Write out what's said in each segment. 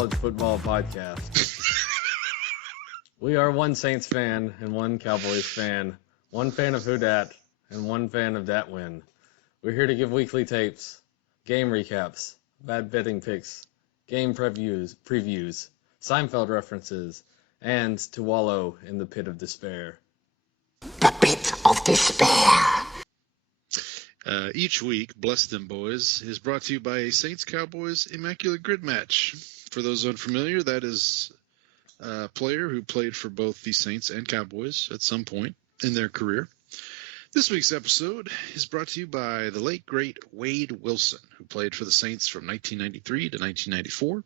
college football podcast. We are one Saints fan and one Cowboys fan, one fan of who dat, and one fan of dat win. We're here to give weekly tapes, game recaps, bad betting picks, game previews, Seinfeld references, and to wallow in the pit of despair. The pit of despair. Each week, Bless Them Boys is brought to you by a Saints-Cowboys Immaculate Grid match. For those unfamiliar, that is a player who played for both the Saints and Cowboys at some point in their career. This week's episode is brought to you by the late, great Wade Wilson, who played for the Saints from 1993 to 1994,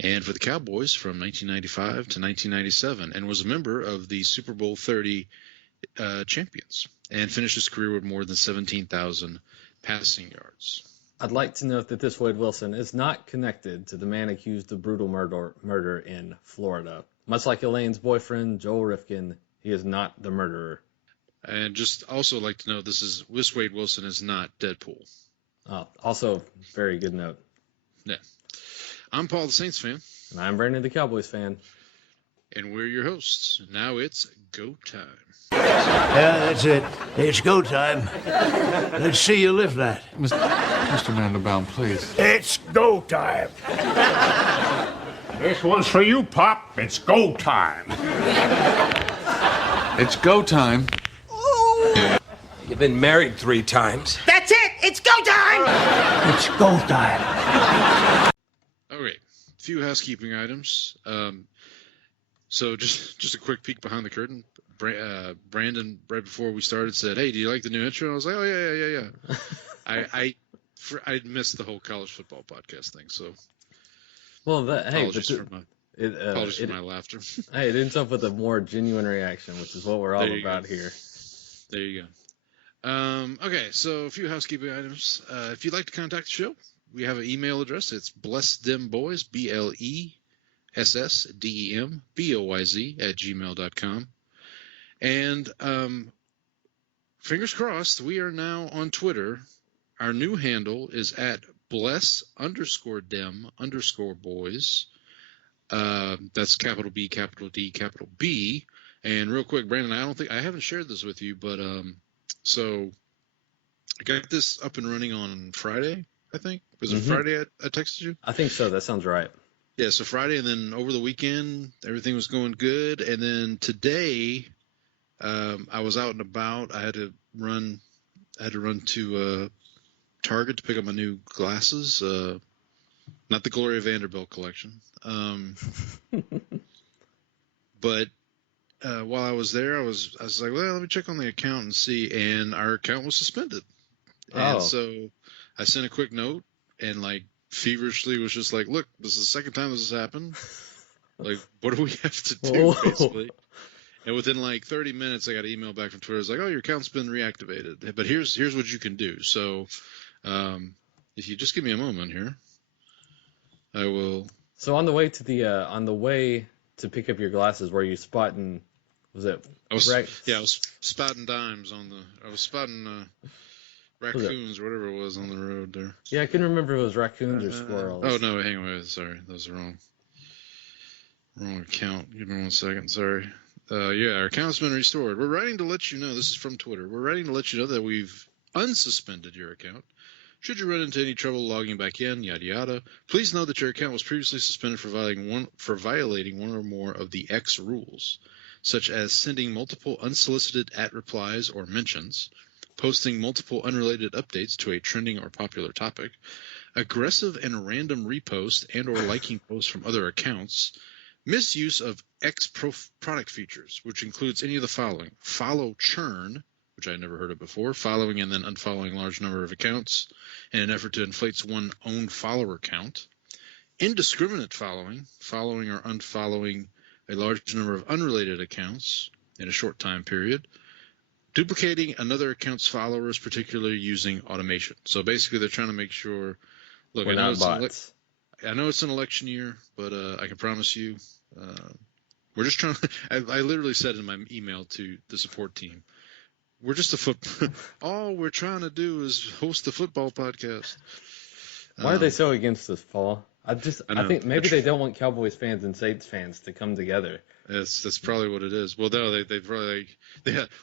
and for the Cowboys from 1995 to 1997, and was a member of the Super Bowl 30 champions, and finished his career with more than 17,000 passing yards. I'd like to note that this Wade Wilson is not connected to the man accused of brutal murder in Florida. Much like Elaine's boyfriend, Joel Rifkin, he is not the murderer. And just also like to note, this Wade Wilson is not Deadpool. Oh, also, very good note. Yeah. I'm Paul, the Saints fan. And I'm Brandon, the Cowboys fan. And we're your hosts. Now it's go time. Yeah, that's it. It's go time. Let's see you lift that. Mr. Mandelbaum, please. It's go time. This one's for you, Pop. It's go time. It's go time. You've been married 3 times. That's it. It's go time. It's go time. Okay, a few housekeeping items. So just a quick peek behind the curtain. Brandon, right before we started, said, "Hey, do you like the new intro?" I was like, "Oh yeah." I'd missed the whole college football podcast thing, so apologies for my laughter. Hey, it ends up with a more genuine reaction, which is what we're all about here. There you go. Okay, so a few housekeeping items. If you'd like to contact the show, we have an email address. It's blessthemboys, BLESSDEMBOYZ @gmail.com. And fingers crossed, we are now on Twitter. Our new handle is at bless_dem_boys. That's capital B, capital D, capital B. And real quick, Brandon, I haven't shared this with you, but so I got this up and running on Friday, I think. Was it Friday I texted you? I think so. That sounds right. Yeah, so Friday, and then over the weekend, everything was going good. And then today, I was out and about. I had to run to Target to pick up my new glasses. Not the Gloria Vanderbilt collection. But while I was there, I was like, well, let me check on the account and see. And our account was suspended. And so I sent a quick note and feverishly was just like, look, this is the second time this has happened. Like, what do we have to do, basically? And within 30 minutes, I got an email back from Twitter. It's like, oh, your account's been reactivated. But here's what you can do. So if you just give me a moment here, I will. So on the way to pick up your glasses, were you spotting? Was it? I was spotting dimes I was spotting raccoons or whatever it was on the road there. Yeah, I couldn't remember if it was raccoons or squirrels. Oh no, hang on, sorry, that was the wrong account. Give me 1 second, sorry. Our account's been restored. We're writing to let you know. This is from Twitter. We're writing to let you know that we've unsuspended your account. Should you run into any trouble logging back in, yada yada, please know that your account was previously suspended for violating one or more of the X rules, such as sending multiple unsolicited @replies or mentions, posting multiple unrelated updates to a trending or popular topic, aggressive and random repost and or liking posts from other accounts, misuse of X product features, which includes any of the following: follow churn, which I never heard of before, following and then unfollowing a large number of accounts in an effort to inflate one's own follower count, indiscriminate following or unfollowing a large number of unrelated accounts in a short time period, duplicating another account's followers, particularly using automation. So basically, they're trying to make sure. Look, we're not bots. I know it's an election year, but I can promise you, we're just trying. I literally said in my email to the support team, we're just all we're trying to do is host the football podcast. Why are they so against this, Paul? I know. think maybe they don't want Cowboys fans and Saints fans to come together. That's probably what it is. Well, no, they probably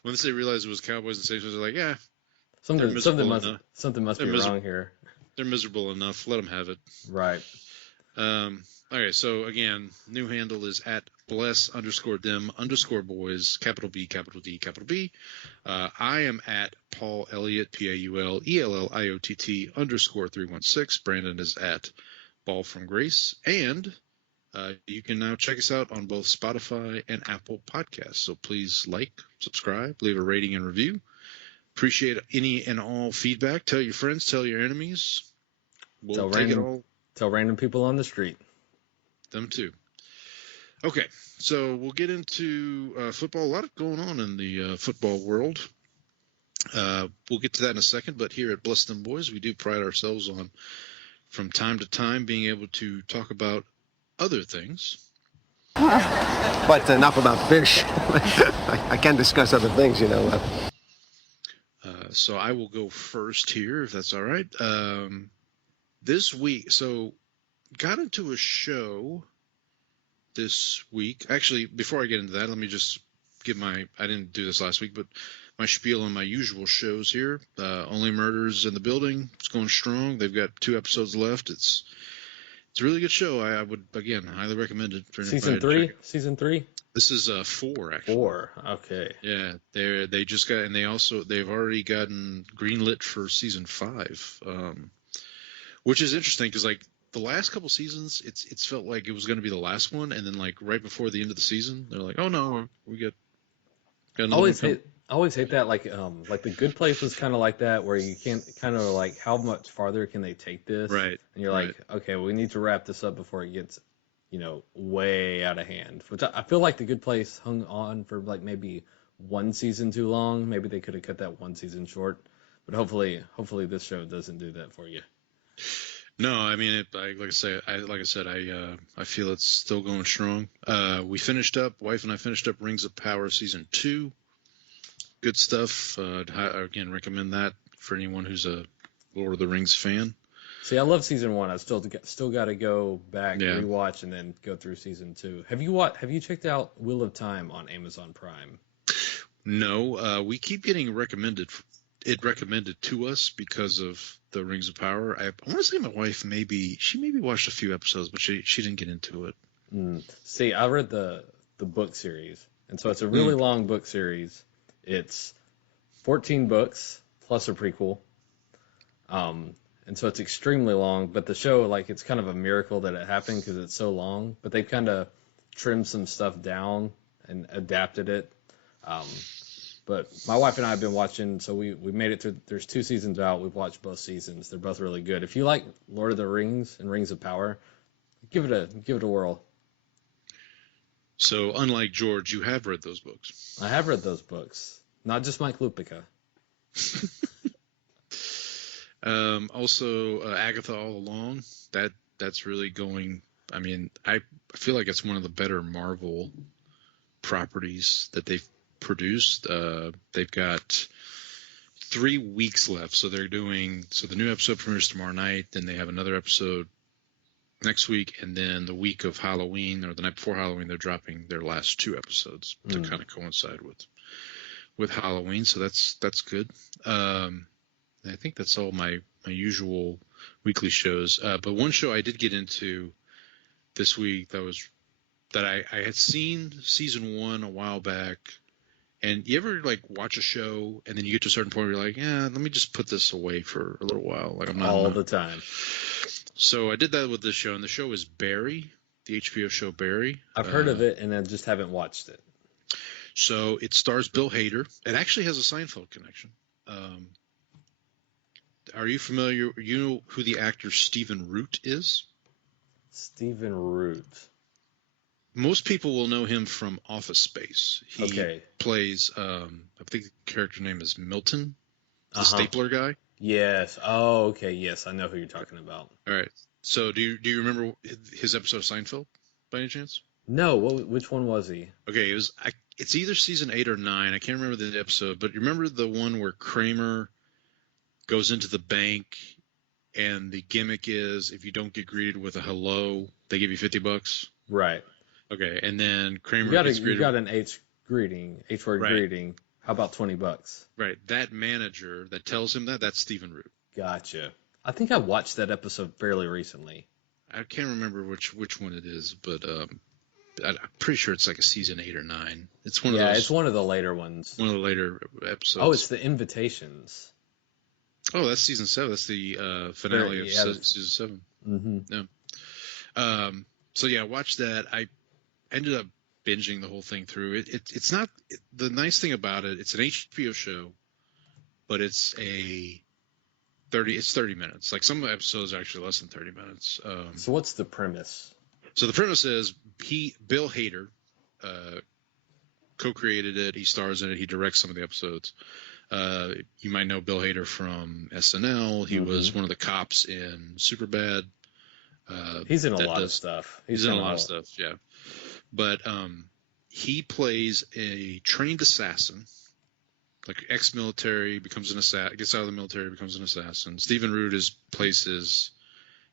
once they realized it was Cowboys and Saints, they're like, yeah, Something enough. must be wrong here. They're miserable enough. Let them have it. Right. Okay, so again, new handle is at bless_them_boys, capital B, capital D, capital B. I am at Paul Elliott, PaulElliott _316. Brandon is at Ball from Grace. And you can now check us out on both Spotify and Apple Podcasts. So please like, subscribe, leave a rating and review. Appreciate any and all feedback. Tell your friends, tell your enemies. We'll take it all. Tell random people on the street. Them too. Okay, so we'll get into football. A lot going on in the football world. We'll get to that in a second, but here at Bless Them Boys, we do pride ourselves on, from time to time, being able to talk about other things. But enough about fish. I can discuss other things, you know. So I will go first here, if that's all right. This week, so got into a show this week. Actually, before I get into that, let me just give I didn't do this last week, but my spiel on my usual shows here. Only Murders in the Building. It's going strong. They've got 2 episodes left. It's a really good show. I would, again, highly recommend it. Season 3? Season 3? This is 4, actually. 4, okay. Yeah, they just got, and they've already gotten greenlit for season 5, which is interesting because like the last couple seasons, it's felt like it was going to be the last one, and then like right before the end of the season, they're like, oh no, we got another one. I always hate that. Like The Good Place was kind of like that, where you can't kind of like how much farther can they take this? Right. And you're like, okay, we need to wrap this up before it gets, way out of hand. Which I feel like The Good Place hung on for like maybe 1 season too long. Maybe they could have cut that 1 season short. But hopefully this show doesn't do that for you. No, I mean, like I said, I feel it's still going strong. Wife and I finished up Rings of Power season 2. Good stuff. Again, recommend that for anyone who's a Lord of the Rings fan. See, I love season 1. I still got to go back, rewatch, and then go through season 2. Have you checked out Wheel of Time on Amazon Prime? No, we keep getting recommended to us because of the Rings of Power. I want to say my wife maybe watched a few episodes, but she didn't get into it. See, I read the book series, and so it's a really long book series. It's 14 books plus a prequel, and so it's extremely long. But the show, like, it's kind of a miracle that it happened because it's so long. But they've kind of trimmed some stuff down and adapted it. But my wife and I have been watching, so we made it through. There's 2 seasons out. We've watched both seasons. They're both really good. If you like Lord of the Rings and Rings of Power, give it a whirl. So, unlike George, you have read those books. I have read those books, not just Mike Lupica. Also, Agatha All Along. That's really going. I mean, I feel like it's one of the better Marvel properties that they've produced. They've got 3 weeks left, so the new episode premieres tomorrow night. Then they have another episode next week, and then the week of Halloween or the night before Halloween, they're dropping their last 2 episodes to kind of coincide with Halloween. So that's good. I think that's all my usual weekly shows. But one show I did get into this week that I had seen season 1 a while back. And you ever like watch a show and then you get to a certain point where you're like, yeah, let me just put this away for a little while. Like I'm not all the time. So I did that with this show, and the show is Barry, the HBO show Barry. I've heard of it, and I just haven't watched it. So it stars Bill Hader. It actually has a Seinfeld connection. Are you familiar? You know who the actor Stephen Root is? Stephen Root. Most people will know him from Office Space. He plays, I think the character name is Milton, the stapler guy. Yes. Oh, okay. Yes, I know who you're talking about. All right. So do you remember his episode of Seinfeld by any chance? No. Which one was he? Okay, it's either season 8 or 9. I can't remember the episode, but you remember the one where Kramer goes into the bank and the gimmick is if you don't get greeted with a hello, they give you $50. Right. Okay, and then Kramer You got gets greeted. an H word Right. greeting. How about $20? Right, that manager that tells him that's Stephen Root. Gotcha. I think I watched that episode fairly recently. I can't remember which one it is, but I'm pretty sure it's like a season 8 or 9. It's one of those. Yeah, it's one of the later ones. One of the later episodes. Oh, it's the invitations. Oh, that's season 7. That's the finale of season 7. Mm-hmm. Yeah. So yeah, watch that. I ended up binging the whole thing through. It's not the nice thing about it. It's an HBO show, but it's 30 minutes. Like some episodes are actually less than 30 minutes. So what's the premise? So the premise is Bill Hader co-created it. He stars in it. He directs some of the episodes. You might know Bill Hader from SNL. He was one of the cops in Superbad. He's in a lot of stuff. He's in a lot of stuff, yeah. But he plays a trained assassin, like ex-military, becomes an assassin, gets out of the military, becomes an assassin. Stephen Root plays his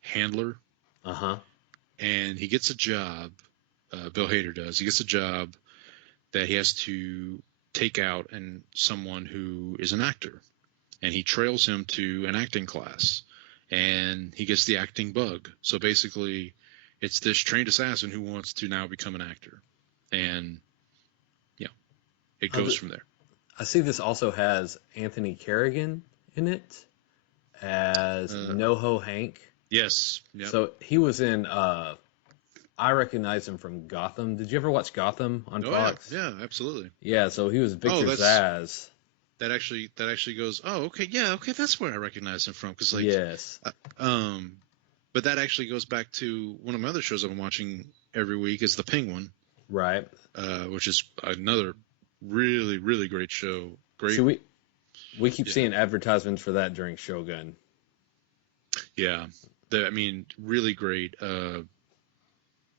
handler. Uh-huh. And he gets a job, Bill Hader does. He gets a job that he has to take out someone who is an actor. And he trails him to an acting class. And he gets the acting bug. So basically, it's this trained assassin who wants to now become an actor. And, it goes from there. I see this also has Anthony Carrigan in it as NoHo Hank. Yes. Yep. So he was in, I recognize him from Gotham. Did you ever watch Gotham on Fox? Yeah, absolutely. Yeah, so he was Victor Zsasz. That actually goes, okay, that's where I recognize him from. Cause yes. But that actually goes back to one of my other shows I'm watching every week is The Penguin. Right. Which is another really, really great show. Great. So we keep seeing advertisements for that during Shogun. Yeah. Really great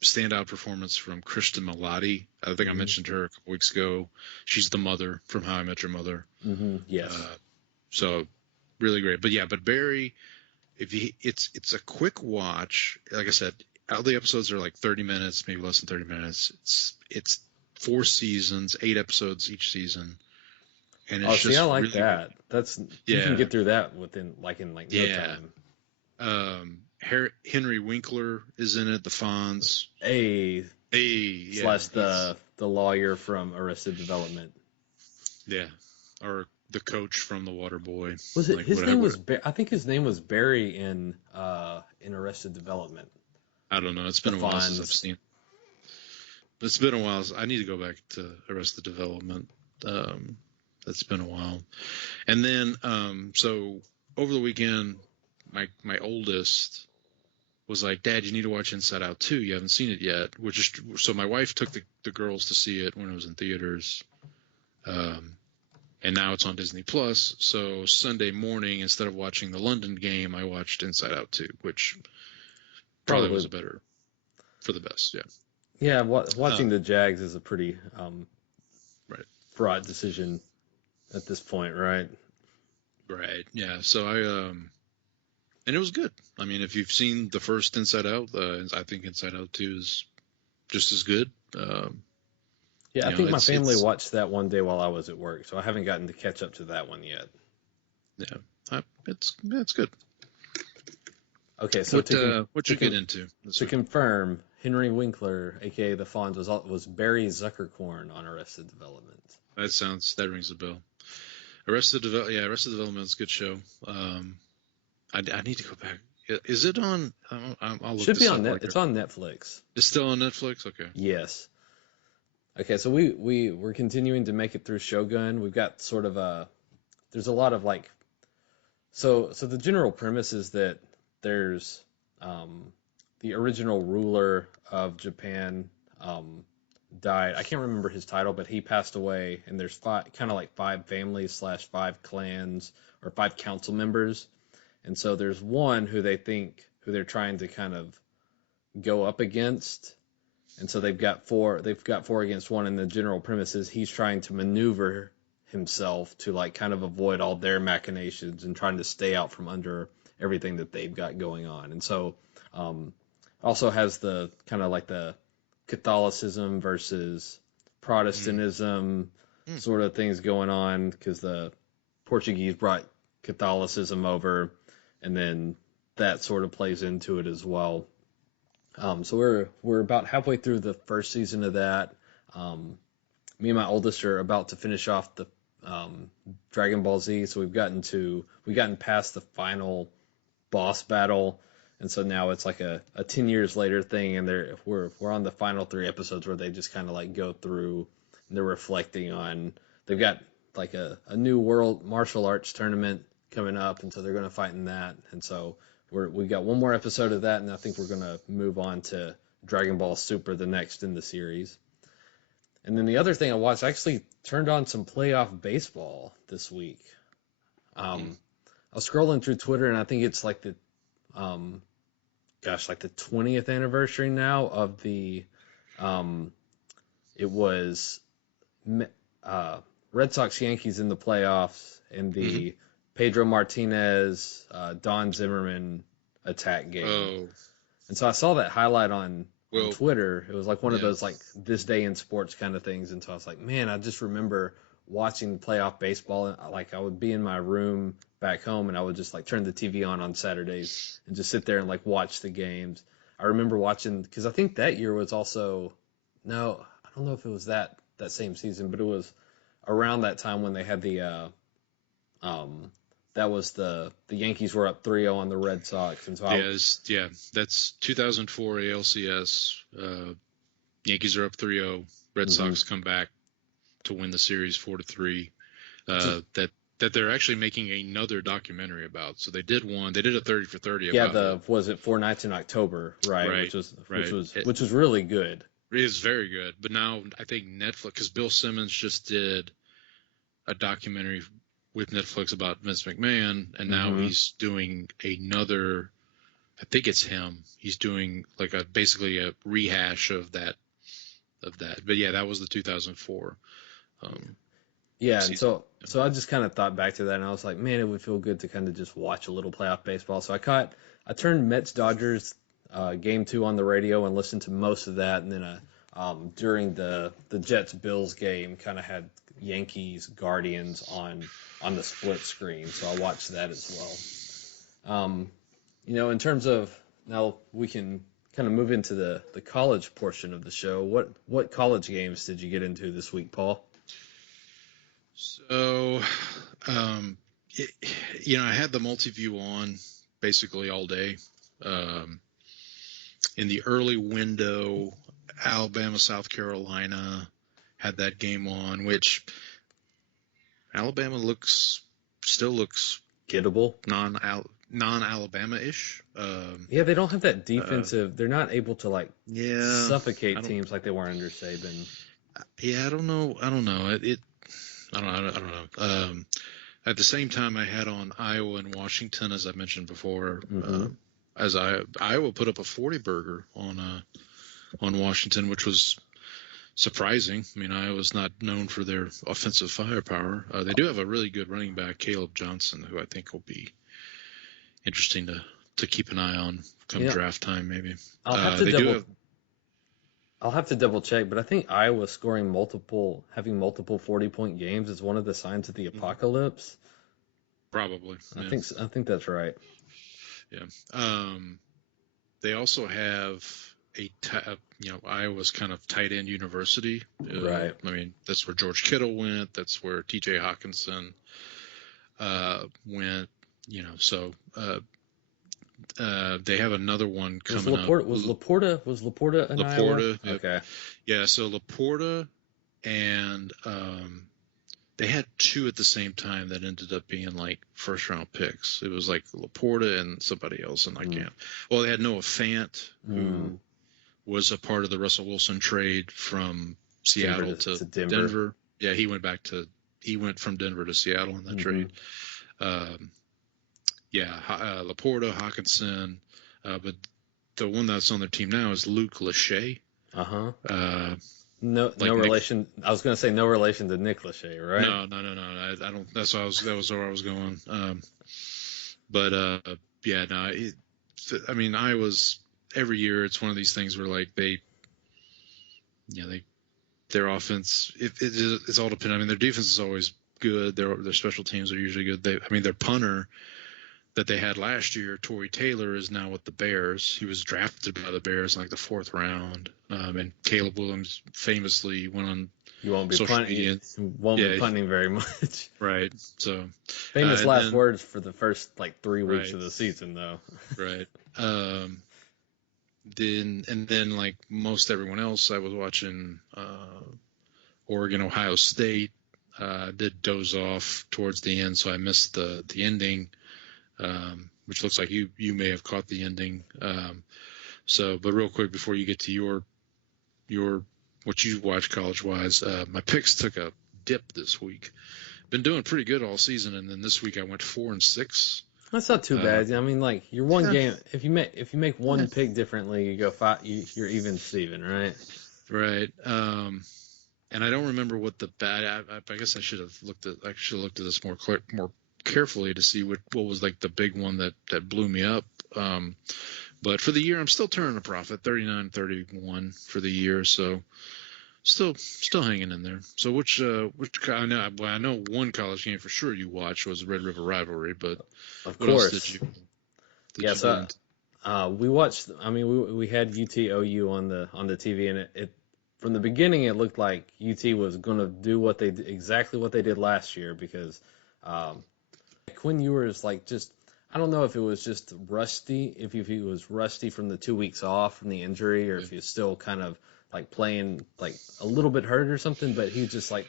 standout performance from Kristen Milotti. I think I mentioned her a couple weeks ago. She's the mother from How I Met Your Mother. Mm-hmm. Yes. So really great. But Barry, it's a quick watch. Like I said, all the episodes are like 30 minutes, maybe less than 30 minutes. It's 4 seasons, 8 episodes each season. And it's I like really that. You can get through that within no time. Henry Winkler is in it, the Fonz. Slash the lawyer from Arrested Development. Yeah, or the coach from The Waterboy. Was it his name was? I think his name was Barry in Arrested Development. I don't know. It's been a while since I've seen. It's been a while. I need to go back to Arrested Development. That's been a while. And then, so over the weekend, my oldest was like, Dad, you need to watch Inside Out 2. You haven't seen it yet. So my wife took the girls to see it when it was in theaters. And now it's on Disney Plus. So Sunday morning, instead of watching the London game, I watched Inside Out 2, which probably was better for the best. Yeah. Yeah. Watching the Jags is a pretty fraught decision at this point, right? Right. Yeah. So and it was good. I mean, if you've seen the first Inside Out, I think Inside Out 2 is just as good. I think my family watched that one day while I was at work, so I haven't gotten to catch up to that one yet. Yeah, it's good. Okay, so what you get into? To confirm, Henry Winkler, aka the Fonz, was Barry Zuckerkorn on Arrested Development. That rings a bell. Arrested Development is a good show. I need to go back. Is it on? I'll look. Should be on Netflix. It's on Netflix. It's still on Netflix. Okay. Yes. Okay, so we're continuing to make it through Shogun. We've got sort of there's a lot of so the general premise is that there's the original ruler of Japan died. I can't remember his title, but he passed away, and there's 5 families / 5 clans or 5 council members. And so there's one who they're trying to kind of go up against. And so they've got 4 against 1, and the general premise is he's trying to maneuver himself to kind of avoid all their machinations and trying to stay out from under everything that they've got going on. And so also has the kind of like the Catholicism versus Protestantism sort of things going on, because the Portuguese brought Catholicism over, and then that sort of plays into it as well. So we're about halfway through the first season of that. Me and my oldest are about to finish off the Dragon Ball Z, so we've gotten past the final boss battle, and so now it's like a 10 years later thing, and we're on the final 3 episodes where they just kind of like go through and they're reflecting on, they've got like a new world martial arts tournament coming up, and so they're going to fight in that. And so we've got one more episode of that, and I think we're going to move on to Dragon Ball Super, the next in the series. And then the other thing I watched, I actually turned on some playoff baseball this week. I was scrolling through Twitter, and I think it's like the 20th anniversary now of the, it was Red Sox Yankees in the playoffs, and the Pedro Martinez, Don Zimmerman attack game. Oh. And so I saw that highlight on Twitter. It was like one of those like this day in sports kind of things. And so I was like, man, I just remember watching playoff baseball. Like I would be in my room back home, and I would just like turn the TV on Saturdays and just sit there and like watch the games. I remember watching, because I think that year was also, no, I don't know if it was that same season, but it was around that time when they had the that was the Yankees were up 3-0 on the Red Sox. And so that's 2004 ALCS. Yankees are up 3-0. Red Sox come back to win the series 4-3. That they're actually making another documentary about. So they did one. They did a 30 for 30. Was it 4 Nights in October, right? Which was really good. It is very good. But now I think Netflix, because Bill Simmons just did a documentary with Netflix about Vince McMahon, and now he's doing another. I think it's him. He's doing like basically a rehash of that. But yeah, that was the 2004. And so I just kind of thought back to that, and I was like, man, it would feel good to kind of just watch a little playoff baseball. So I turned Mets Dodgers game 2 on the radio and listened to most of that, and then during the Jets Bills game, kind of had Yankees Guardians on the split screen, so I watched that as well. In terms of, now we can kind of move into the college portion of the show. What college games did you get into this week, Paul? So, I had the multi-view on basically all day. In the early window, Alabama, South Carolina had that game on, which Alabama still looks gettable, non-Alabama-ish. They don't have that defensive. They're not able to suffocate teams like they were under Saban. Yeah, I don't know. I don't know. At the same time, I had on Iowa and Washington, as I mentioned before. Iowa put up a 40-burger on Washington, which was surprising. I mean, Iowa's not known for their offensive firepower. They do have a really good running back, Caleb Johnson, who I think will be interesting to keep an eye on come draft time, maybe. I'll have to double check, but I think Iowa having multiple 40-point games is one of the signs of the apocalypse. Probably. Yeah. I think that's right. Yeah. They also have Iowa's kind of tight end university. Right. I mean, that's where George Kittle went. That's where T.J. Hawkinson went. So they have another one coming up. Was Laporta in Iowa? Okay. Yeah. So Laporta and they had 2 at the same time that ended up being like first round picks. It was like Laporta and somebody else, and I can't. Well, they had Noah Fant, who was a part of the Russell Wilson trade from Seattle to Denver. Yeah, he went from Denver to Seattle in that trade. Laporta, Hawkinson, but the one that's on their team now is Luke Lachey. No relation. I was going to say no relation to Nick Lachey, right? No. I don't. That was where I was going. yeah, no, I mean, Iowa's every year. It's one of these things where like their offense. It's all dependent. I mean, their defense is always good. Their special teams are usually good. Their punter that they had last year, Torrey Taylor, is now with the Bears. He was drafted by the Bears in like the 4th round. And Caleb Williams famously went on You won't be social punting. media. You won't be punting very much. Right. So Famous last words for the first like 3 weeks Right. of the season, though. Right. Then like most everyone else, I was watching Oregon, Ohio State. Did doze off towards the end, so I missed the ending, which looks like you may have caught the ending. But real quick before you get to your what you watch college wise, my picks took a dip this week. Been doing pretty good all season, and then this week I went 4-6. That's not too bad. I mean, like your one game. If you make one pick differently, you go 5. You're even Steven, right? Right. And I don't remember what the bad. I guess I should have looked at this more carefully to see what was like the big one that blew me up. But for the year, I'm still turning a profit, 39-31 for the year. So still hanging in there. So which I know one college game for sure you watched was Red River Rivalry, but Of what course. else did you? We watched. I mean, we had UT OU on the TV, and it from the beginning it looked like UT was going to do exactly what they did last year because Quinn Ewers just. I don't know if it was just rusty, if he was rusty from the 2 weeks off from the injury, or if he was still kind of like playing like a little bit hurt or something. But he just like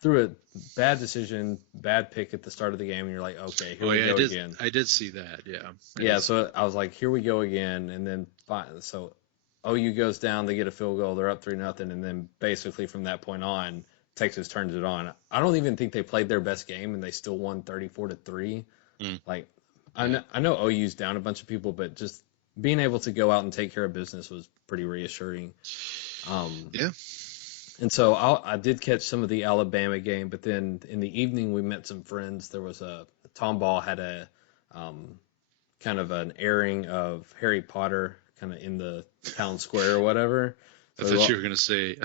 threw a bad decision, bad pick at the start of the game, and you're like, okay, here we go again. I did see that, yeah. Yeah, so I was like, here we go again, and then so OU goes down, they get a field goal, they're up 3-0, and then basically from that point on, Texas turns it on. I don't even think they played their best game, and they still won 34-3. Like. I know OU's down a bunch of people, but just being able to go out and take care of business was pretty reassuring. Yeah. And so I did catch some of the Alabama game, but then in the evening we met some friends. There was Tom Ball had a kind of an airing of Harry Potter kind of in the town square or whatever. I thought you were going to say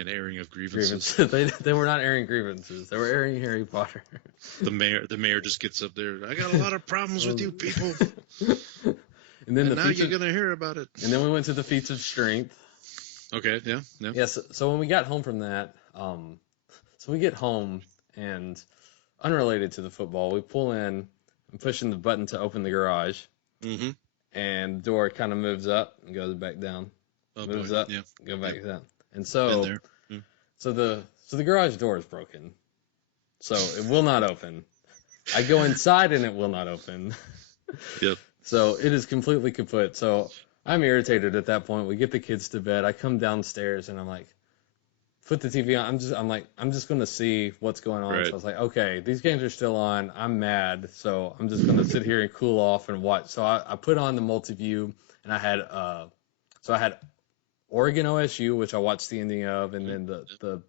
an airing of grievances. They were not airing grievances. They were airing Harry Potter. The mayor just gets up there. I got a lot of problems with you people. And then now you're going to hear about it. And then we went to the feats of strength. Okay. Yeah. Yes. So when we got home from that, so we get home and unrelated to the football, we pull in and pushing the button to open the garage, and the door kind of moves up and goes back down. Moves up, go back down. And so, so the garage door is broken. So it will not open. I go inside and it will not open. Yep. So it is completely kaput. So I'm irritated at that point. We get the kids to bed. I come downstairs and I'm like, put the TV on. I'm just going to see what's going on. Right. So I was like, okay, these games are still on. I'm mad. So I'm just going to sit here and cool off and watch. So I put on the multi-view and I had Oregon OSU, which I watched the ending of, and then the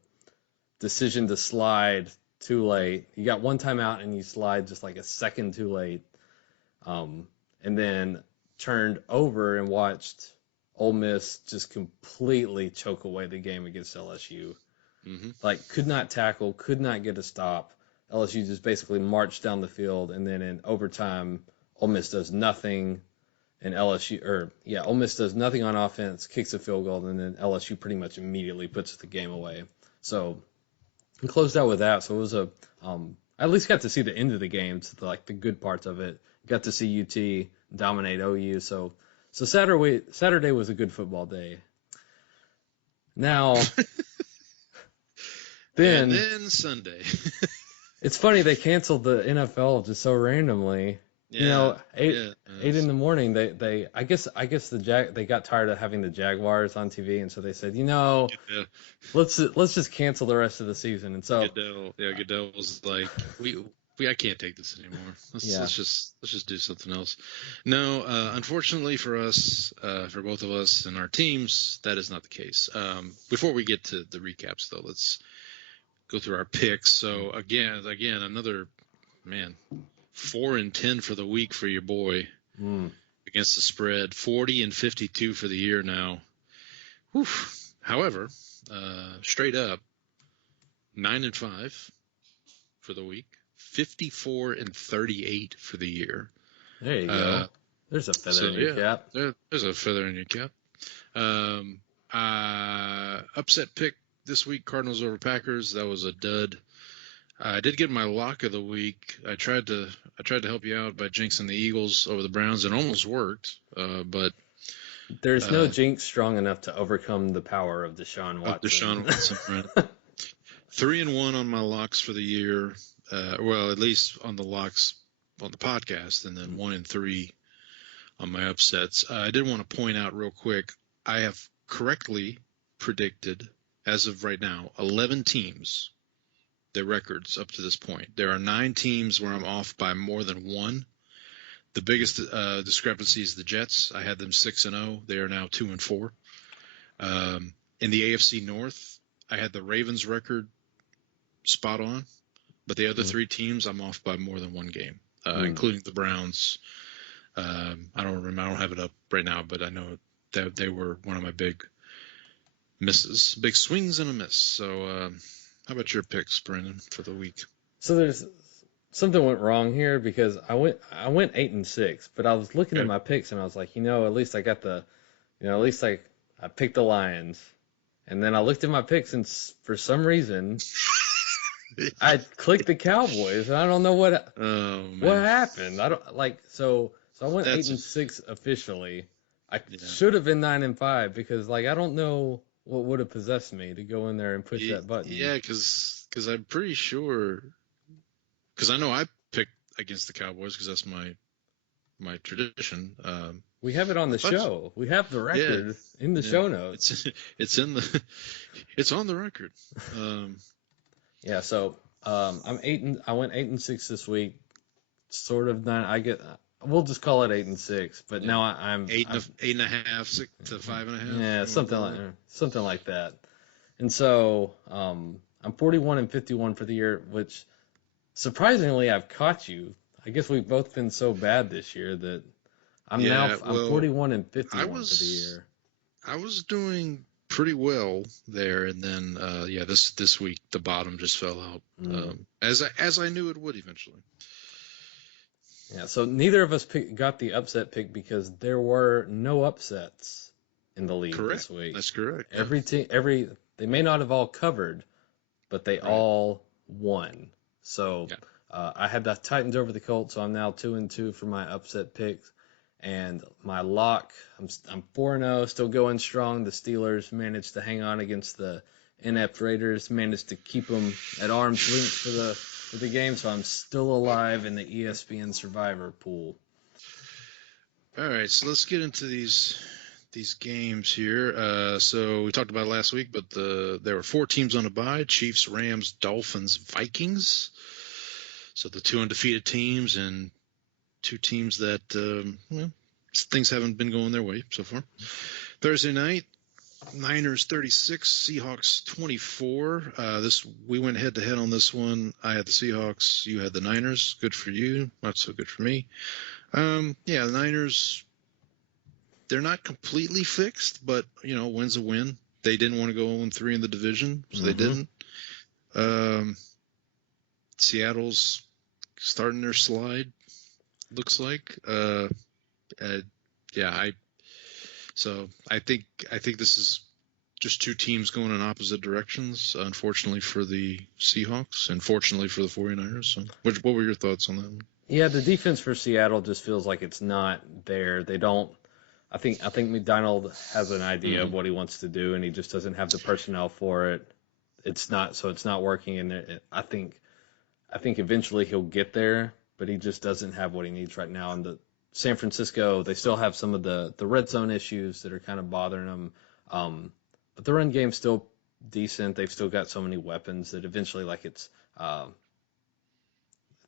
decision to slide too late. You got one timeout and you slide just like a second too late. And then turned over and watched Ole Miss just completely choke away the game against LSU. Like could not tackle, could not get a stop. LSU just basically marched down the field, and then in overtime, Ole Miss does nothing. And Ole Miss does nothing on offense, kicks a field goal, and then LSU pretty much immediately puts the game away. So we closed out with that. So it was I at least got to see the end of the game, the good parts of it. Got to see UT dominate OU. So Saturday was a good football day. Now, then Sunday. It's funny they canceled the NFL just so randomly. Yeah, 8 in the morning. I guess they got tired of having the Jaguars on TV, and so they said, let's just cancel the rest of the season. And so Goodell was like, I can't take this anymore. Let's just do something else. No, unfortunately for us, for both of us and our teams, that is not the case. Before we get to the recaps, though, let's go through our picks. So again, another 4-10 for the week for your boy. against the spread, 40 and 52 for the year now. Whew. However, straight up, 9-5 for the week, 54 and 38 for the year. There you go. There's a feather in your cap. There's a feather in your cap. Upset pick this week, Cardinals over Packers. That was a dud. I did get my lock of the week. I tried to help you out by jinxing the Eagles over the Browns. It almost worked, but there's no jinx strong enough to overcome the power of Deshaun Watson. Deshaun Watson, right? 3-1 on my locks for the year. Well, at least on the locks on the podcast, and then 1-3 on my upsets. I did want to point out real quick, I have correctly predicted, as of right now, 11 teams, their records up to this point. There are 9 teams where I'm off by more than 1. The biggest discrepancy is the Jets. I had them 6-0. They are now 2-4. In the AFC North, I had the Ravens record spot on, but the other 3 teams I'm off by more than 1 game, including the Browns. I don't remember. I don't have it up right now, but I know that they were one of my big misses, big swings and a miss. So, how about your picks, Brandon, for the week? So there's something went wrong here because I went 8-6, but I was looking at my picks and I was like, at least I got I picked the Lions, and then I looked at my picks and for some reason I clicked the Cowboys and I don't know what happened. I don't like so I went 8-6 officially. I should have been 9-5 because I don't know what would have possessed me to go in there and push that button. Yeah, because I'm pretty sure, because I know I picked against the Cowboys because that's my tradition. We have it on the show. We have the record in the show notes. It's on the record. Yeah, so I went 8-6 this week. Sort of 9. We'll just call it 8-6. But now I'm 8.5 6 to 5.5. Yeah, something like that. And so I'm 41-51 for the year, which surprisingly I've caught you. I guess we've both been so bad this year that I'm 41-51 for the year. I was doing pretty well there, and then this week the bottom just fell out, as I knew it would eventually. Yeah, so neither of us got the upset pick because there were no upsets in the league this week. That's correct. Every team, they may not have all covered, but they all won. So I had the Titans over the Colts, so I'm now 2-2 for my upset picks. And my lock, I'm 4-0, still going strong. The Steelers managed to hang on against the inept Raiders, managed to keep them at arm's length for the game, so I'm still alive in the ESPN Survivor pool. All right, so let's get into these games here. So we talked about it last week, but there were 4 teams on a bye: Chiefs, Rams, Dolphins, Vikings. So the 2 undefeated teams and 2 teams that things haven't been going their way so far. Thursday night, Niners 36, Seahawks 24. We went head to head on this one. I had the Seahawks, you had the Niners. Good for you, not so good for me. The Niners, they're not completely fixed, but win's a win. They didn't want to go 0-3 in the division, so they didn't. Seattle's starting their slide, looks like. I think this is just 2 teams going in opposite directions, unfortunately for the Seahawks and fortunately for the 49ers. So what were your thoughts on that one? Yeah, the defense for Seattle just feels like it's not there. They don't I think McDonald has an idea of what he wants to do and he just doesn't have the personnel for it. It's not working, and I think eventually he'll get there, but he just doesn't have what he needs right now. And the San Francisco, they still have some of the red zone issues that are kind of bothering them. But the run game's still decent. They've still got so many weapons that eventually, it's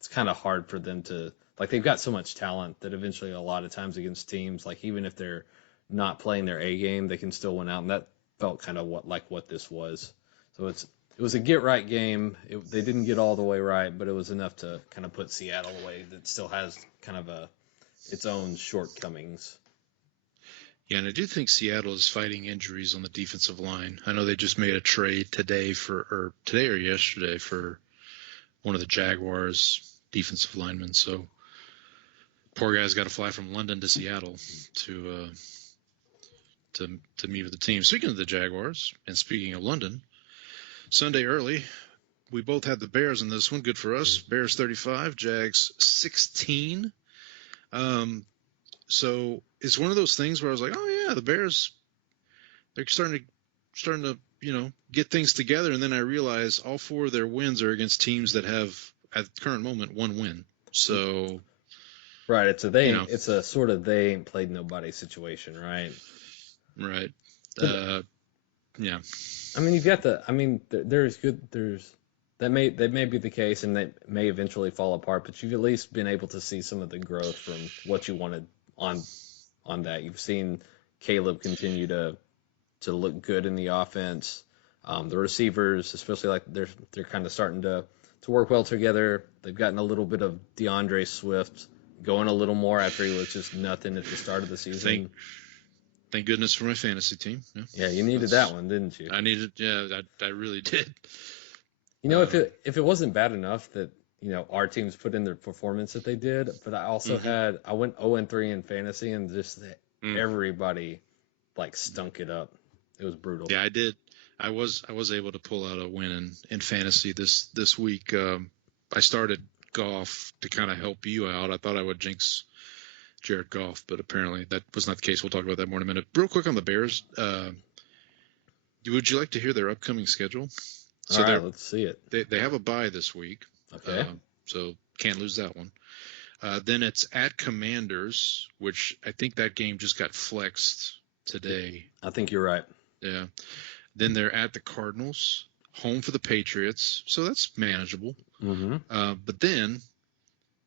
kind of hard for them to, they've got so much talent that eventually a lot of times against teams, even if they're not playing their A game, they can still win out. And that felt kind of what this was. So it was a get-right game. They didn't get all the way right, but it was enough to kind of put Seattle away that still has kind of its own shortcomings. Yeah, and I do think Seattle is fighting injuries on the defensive line. I know they just made a trade today or yesterday for one of the Jaguars defensive linemen. So poor guy's got to fly from London to Seattle to meet with the team. Speaking of the Jaguars, and speaking of London, Sunday early, we both had the Bears in this one. Good for us. Bears 35, Jags 16. So it's one of those things where I was like, oh yeah, the Bears, they're starting to get things together. And then I realized all 4 of their wins are against teams that have at the current moment 1 win. So right, it's a sort of they ain't played nobody situation, right? Right. Yeah. I mean, that may be the case, and they may eventually fall apart. But you've at least been able to see some of the growth from what you wanted on that. You've seen Caleb continue to look good in the offense. The receivers, especially, like they're kind of starting to work well together. They've gotten a little bit of DeAndre Swift going a little more after he was just nothing at the start of the season. Thank goodness for my fantasy team. Yeah, you needed that one, didn't you? I needed, I really did. If it wasn't bad enough that our teams put in their performance that they did, but I also I went 0-3 in fantasy, and just everybody like stunk it up. It was brutal. Yeah, I did. I was able to pull out a win in fantasy this week. I started Goff to kind of help you out. I thought I would jinx Jared Goff, but apparently that was not the case. We'll talk about that more in a minute. Real quick on the Bears, would you like to hear their upcoming schedule? So all right, let's see it. They have a bye this week, okay. So can't lose that one. Then it's at Commanders, which I think that game just got flexed today. I think you're right. Yeah. Then they're at the Cardinals, home for the Patriots, so that's manageable. Mm-hmm. But then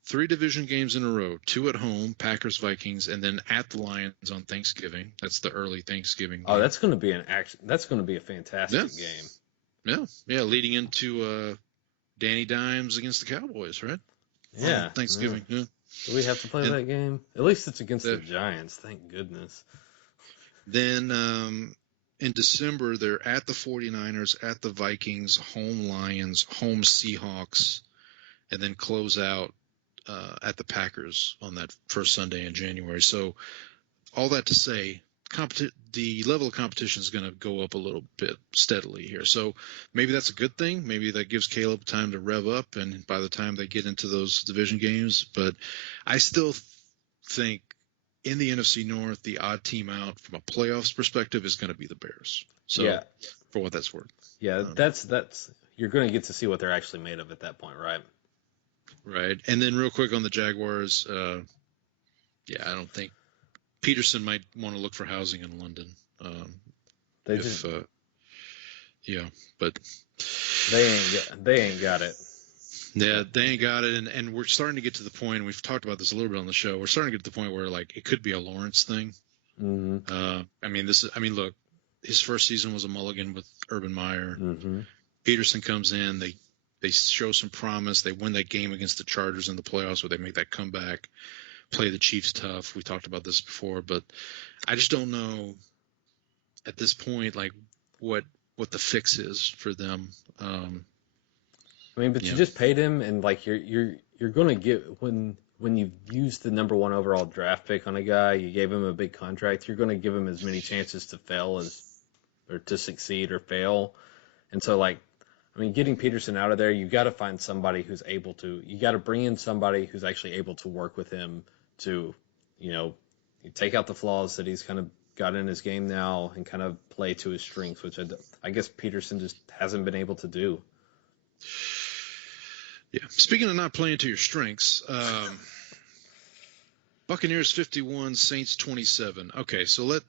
3 division games in a row, 2 at home, Packers, Vikings, and then at the Lions on Thanksgiving. That's the early Thanksgiving game. Oh, that's going to be that's going to be a fantastic game. Yeah, leading into Danny Dimes against the Cowboys, right? Yeah. On Thanksgiving. Yeah. Do we have to play that game? At least it's against the Giants, thank goodness. Then in December, they're at the 49ers, at the Vikings, home Lions, home Seahawks, and then close out at the Packers on that first Sunday in January. So all that to say, the level of competition is going to go up a little bit steadily here. So maybe that's a good thing. Maybe that gives Caleb time to rev up, and by the time they get into those division games. But I still think in the NFC North, the odd team out from a playoffs perspective is going to be the Bears. So yeah. For what that's worth. Yeah, that's you're going to get to see what they're actually made of at that point, right? Right. And then real quick on the Jaguars, I don't think Peterson might want to look for housing in London. But they ain't got it. Yeah, they ain't got it, and we're starting to get to the point, and we've talked about this a little bit on the show, we're starting to get to the point where, like, it could be a Lawrence thing. Mm-hmm. Look, his first season was a mulligan with Urban Meyer. Mm-hmm. Peterson comes in, they show some promise, they win that game against the Chargers in the playoffs where they make that comeback, play the Chiefs tough. We talked about this before, but I just don't know at this point, like, what the fix is for them. You just paid him, and like you're going to get when you've used the number 1 overall draft pick on a guy, you gave him a big contract, you're going to give him as many chances to fail or to succeed or fail. And so, like, getting Peterson out of there, you got to find somebody who's able to. You got to bring in somebody who's actually able to work with him to, you take out the flaws that he's kind of got in his game now and kind of play to his strengths, which I guess Peterson just hasn't been able to do. Yeah. Speaking of not playing to your strengths, Buccaneers 51, Saints 27. Okay, so do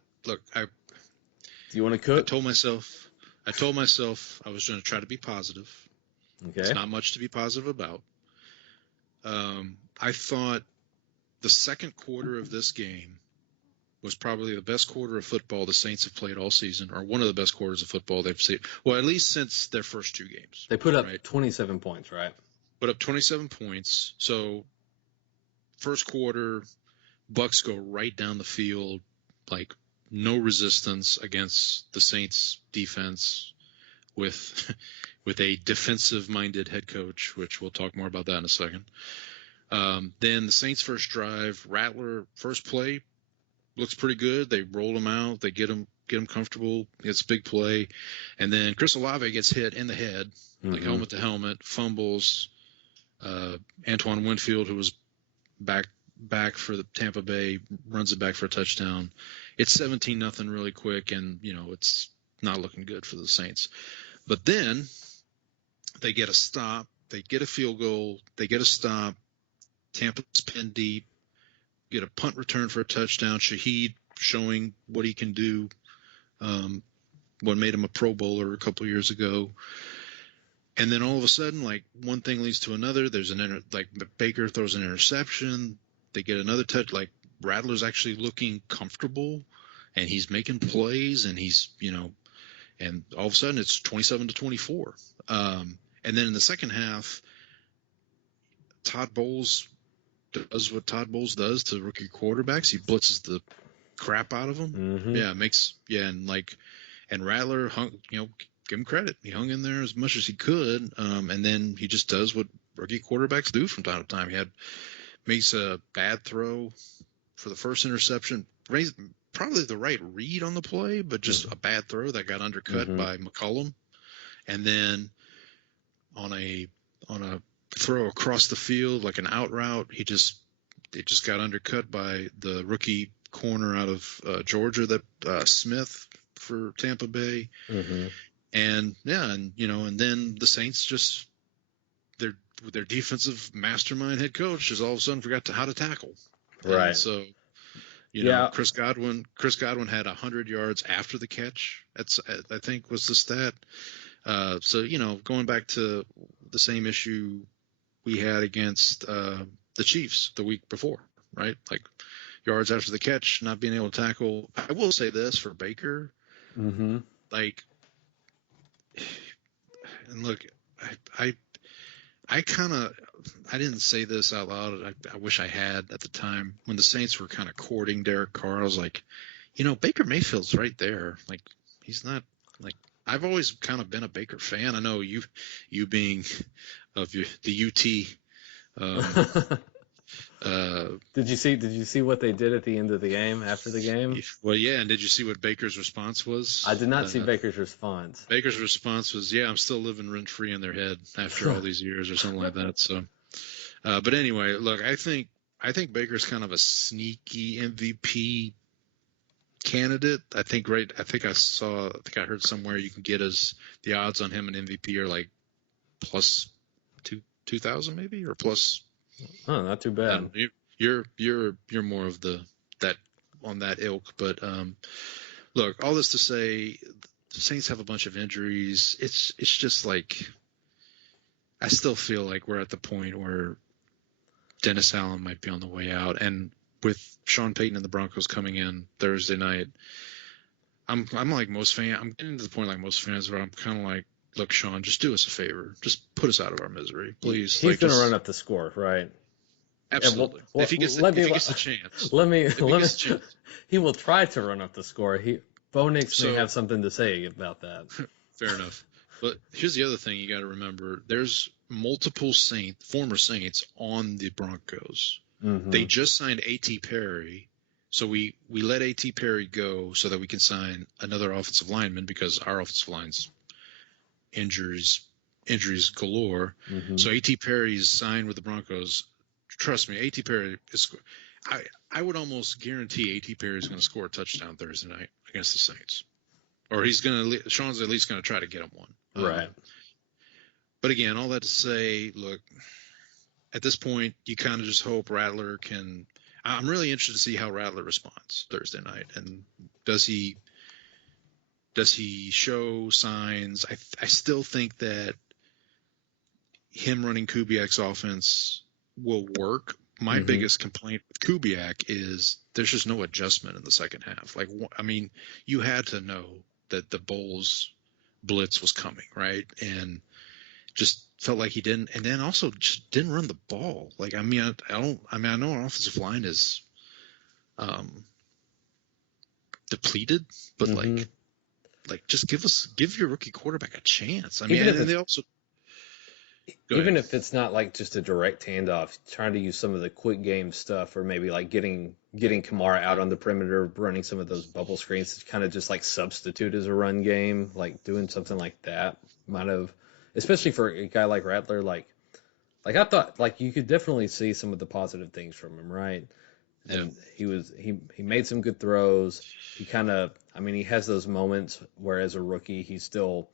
you want to cook? I told myself I was going to try to be positive. Okay. It's not much to be positive about. I thought the second quarter of this game was probably the best quarter of football the Saints have played all season, or one of the best quarters of football they've seen. Well, at least since their first 2 games. They put up 27 points, right? Put up 27 points. So first quarter, Bucks go right down the field, like no resistance against the Saints defense with a defensive-minded head coach, which we'll talk more about that in a second. Then the Saints' first drive, Rattler first play looks pretty good. They roll him out, they get him comfortable, gets a big play, and then Chris Olave gets hit in the head, like helmet to helmet, fumbles. Antoine Winfield, who was back for the Tampa Bay, runs it back for a touchdown. It's 17-0 really quick, and it's not looking good for the Saints. But then they get a stop, they get a field goal, they get a stop. Tampa's pinned deep, get a punt return for a touchdown. Shaheed showing what he can do, what made him a Pro Bowler a couple years ago. And then all of a sudden, like, one thing leads to another. There's Baker throws an interception. They get another touch. Like, Rattler's actually looking comfortable, and he's making plays, and he's, and all of a sudden it's 27-24. And then in the second half, Todd Bowles does what Todd Bowles does to rookie quarterbacks. He blitzes the crap out of them. And Rattler hung, give him credit. He hung in there as much as he could. And then he just does what rookie quarterbacks do from time to time. Makes a bad throw for the first interception. Probably the right read on the play, but just a bad throw that got undercut by McCollum. And then on a throw across the field, like an out route, it just got undercut by the rookie corner out of Georgia, that Smith for Tampa Bay. And and then the Saints just their defensive mastermind head coach just all of a sudden forgot how to tackle. Right. And so Chris Godwin had 100 yards after the catch. That's, I think, was the stat. So going back to the same issue we had against the Chiefs the week before, right? Like, yards after the catch, not being able to tackle. I will say this for Baker, like, and look, I didn't say this out loud. I wish I had at the time when the Saints were kind of courting Derek Carr. I was like, Baker Mayfield's right there. Like, he's not, like, I've always kind of been a Baker fan. I know you being of the UT. Did you see what they did at the end of the game, after the game? Well, yeah. And did you see what Baker's response was? I did not see Baker's response. Baker's response was, "Yeah, I'm still living rent free in their head after all these years," or something like that. So, but anyway, look, I think Baker's kind of a sneaky MVP candidate. I think I heard somewhere you can get the odds on him an MVP are like plus 2,000 maybe, or plus. Oh, not too bad. You're more of that on that ilk, but look, all this to say, the Saints have a bunch of injuries. It's just like, I still feel like we're at the point where Dennis Allen might be on the way out, and with Sean Payton and the Broncos coming in Thursday night, I'm like most fans. I'm getting to the point like most fans where I'm kind of like, look, Sean, just do us a favor. Just put us out of our misery, please. He's going to run up the score, right? Absolutely. Well, if he gets the chance. He will try to run up the score. Bo Nix may have something to say about that. Fair enough. But here's the other thing you got to remember. There's multiple former Saints on the Broncos. They just signed A.T. Perry. So we let A.T. Perry go so that we can sign another offensive lineman, because our offensive line's injuries galore. So A.T. Perry is signed with the Broncos. Trust me, A.T. Perry is. I would almost guarantee A.T. Perry is going to score a touchdown Thursday night against the Saints, or Sean's at least going to try to get him one. Right. But again, all that to say, look, at this point, you kind of just hope Rattler can. I'm really interested to see how Rattler responds Thursday night, and does he show signs? I still think that him running Kubiak's offense will work. My biggest complaint with Kubiak is there's just no adjustment in the second half. Like, I mean, you had to know that the Bulls blitz was coming, right? And just felt like he didn't, and then also just didn't run the ball. Like, I know our offensive line is depleted, but Mhm. like just give your rookie quarterback a chance. I mean, Even if and they it's also go even ahead. if it's not like just a direct handoff, trying to use some of the quick game stuff, or maybe like getting Kamara out on the perimeter, running some of those bubble screens to kind of just like substitute as a run game, like doing something like that might have, especially for a guy like Rattler, like I thought, like you could definitely see some of the positive things from him, right? Yeah. And he made some good throws. He kind of, I mean, he has those moments where as a rookie he still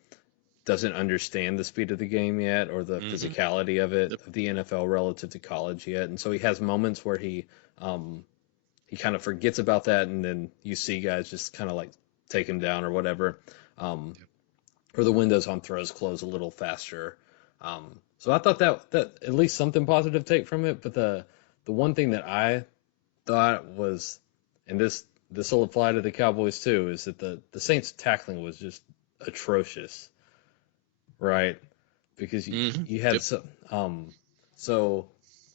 doesn't understand the speed of the game yet, or the physicality of it, of the NFL relative to college yet, and so he has moments where he kind of forgets about that, and then you see guys just kind of like take him down or whatever, or the windows on throws close a little faster. So I thought that at least something positive take from it, but the one thing that I thought was, and this will apply to the Cowboys too, is that the Saints tackling was just atrocious. Right, because you had so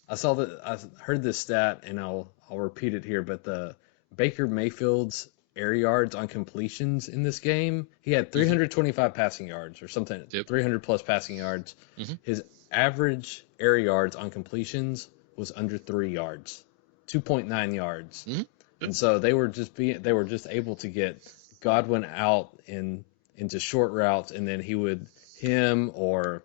I saw that, I heard this stat, and I'll repeat it here, but the Baker Mayfield's air yards on completions in this game, he had 325 passing yards or something, 300 plus passing yards. His average air yards on completions was under 3 yards, 2.9 yards, and so they were just able to get Godwin out into short routes, and then him or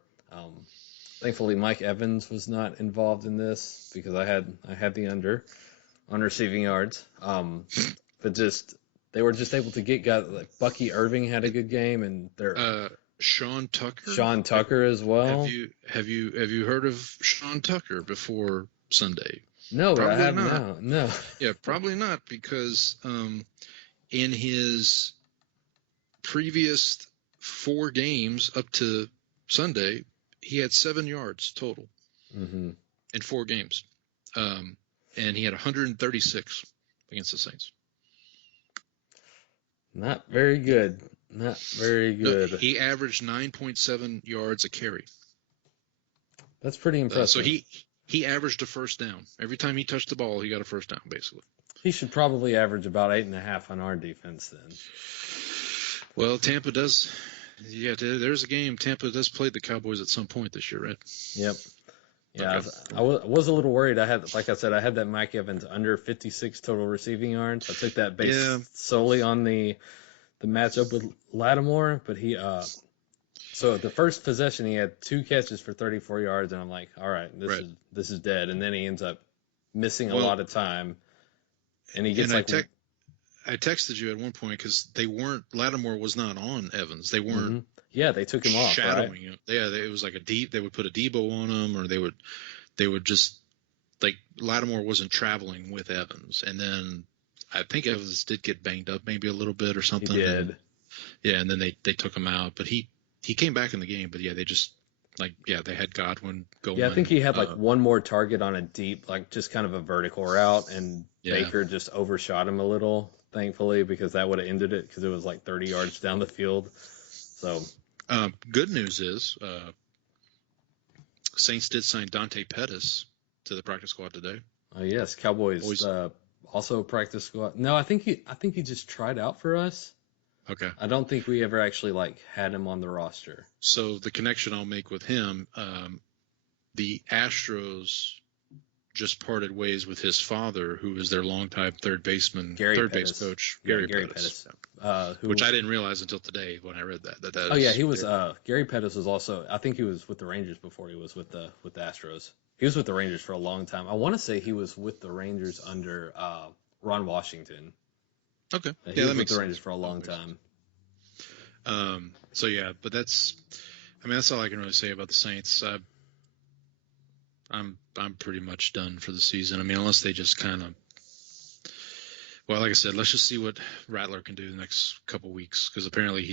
thankfully Mike Evans was not involved in this because I had the under on receiving yards. But they were just able to get guys like Bucky Irving had a good game, and Sean Tucker. Sean Tucker as well. Have you heard of Sean Tucker before Sunday? No, but Probably I have not. no. Yeah, probably not, because in his previous 4 games up to Sunday, he had 7 yards total in 4 games, and he had 136 against the Saints. Not very good. Not very good. No, he averaged 9.7 yards a carry. That's pretty impressive. So he averaged a first down every time he touched the ball. He got a first down, basically. He should probably average about 8.5 on our defense then. Well, Tampa does. Yeah, there's a game. Tampa does play the Cowboys at some point this year, right? Yep. Yeah, Okay. I was a little worried. I had that Mike Evans under 56 total receiving yards. I took that based solely on the matchup with Lattimore, but so the first possession he had 2 catches for 34 yards, and I'm like, all right, this is dead. And then he ends up missing a lot of time, and he gets I texted you at one point because Lattimore was not on Evans. They weren't. Yeah, they took him off. Shadowing right? him. Yeah, it was like they would put a Debo on him, or they would just, like, Lattimore wasn't traveling with Evans, and then I think Evans did get banged up maybe a little bit or something. He did. And then they took him out, but he came back in the game. But yeah, they just they had Godwin going. Yeah, I think he had one more target on a deep, like just kind of a vertical route, and Baker just overshot him a little, thankfully, because that would have ended it because it was like 30 yards down the field. So good news is Saints did sign Dante Pettis to the practice squad today. Oh yes, Cowboys also practice squad. No, I think he just tried out for us. Okay. I don't think we ever actually had him on the roster. So the connection I'll make with him, the Astros just parted ways with his father, who was their longtime third base coach, Gary Pettis. Which I didn't realize until today when I read that. He was. Gary Pettis was also. I think he was with the Rangers before he was with the Astros. He was with the Rangers for a long time. I want to say he was with the Rangers under Ron Washington. Okay. He was with the Rangers for a long time. But that's all I can really say about the Saints. I'm pretty much done for the season. I mean, unless they just kind of, well, like I said, let's just see what Rattler can do the next couple weeks, because apparently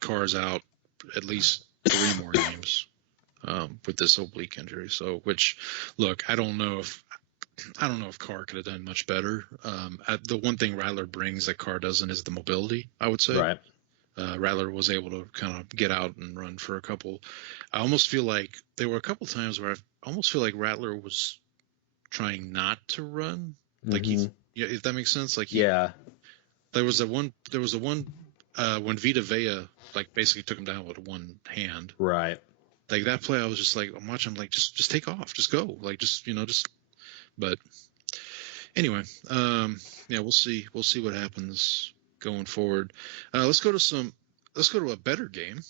Carr's out at least 3 more games with this oblique injury. So, which, look, I don't know if Carr could have done much better. The one thing Rattler brings that Carr doesn't is the mobility, I would say. Right. Rattler was able to kind of get out and run for a couple. I almost feel like there were a couple times where I almost feel like Rattler was trying not to run Like Mm-hmm. if that makes sense. Like Yeah. there was a one when Vita Vea like basically took him down with one hand. Right. Like that play, I was just like, I'm watching, I'm like, just take off, just go, like just. But anyway, yeah, we'll see what happens going forward. Let's go to a better game.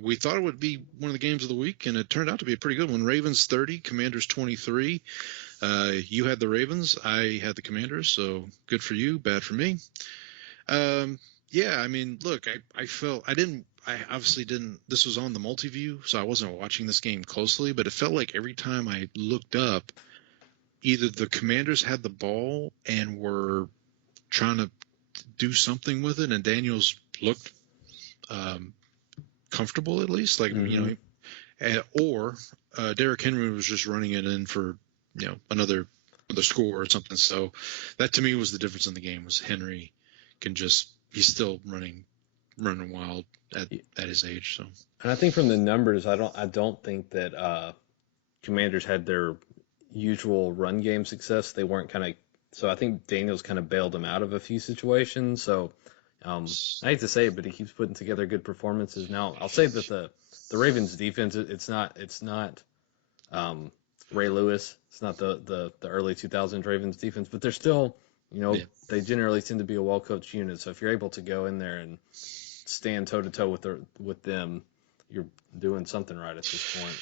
We thought it would be one of the games of the week, and it turned out to be a pretty good one. Ravens 30, Commanders 23. You had the Ravens, I had the Commanders, so good for you, bad for me. Yeah, I mean, look, I obviously didn't, this was on the multi-view, so I wasn't watching this game closely, but it felt like every time I looked up, either the Commanders had the ball and were trying to do something with it, and Daniels looked comfortable at least, like, or Derrick Henry was just running it in for, another score or something. So that to me was the difference in the game, was Henry he's still running wild at his age. So, and I think from the numbers, I don't think that Commanders had their usual run game success. They weren't so I think Daniels kind of bailed them out of a few situations. So I hate to say it, but he keeps putting together good performances. Now I'll say that the Ravens defense, it's not Ray Lewis. It's not the early 2000s Ravens defense, but they're still, they generally tend to be a well-coached unit. So if you're able to go in there and stand toe-to-toe with them, you're doing something right at this point.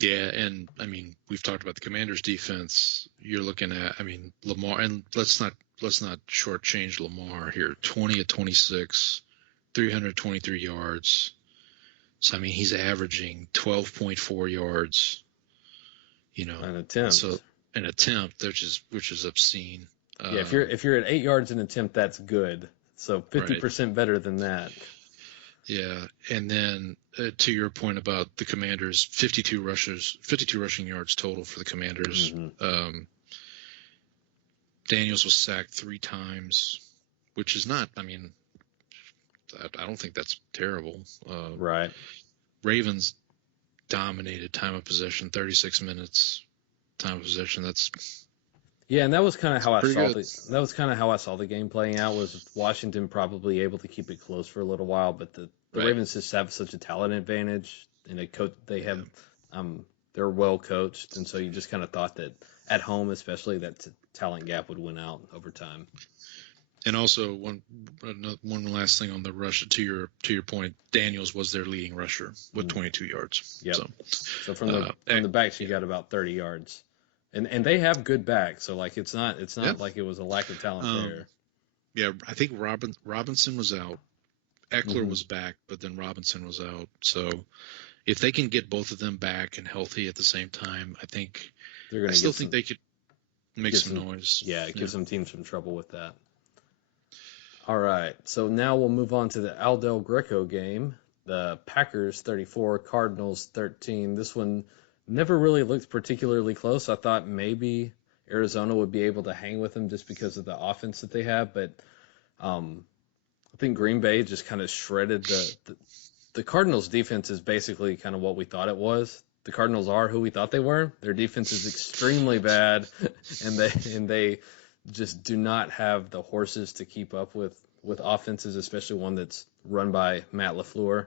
Yeah, and I mean, we've talked about the Commanders' defense. You're looking at, I mean, Lamar, and let's not shortchange Lamar here. 20 of 26, 323 yards. So I mean, he's averaging 12.4 yards. An attempt. So an attempt, which is obscene. Yeah, if you're at 8 yards an attempt, that's good. So 50% better than that. Yeah, and then to your point about the Commanders, 52 rushing yards total for the Commanders. Mm-hmm. Daniels was sacked 3 times, which is not, I mean, I don't think that's terrible. Right. Ravens dominated time of possession, 36 minutes time of possession. That's yeah, and that was kind of how I saw the game playing out. Was Washington probably able to keep it close for a little while, but the Ravens just have such a talent advantage, and they're well coached, and so you just kind of thought that at home, especially, that talent gap would win out over time. And also one last thing on the rush, to your point, Daniels was their leading rusher with 22 yards. Yep. So from the backs, you got about 30 yards. And they have good backs, so like it's not like it was a lack of talent there. Yeah, I think Robinson was out. Eckler was back, but then Robinson was out. So if they can get both of them back and healthy at the same time, I think I still think they could make some noise. Yeah, give some teams some trouble with that. All right, so now we'll move on to the Aldel Greco game. The Packers 34, Cardinals 13. This one never really looked particularly close. I thought maybe Arizona would be able to hang with them just because of the offense that they have, but I think Green Bay just kind of shredded the Cardinals' defense is basically kind of what we thought it was. The Cardinals are who we thought they were. Their defense is extremely bad, and they just do not have the horses to keep up with offenses, especially one that's run by Matt LaFleur.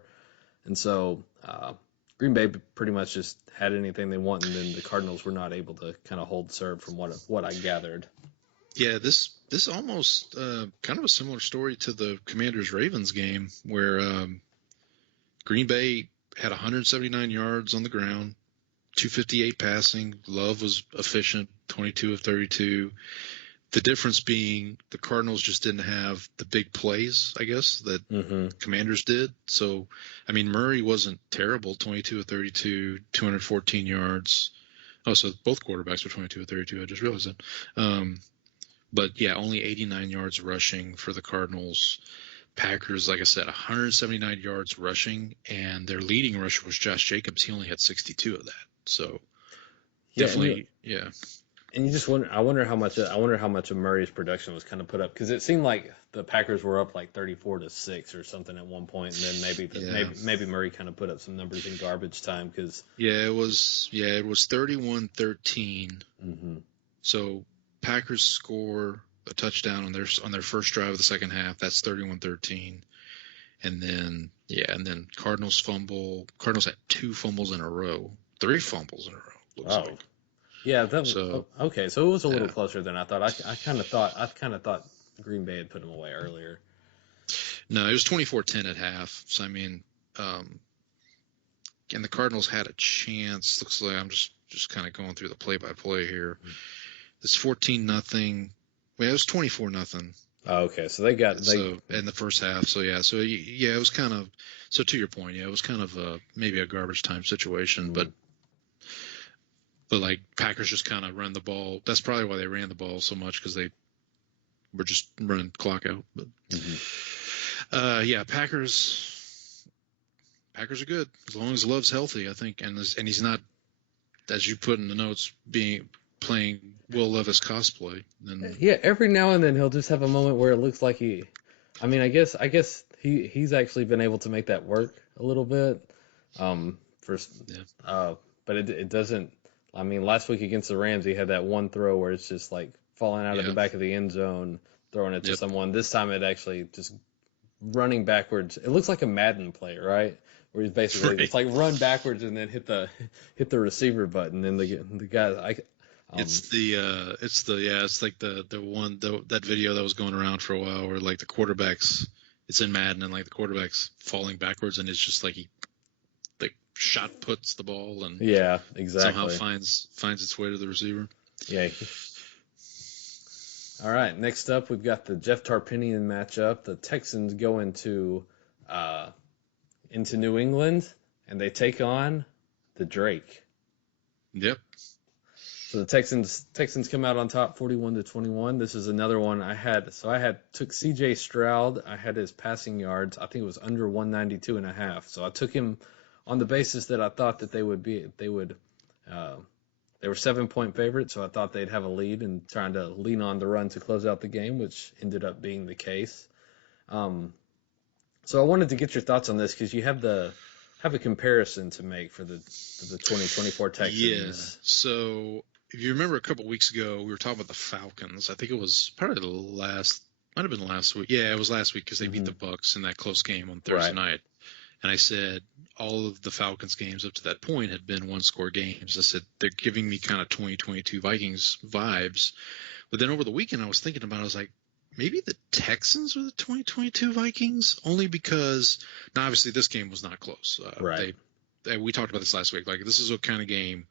And so Green Bay pretty much just had anything they want, and then the Cardinals were not able to kind of hold serve from what I gathered. Yeah, this almost kind of a similar story to the Commanders-Ravens game, where Green Bay had 179 yards on the ground, 258 passing. Love was efficient, 22 of 32. The difference being the Cardinals just didn't have the big plays, I guess, that Commanders did. So, I mean, Murray wasn't terrible, 22 of 32, 214 yards. Oh, so both quarterbacks were 22 of 32. I just realized that. But, yeah, only 89 yards rushing for the Cardinals. Packers, like I said, 179 yards rushing, and their leading rusher was Josh Jacobs. He only had 62 of that. So, definitely, yeah. And you just wonder. I wonder how much of Murray's production was kind of put up, because it seemed like the Packers were up like 34-6 or something at one point, and then maybe Murray kind of put up some numbers in garbage time, because it was 31-13. So Packers score a touchdown on their first drive of the second half. That's 31-13. And then Cardinals fumble. Cardinals had 2 fumbles in a row. 3 fumbles in a row. Looks like. Yeah, okay. So it was a little Yeah. closer than I thought. I kind of thought Green Bay had put him away earlier. No, it was 24-10 at half. So I mean, and the Cardinals had a chance. Looks like I'm just kind of going through the play-by-play here. It's 14-0. Well, it was 24-0. Oh, okay. So they in the first half. So yeah, it was kind of, so to your point, yeah, it was kind of maybe a garbage time situation, but like Packers just kind of run the ball. That's probably why they ran the ball so much, because they were just running clock out. But yeah, Packers are good as long as Love's healthy, I think, and he's not, as you put in the notes, playing Will Levis cosplay. Then yeah, every now and then he'll just have a moment where it looks like I guess he's actually been able to make that work a little bit. But it doesn't. I mean, last week against the Rams, he had that one throw where it's just like falling out of the back of the end zone, throwing it to someone. This time it actually just running backwards. It looks like a Madden play, right? Where he's basically it's like run backwards and then hit the receiver button, and the guy it's like that video that was going around for a while where like the quarterbacks, it's in Madden, and like the quarterback's falling backwards, and it's just like he like shot puts the ball and yeah, exactly, somehow finds its way to the receiver. Yeah. All right, next up we've got the Jeff Tarpinian matchup. The Texans go into New England, and they take on the Drake. Yep. So the Texans come out on top 41-21. This is another one I had. So I took C.J. Stroud. I had his passing yards. I think it was under 192.5. So I took him on the basis that I thought that they were 7-point favorites. So I thought they'd have a lead and trying to lean on the run to close out the game, which ended up being the case. So I wanted to get your thoughts on this because you have a comparison to make for the 2024 Texans. Yeah. So if you remember a couple weeks ago, we were talking about the Falcons. I think it was probably might have been last week. Yeah, it was last week because they beat the Bucs in that close game on Thursday night. And I said all of the Falcons games up to that point had been one-score games. I said they're giving me kind of 2022 Vikings vibes. But then over the weekend, I was thinking about it. I was like, maybe the Texans are the 2022 Vikings, only because now obviously this game was not close. Right. We talked about this last week. Like, this is a kind of game,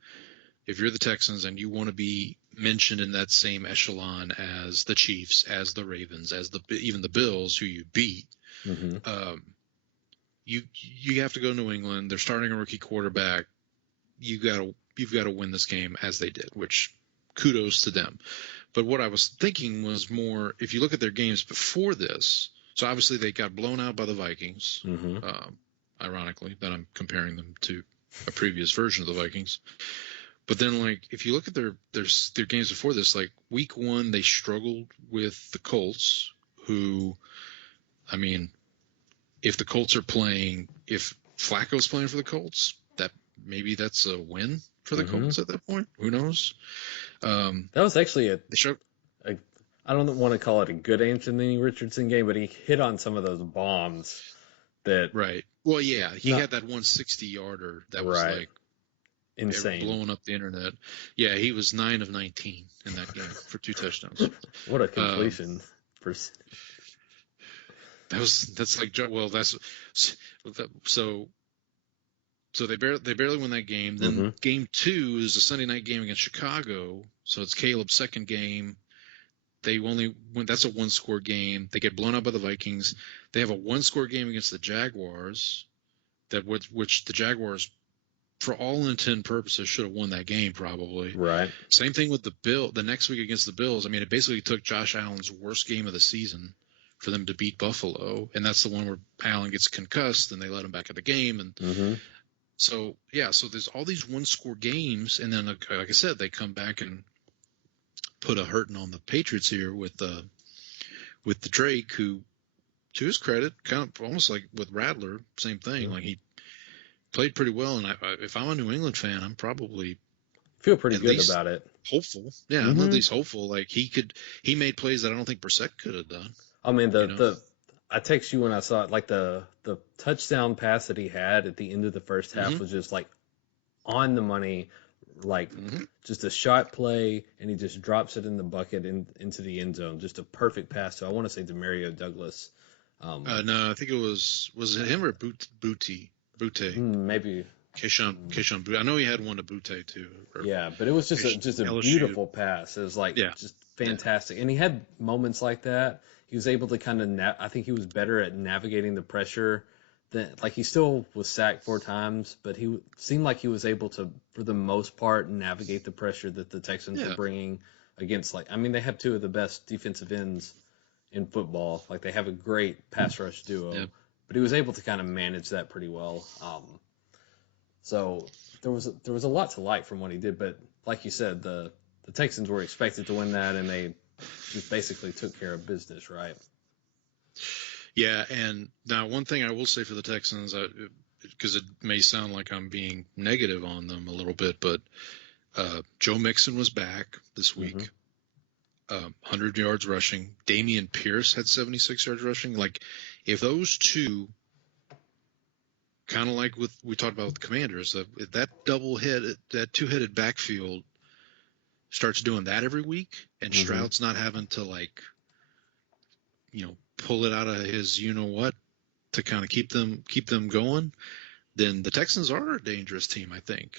if you're the Texans and you want to be mentioned in that same echelon as the Chiefs, as the Ravens, as even the Bills, who you beat, you have to go to New England. They're starting a rookie quarterback. You've got to win this game as they did, which kudos to them. But what I was thinking was more, if you look at their games before this, so obviously they got blown out by the Vikings, ironically, that I'm comparing them to a previous version of the Vikings. But then, like, if you look at their games before this, like week 1, they struggled with the Colts, who, I mean, if the Colts are playing, if Flacco's playing for the Colts, that's a win for the Colts at that point. Who knows? That was actually I don't want to call it a good Anthony Richardson game, but he hit on some of those bombs that. Right. Well, yeah, he had that 160-yarder that was like insane, blowing up the internet. Yeah, he was 9 of 19 in that game for 2 touchdowns. What a completion! So they barely win that game. Then game 2 is a Sunday night game against Chicago. So it's Caleb's second game. They only win. That's a 1-score game. They get blown out by the Vikings. They have a 1-score game against the Jaguars, which the Jaguars, for all intent and purposes, should have won that game probably. Right. Same thing with the next week against the Bills. I mean, it basically took Josh Allen's worst game of the season for them to beat Buffalo, and that's the one where Allen gets concussed and they let him back at the game. And so there's all these 1-score games, and then like I said, they come back and put a hurting on the Patriots here with the Drake, who, to his credit, kind of almost like with Rattler, same thing. Like, he played pretty well, and if I'm a New England fan, I'm probably feel pretty good about it. hopeful. Yeah, I love these hopeful. Like he made plays that I don't think Brissett could have done. I mean, I text you when I saw it, like the touchdown pass that he had at the end of the first half was just like on the money, like just a shot play, and he just drops it in the bucket into the end zone. Just a perfect pass to, I want to say, Demario Douglas. No, I think it was it him or Booty? Maybe. Keishon Booty. I know he had one to Booty too. Yeah, but it was just a LSU. beautiful pass. It was like just fantastic. And he had moments like that. He was able to kind of I think he was better at navigating the pressure than, like, he still was sacked 4 times, but he seemed like he was able to, for the most part, navigate the pressure that the Texans were bringing against, like, I mean, they have 2 of the best defensive ends in football. Like, they have a great pass rush duo, but he was able to kind of manage that pretty well. So there was a lot to like from what he did, but like you said, the Texans were expected to win that, and they just basically took care of business, right? Yeah, and now one thing I will say for the Texans, because it may sound like I'm being negative on them a little bit, but Joe Mixon was back this week, 100 yards rushing. Damian Pierce had 76 yards rushing. Like, if those two, kind of like we talked about with the Commanders, if that that 2-headed backfield starts doing that every week, and Stroud's not having to, like, pull it out of his what to kind of keep them going, then the Texans are a dangerous team, I think.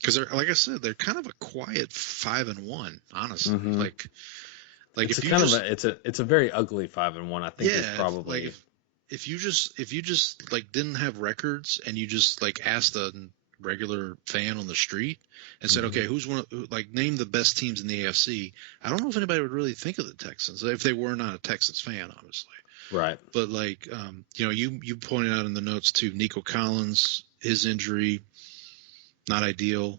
Because they're, like I said, they're kind of a quiet 5-1, honestly. Like it's if you kind just, of it's a very ugly 5-1. I think it's probably like if you just like didn't have records and you just like asked a regular fan on the street and said, okay, name the best teams in the AFC, I don't know if anybody would really think of the Texans if they were not a Texans fan, honestly. Right. But like, you pointed out in the notes too, Nico Collins, his injury, not ideal.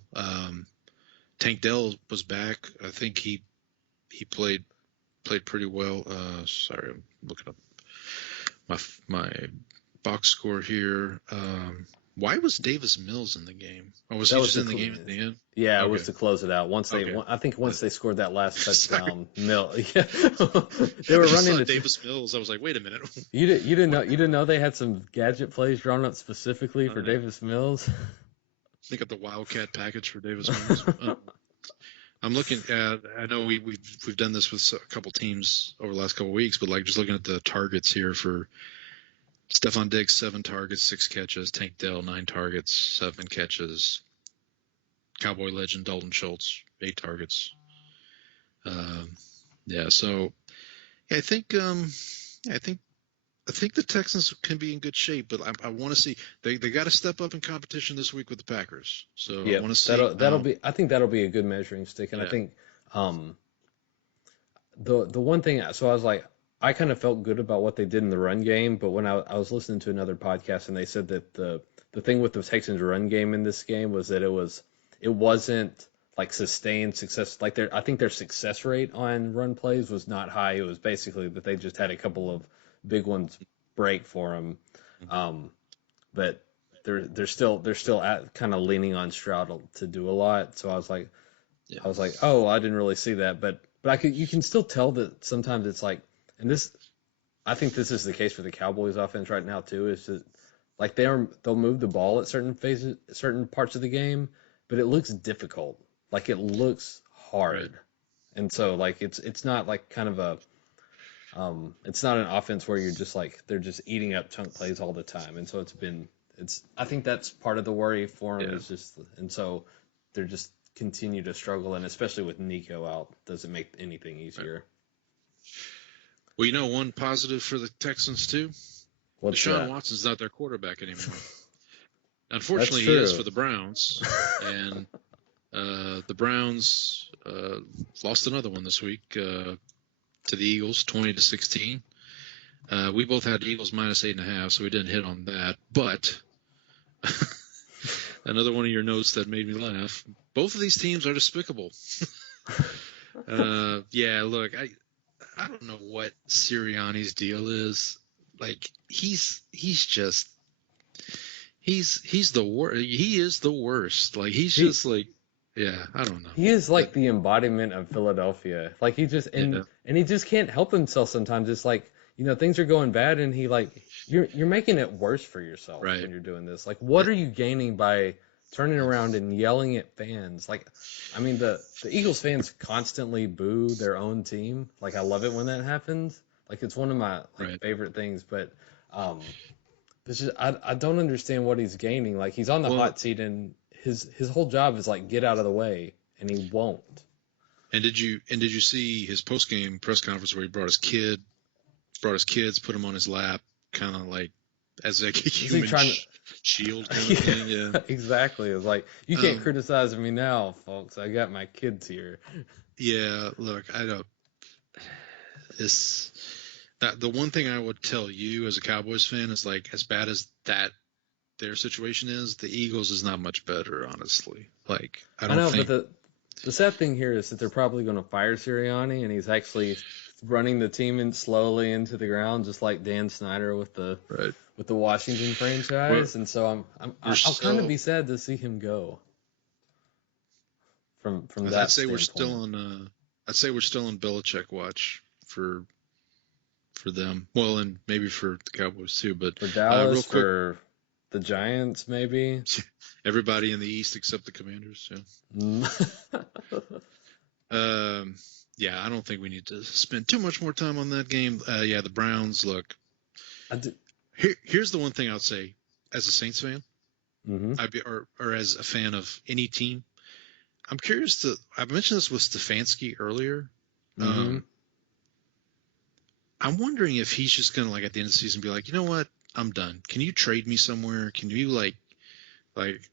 Tank Dell was back. I think he played pretty well. Sorry, I'm looking up my box score here. Why was Davis Mills in the game? Or was he just in the game at the end? Yeah, it was to close it out. Once they scored that last touchdown, they were running Davis Mills. I was like, wait a minute. You didn't know they had some gadget plays drawn up specifically for Davis Mills. They got the Wildcat package for Davis Mills. I'm looking at. I know we've done this with a couple teams over the last couple of weeks, but like just looking at the targets here for Stephon Diggs, 7 targets, 6 catches. Tank Dell, 9 targets, 7 catches. Cowboy legend Dalton Schultz, 8 targets. So I think the Texans can be in good shape, but I want to see they got to step up in competition this week with the Packers. So I want to see that'll be. I think that'll be a good measuring stick, and I think the one thing. So I was like, I kind of felt good about what they did in the run game, but when I was listening to another podcast and they said that the thing with the Texans run game in this game was that it wasn't like sustained success. Like I think their success rate on run plays was not high. It was basically that they just had a couple of big ones break for them. But they're still kind of leaning on Stroud to do a lot. So I was like, oh, I didn't really see that, but you can still tell that sometimes it's like. And I think this is the case for the Cowboys offense right now too. Is that like they'll move the ball at certain parts of the game, but it looks difficult. Like it looks hard, and so like it's not like kind of a it's not an offense where you're just like they're just eating up chunk plays all the time. And so I think that's part of the worry for them is just, and so they're just continue to struggle, and especially with Nico out, doesn't make anything easier. Right. Well, one positive for the Texans, too. Deshaun Watson's not their quarterback anymore. Unfortunately, he is for the Browns. And the Browns lost another one this week to the Eagles, 20-16. We both had Eagles minus 8.5, so we didn't hit on that. But another one of your notes that made me laugh. Both of these teams are despicable. Look, I don't know what Sirianni's deal is. Like he's the worst. He is the worst. Like he's just like Yeah, I don't know. He is like the embodiment of Philadelphia. Like he just and he just can't help himself sometimes. It's like, things are going bad and he like you're making it worse for yourself Right. when you're doing this. Like what are you gaining by turning around and yelling at fans? Like I mean the Eagles fans constantly boo their own team. Like I love it when that happens. Like it's one of my favorite things, but it's just I don't understand what he's gaining. Like he's on the hot seat and his whole job is like get out of the way, and he won't. And did you see his post game press conference where he brought his kids, put him on his lap, kind of like as like a human shield kind of thing? Yeah, exactly. It's like you can't criticize me now, folks. I got my kids here. Yeah, look, I don't. The one thing I would tell you as a Cowboys fan is like as bad as that their situation is, the Eagles is not much better, honestly. Like I don't think. But the sad thing here is that they're probably going to fire Sirianni, and he's actually running the team in slowly into the ground, just like Dan Snyder with the Washington franchise. And so I'll kind of be sad to see him go. From that, I'd say we're still on. I'd say we're still on Belichick watch for them. Well, and maybe for the Cowboys too. But for Dallas, real quick, for the Giants, maybe. Everybody in the East except the Commanders. Yeah. I don't think we need to spend too much more time on that game. The Browns. Look, here's the one thing I'll say as a Saints fan, or as a fan of any team. I'm curious I mentioned this with Stefanski earlier. I'm wondering if he's just gonna like at the end of the season be like, you know what, I'm done. Can you trade me somewhere? Can you like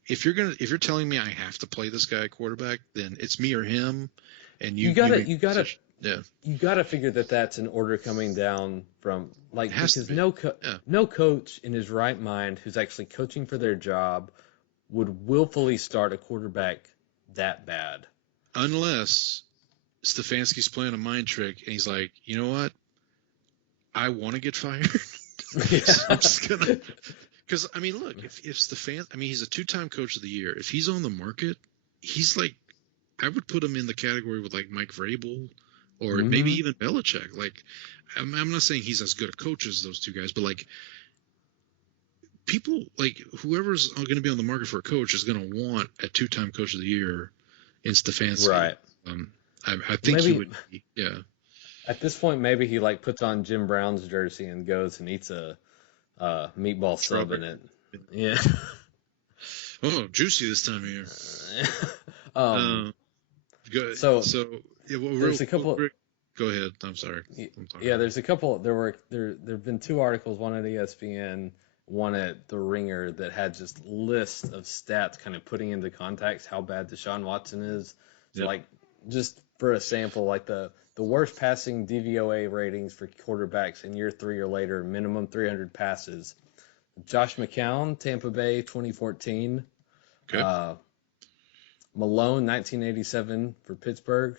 if you're telling me I have to play this guy quarterback, then it's me or him. And you gotta figure that that's an order coming down from like because no coach in his right mind who's actually coaching for their job would willfully start a quarterback that bad, unless Stefanski's playing a mind trick and he's like, you know what, I want to get fired. So I'm just gonna. Because, I mean, look, if he's a 2-time coach of the year. If he's on the market, he's like, I would put him in the category with like Mike Vrabel or maybe even Belichick. Like, I'm not saying he's as good a coach as those two guys, but like, people, like, whoever's going to be on the market for a coach is going to want a 2-time coach of the year in Stefanski. Right. I think he would be, yeah. At this point, maybe he like puts on Jim Brown's jersey and goes and eats a meatball sub in it. Yeah. Oh, juicy this time of year. So yeah, there's a couple. Go ahead. I'm sorry. There's a couple. There've been 2 articles, one at ESPN, one at The Ringer, that had just lists of stats, kind of putting into context how bad Deshaun Watson is. So like just for a sample, like the worst passing DVOA ratings for quarterbacks in year 3 or later, minimum 300 passes. Josh McCown, Tampa Bay, 2014. Okay. Malone, 1987 for Pittsburgh.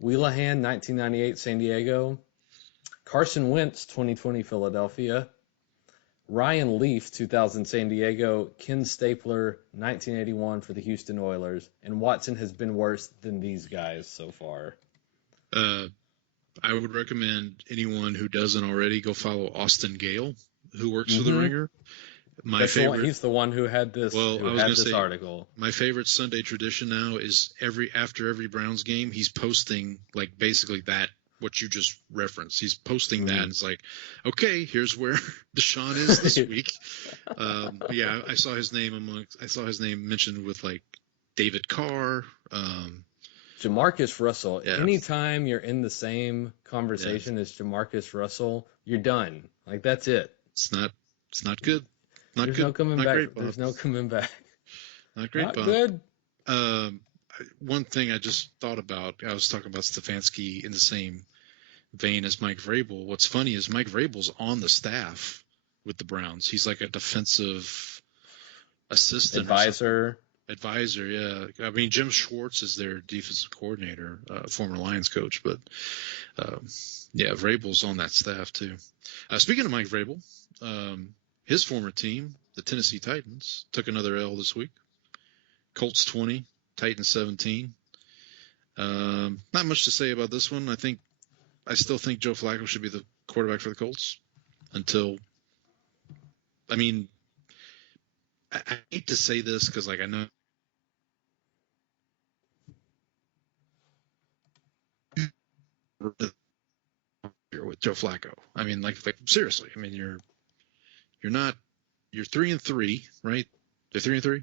Wheelahan, 1998, San Diego. Carson Wentz, 2020, Philadelphia. Ryan Leaf, 2000, San Diego. Ken Stapler, 1981 for the Houston Oilers. And Watson has been worse than these guys so far. I would recommend anyone who doesn't already go follow Austin Gale, who works for The Ringer. He's the one who had this. Article. My favorite Sunday tradition now is after every Browns game, he's posting like basically what you just referenced. He's posting that and it's like, okay, here's where Deshaun is this week. I saw his name mentioned with like David Carr. Jamarcus Russell. Yeah. Anytime you're in the same conversation as Jamarcus Russell, you're done. Like that's it. It's not good. There's no coming back. There's no coming back. Not great. Not good. One thing I just thought about, I was talking about Stefanski in the same vein as Mike Vrabel. What's funny is Mike Vrabel's on the staff with the Browns. He's like a defensive assistant. Advisor, yeah. I mean, Jim Schwartz is their defensive coordinator, former Lions coach. But, Vrabel's on that staff too. Speaking of Mike Vrabel, his former team, the Tennessee Titans, took another L this week. Colts 20, Titans 17. Not much to say about this one. I still think Joe Flacco should be the quarterback for the Colts until. I mean, I hate to say this because, like, I know. With Joe Flacco, I mean, like seriously, I mean, you're 3-3, right? They're 3-3.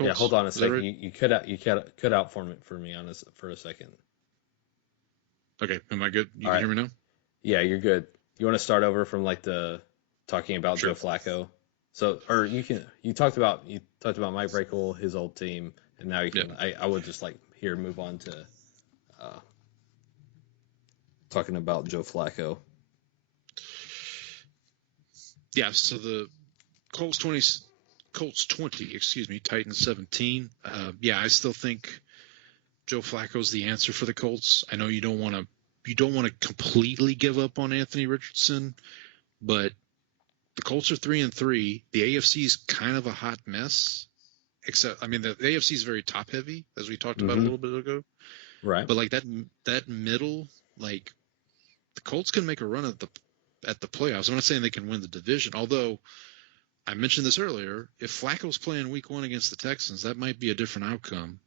Yeah, hold on a second. Right? You cut out for me on this for a second. Okay, am I good? You can hear me now? Yeah, you're good. You want to start over from like the talking about Joe Flacco? So, or you talked about Mike Vrabel, his old team, and now you can. Yeah. I would just like here move on to talking about Joe Flacco. Yeah, so the Colts 20, Titans 17. Yeah, I still think Joe Flacco's the answer for the Colts. I know you don't want to completely give up on Anthony Richardson, but the Colts are 3-3. The AFC is kind of a hot mess. Except, I mean, the AFC is very top heavy, as we talked about a little bit ago. Right. But like that middle, like the Colts can make a run at the playoffs. I'm not saying they can win the division, although I mentioned this earlier. If Flacco's playing week 1 against the Texans, that might be a different outcome.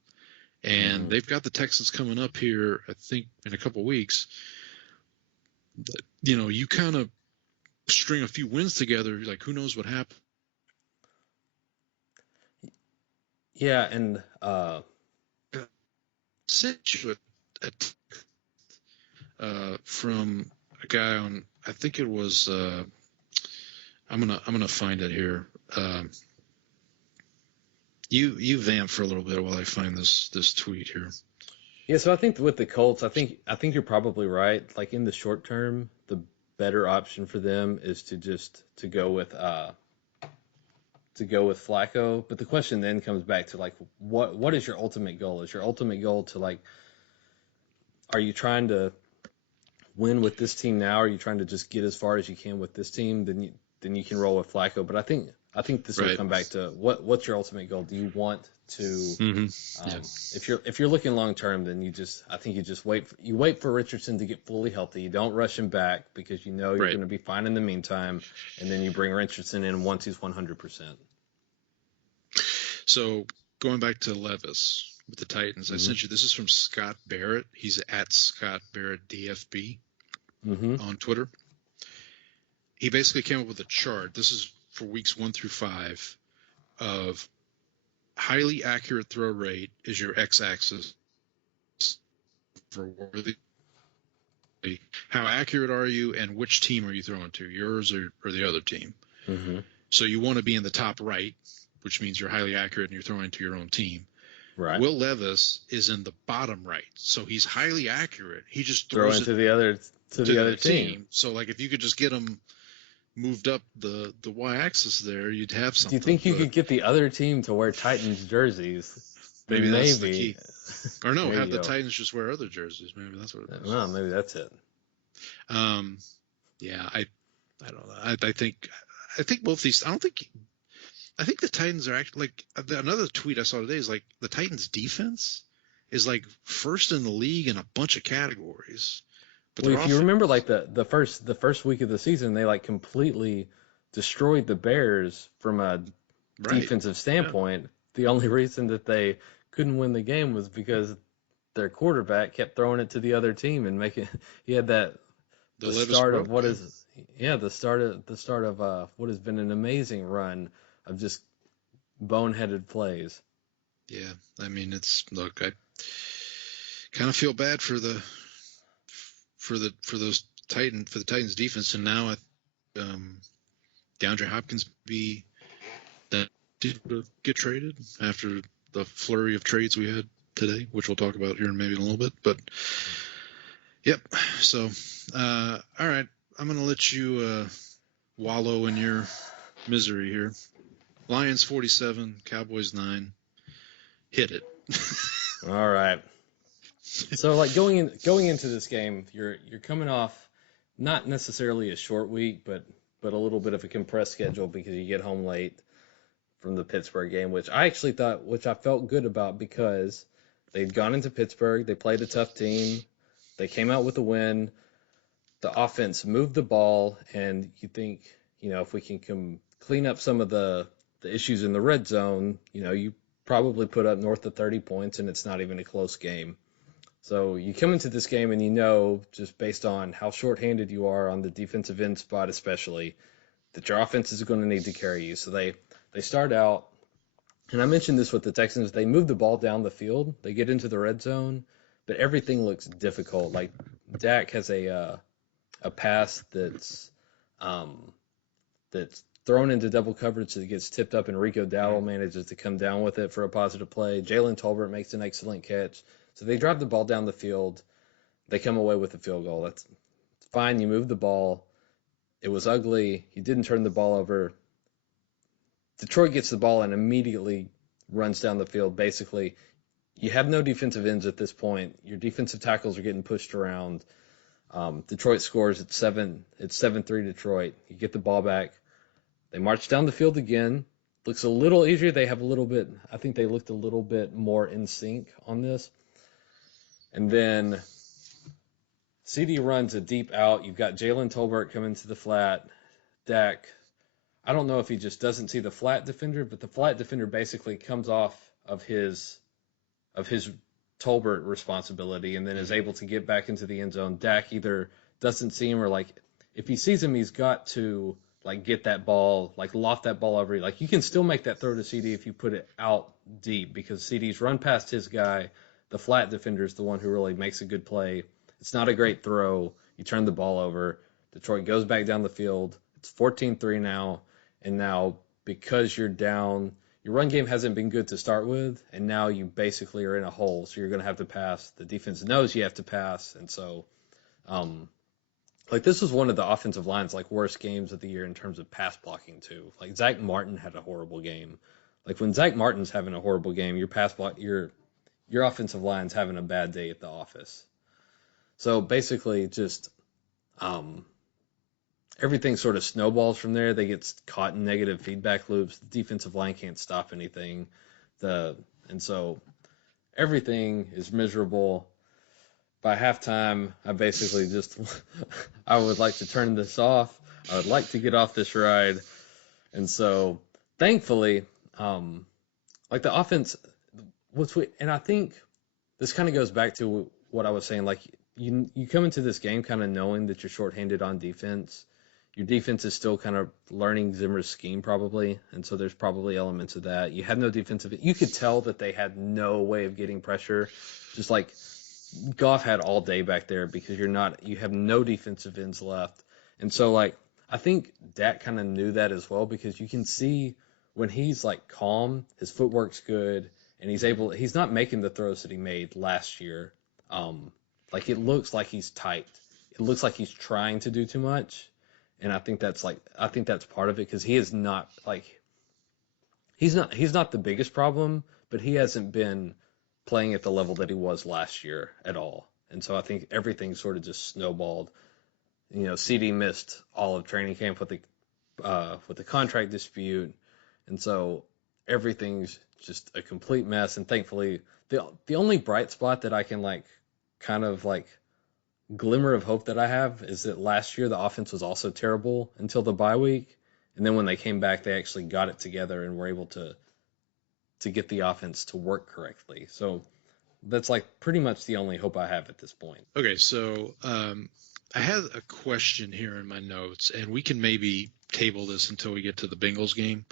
And they've got the Texans coming up here, I think, in a couple weeks. You know, you kind of string a few wins together, like who knows what happened. Yeah, and sent you from a guy on, I think it was I'm gonna find it here. You vamp for a little bit while I find this tweet here. Yeah, so I think with the Colts, I think you're probably right. Like in the short term, the better option for them is to go with Flacco. But the question then comes back to like what is your ultimate goal? Is your ultimate goal to like, are you trying to win with this team now? Are you trying to just get as far as you can with this team? Then you can roll with Flacco. But I think this will come back to what's your ultimate goal? Do you want to? If you're looking long term, then you just wait for Richardson to get fully healthy. You don't rush him back because you know you're going to be fine in the meantime, and then you bring Richardson in once he's 100%. So going back to Levis with the Titans, I sent you. This is from Scott Barrett. He's at Scott Barrett DFB on Twitter. He basically came up with a chart. This is for weeks 1 through 5 of highly accurate throw rate is your x-axis for worthy. How accurate are you, and which team are you throwing to, yours or the other team? So you want to be in the top right, which means you're highly accurate and you're throwing to your own team. Right. Will Levis is in the bottom right, so he's highly accurate. He just throws it to the other team. So like if you could just get him moved up the y-axis there, you'd have something. Do you think you could get the other team to wear Titans jerseys? Maybe that's the key. Or no, have the Titans just wear other jerseys. Maybe that's what it is. Well, maybe that's it. Yeah, I don't know. I think both these. I think the Titans are actually like another tweet I saw today is like the Titans defense is like first in the league in a bunch of categories. But if you remember, like the first week of the season, they like completely destroyed the Bears from a defensive standpoint. Yeah. The only reason that they couldn't win the game was because their quarterback kept throwing it to the other team and making. He had the start of what has been an amazing run of just boneheaded plays. Yeah, I mean I kind of feel bad for the Titans defense, and now DeAndre Hopkins be that to get traded after the flurry of trades we had today, which we'll talk about here maybe in a little bit. But yep. So all right, I'm gonna let you wallow in your misery here. Lions 47, Cowboys 9. Hit it. All right. So like going into this game, you're coming off not necessarily a short week, but a little bit of a compressed schedule because you get home late from the Pittsburgh game, which I felt good about because They'd gone into Pittsburgh. They played a tough team. They came out with a win. The offense moved the ball, and you think, if we can clean up some of the issues in the red zone, you probably put up north of 30 points, and it's not even a close game. So you come into this game and just based on how shorthanded you are on the defensive end spot especially, that your offense is going to need to carry you. So they start out, and I mentioned this with the Texans, they move the ball down the field. They get into the red zone, but everything looks difficult. Like Dak has a pass that's thrown into double coverage that gets tipped up, and Rico Dowdle manages to come down with it for a positive play. Jalen Tolbert makes an excellent catch. So they drive the ball down the field. They come away with a field goal. That's fine. You move the ball. It was ugly. You didn't turn the ball over. Detroit gets the ball and immediately runs down the field. Basically, you have no defensive ends at this point. Your defensive tackles are getting pushed around. Detroit scores at 7-3 Detroit. You get the ball back. They march down the field again. Looks a little easier. I think they looked a little bit more in sync on this. And then CD runs a deep out. You've got Jalen Tolbert coming to the flat. Dak, I don't know if he just doesn't see the flat defender, but the flat defender basically comes off of his Tolbert responsibility and then is able to get back into the end zone. Dak either doesn't see him or if he sees him, he's got to get that ball, loft that ball over. You can still make that throw to CD if you put it out deep because CD's run past his guy. The flat defender is the one who really makes a good play. It's not a great throw. You turn the ball over. Detroit goes back down the field. It's 14-3 now. And now because you're down, your run game hasn't been good to start with, and now you basically are in a hole. So you're going to have to pass. The defense knows you have to pass. And so this was one of the offensive line's worst games of the year in terms of pass blocking too. Zach Martin had a horrible game. When Zach Martin's having a horrible game, your offensive line's having a bad day at the office. So basically just everything sort of snowballs from there. They get caught in negative feedback loops. The defensive line can't stop anything. And so everything is miserable. By halftime, I basically I would like to turn this off. I would like to get off this ride. And so thankfully, the offense, and I think this kind of goes back to what I was saying. You come into this game kind of knowing that you're shorthanded on defense. Your defense is still kind of learning Zimmer's scheme probably, and so there's probably elements of that. You had no defensive. You could tell that they had no way of getting pressure, just like Goff had all day back there because you have no defensive ends left, and so I think Dak kind of knew that as well because you can see when he's calm, his footwork's good. And he's not making the throws that he made last year. It looks like he's tight. It looks like he's trying to do too much. And I think that's part of it because he is not he's not the biggest problem, but he hasn't been playing at the level that he was last year at all. And so I think everything sort of just snowballed. CD missed all of training camp with the contract dispute. And so everything's just a complete mess, and thankfully the only bright spot that I can glimmer of hope that I have is that last year the offense was also terrible until the bye week, and then when they came back they actually got it together and were able to get the offense to work correctly. So that's pretty much the only hope I have at this point. Okay, so I had a question here in my notes, and we can maybe table this until we get to the Bengals game.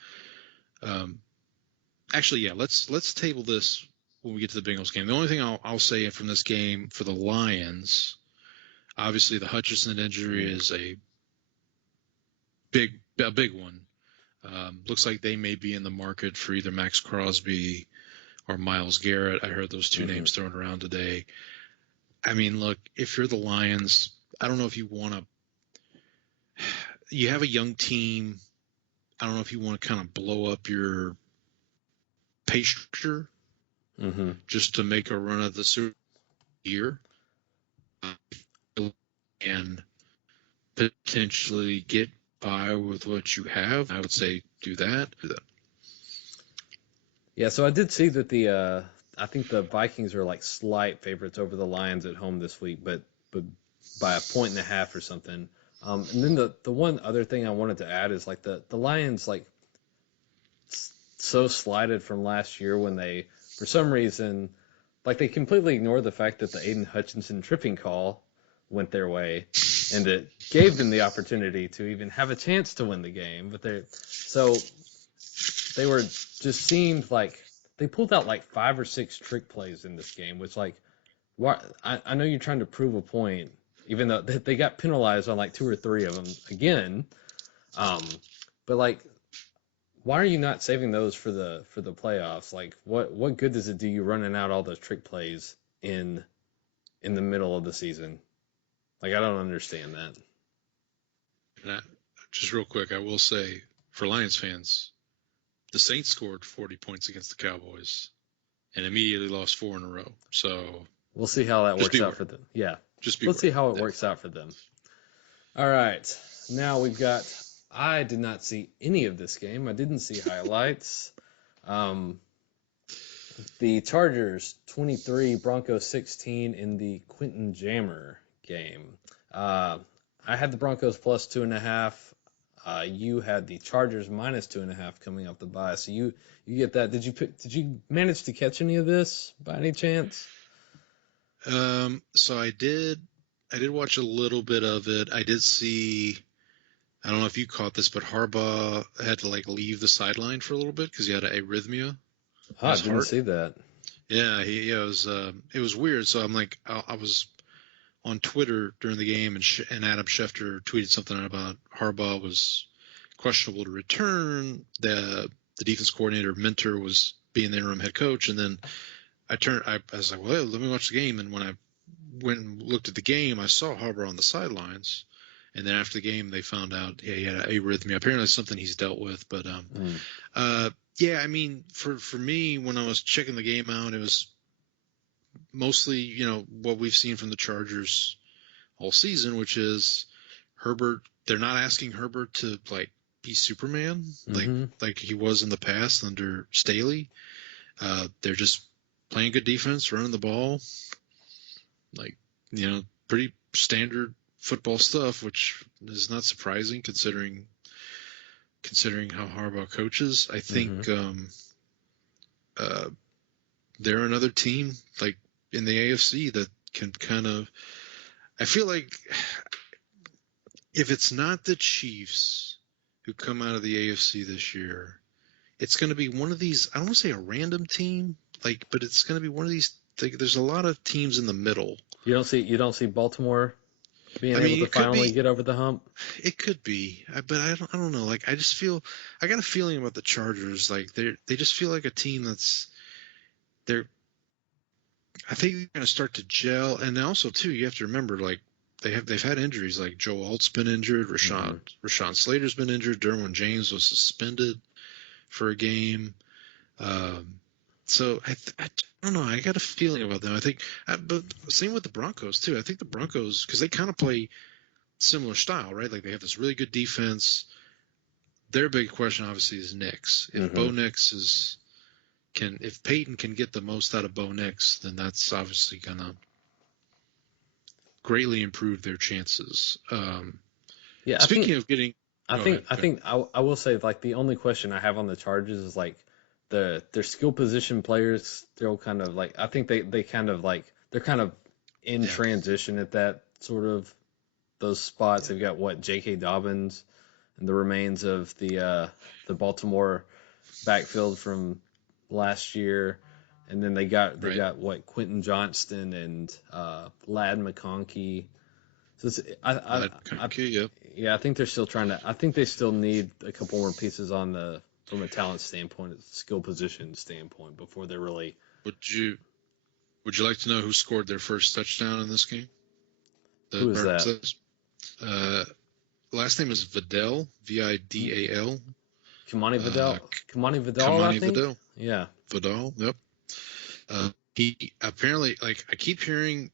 Actually, yeah, let's table this when we get to the Bengals game. The only thing I'll say from this game for the Lions, obviously the Hutchinson injury is a big one. Looks like they may be in the market for either Max Crosby or Myles Garrett. I heard those two names thrown around today. I mean, look, if you're the Lions, I don't know if you want to – you have a young team. I don't know if you want to kind of blow up your pay structure just to make a run at the Super year and potentially get by with what you have. I would say do that. Yeah, so I did see that I think the Vikings are like slight favorites over the Lions at home this week, but by a point and a half or something. And then the one other thing I wanted to add is like the Lions like so slighted from last year when they for some reason like they completely ignored the fact that the Aiden Hutchinson tripping call went their way and it gave them the opportunity to even have a chance to win the game, but they were just seemed like they pulled out like 5 or 6 trick plays in this game, which like why I know you're trying to prove a point, even though they got penalized on like 2 or 3 of them again. But like, why are you not saving those for the playoffs? Like, what good does it do you running out all those trick plays in the middle of the season? Like, I don't understand that. And just real quick, I will say for Lions fans, the Saints scored 40 points against the Cowboys and immediately lost 4 in a row. So we'll see how that works out for them. Yeah. Let's see how it works out for them. All right. Now we've got, I did not see any of this game. I didn't see highlights. The Chargers 23, Broncos 16 in the Quentin Jammer game. I had the Broncos plus 2.5. You had the Chargers minus 2.5 coming off the bye. So you get that. Did you manage to catch any of this by any chance? So I did watch a little bit of it. I did see, I don't know if you caught this, but Harbaugh had to like leave the sideline for a little bit because he had an arrhythmia. I didn't see that. Yeah, it was weird. So I'm like, I was on Twitter during the game, and Adam Schefter tweeted something about Harbaugh was questionable to return. The defense coordinator Mentor was being the interim head coach, and then I was like, well, let me watch the game. And when I went and looked at the game, I saw Harbaugh on the sidelines. And then after the game, they found out he had arrhythmia. Apparently, it's something he's dealt with. But yeah, I mean, for me, when I was checking the game out, it was mostly, what we've seen from the Chargers all season, which is Herbert. They're not asking Herbert to like be Superman like he was in the past under Staley. They're just playing good defense, running the ball, like pretty standard football stuff, which is not surprising considering how Harbaugh coaches. I think they're another team like in the AFC that can kind of. I feel like if it's not the Chiefs who come out of the AFC this year, it's going to be one of these. I don't want to say a random team, but it's going to be one of these. There's a lot of teams in the middle. You don't see Baltimore being able to finally get over the hump. It could be, but I don't know. Like I just feel I got a feeling about the Chargers. Like they just feel like a team I think they're going to start to gel, and also too, you have to remember like they've had injuries. Like Joe Alt's been injured, Rashawn Slater's been injured, Derwin James was suspended for a game. So I don't know. I got a feeling about them. I think, but same with the Broncos too. I think the Broncos, because they kind of play similar style, right? Like they have this really good defense. Their big question obviously is Nix. If Bo Nix if Peyton can get the most out of Bo Nix, then that's obviously gonna greatly improve their chances. Yeah. Speaking of getting, I will say like the only question I have on the Chargers is like their skill position players. They're all kind of like I think they kind of like they're kind of in transition at that sort of those spots. They've got J.K. Dobbins and the remains of the Baltimore backfield from last year, and then they got Quentin Johnston and Ladd McConkey. So I think they're still trying to. I think they still need a couple more pieces from a talent standpoint, a skill position standpoint, before they're really. Would you like to know who scored their first touchdown in this game? Who is that? Last name is Vidal, Vidal. Kamani Vidal. Kamani Vidal. Yeah. Vidal. Yep. He apparently, like, I keep hearing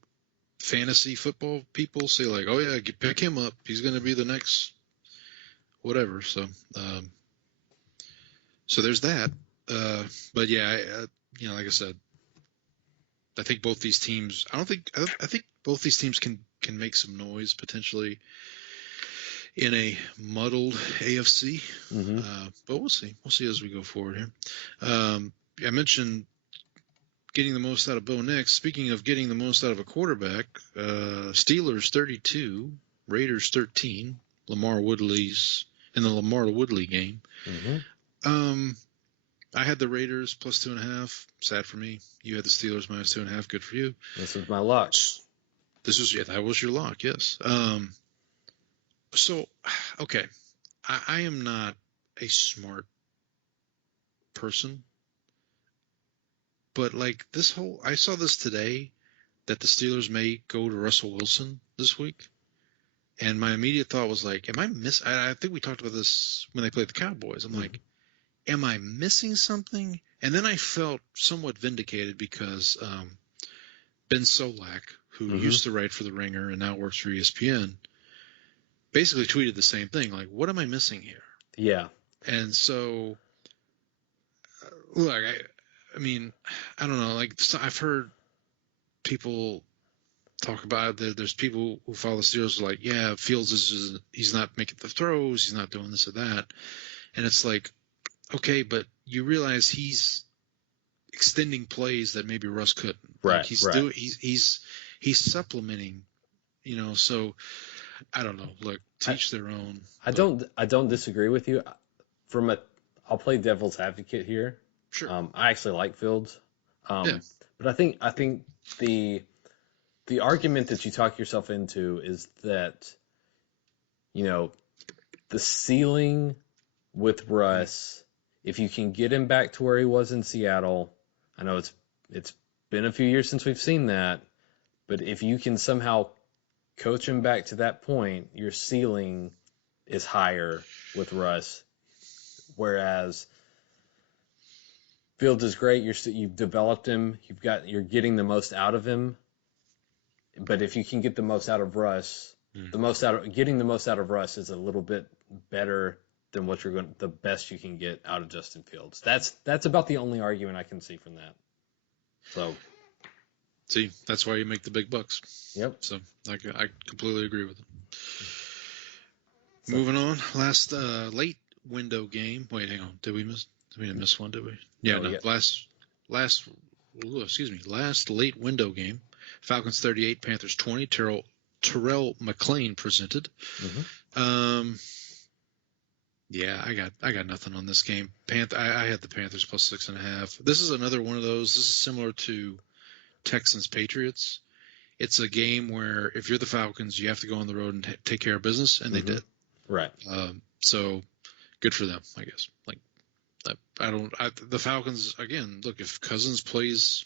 fantasy football people say, like, "Oh yeah, pick him up. He's going to be the next whatever." So, so there's that. But yeah, like I said, I think both these teams. I think both these teams can make some noise potentially in a muddled AFC. But we'll see. We'll see as we go forward here. I mentioned getting the most out of Bo Nix. Speaking of getting the most out of a quarterback, Steelers 32, Raiders 13. Lamar Woodley's in the Lamar Woodley game. I had the Raiders plus 2.5. Sad for me. You had the Steelers minus 2.5. Good for you. This was my lock. That was your lock. Yes. So, okay, I am not a smart person, but like I saw this today that the Steelers may go to Russell Wilson this week. And my immediate thought was like, am I I think we talked about this when they played the Cowboys. I'm like, am I missing something? And then I felt somewhat vindicated because Ben Solak, who used to write for The Ringer and now works for ESPN, basically tweeted the same thing. Like, what am I missing here? Yeah. And so, look, I mean, I don't know. Like, I've heard people talk about it. There's people who follow the Steelers like, yeah, Fields he's not making the throws, he's not doing this or that, and it's like, okay, but you realize he's extending plays that maybe Russ couldn't. Right. Like he's supplementing, So I don't know. Look, teach their own. I don't disagree with you. I'll play devil's advocate here. Sure. I actually like Fields. Yeah. But I think the argument that you talk yourself into is that, the ceiling with Russ, if you can get him back to where he was in Seattle, I know it's been a few years since we've seen that, but if you can somehow coach him back to that point, your ceiling is higher with Russ. Whereas Fields is great. You've developed him. You're getting the most out of him. But if you can get the most out of Russ, getting the most out of Russ is a little bit better than the best you can get out of Justin Fields. That's about the only argument I can see from that. So, see, that's why you make the big bucks. Yep. So I completely agree with it. Moving on, last late window game. Wait, hang on. Did we miss one? Did we? Yeah, no. Last late window game. Falcons 38, Panthers 20. Terrell McClain presented. Yeah, I got nothing on this game. I had the Panthers plus 6.5. This is another one of those. This is similar to Texans Patriots. It's a game where if you're the Falcons, you have to go on the road and take care of business, and they did. Right. So good for them, I guess. Like, the Falcons again. Look, if Cousins plays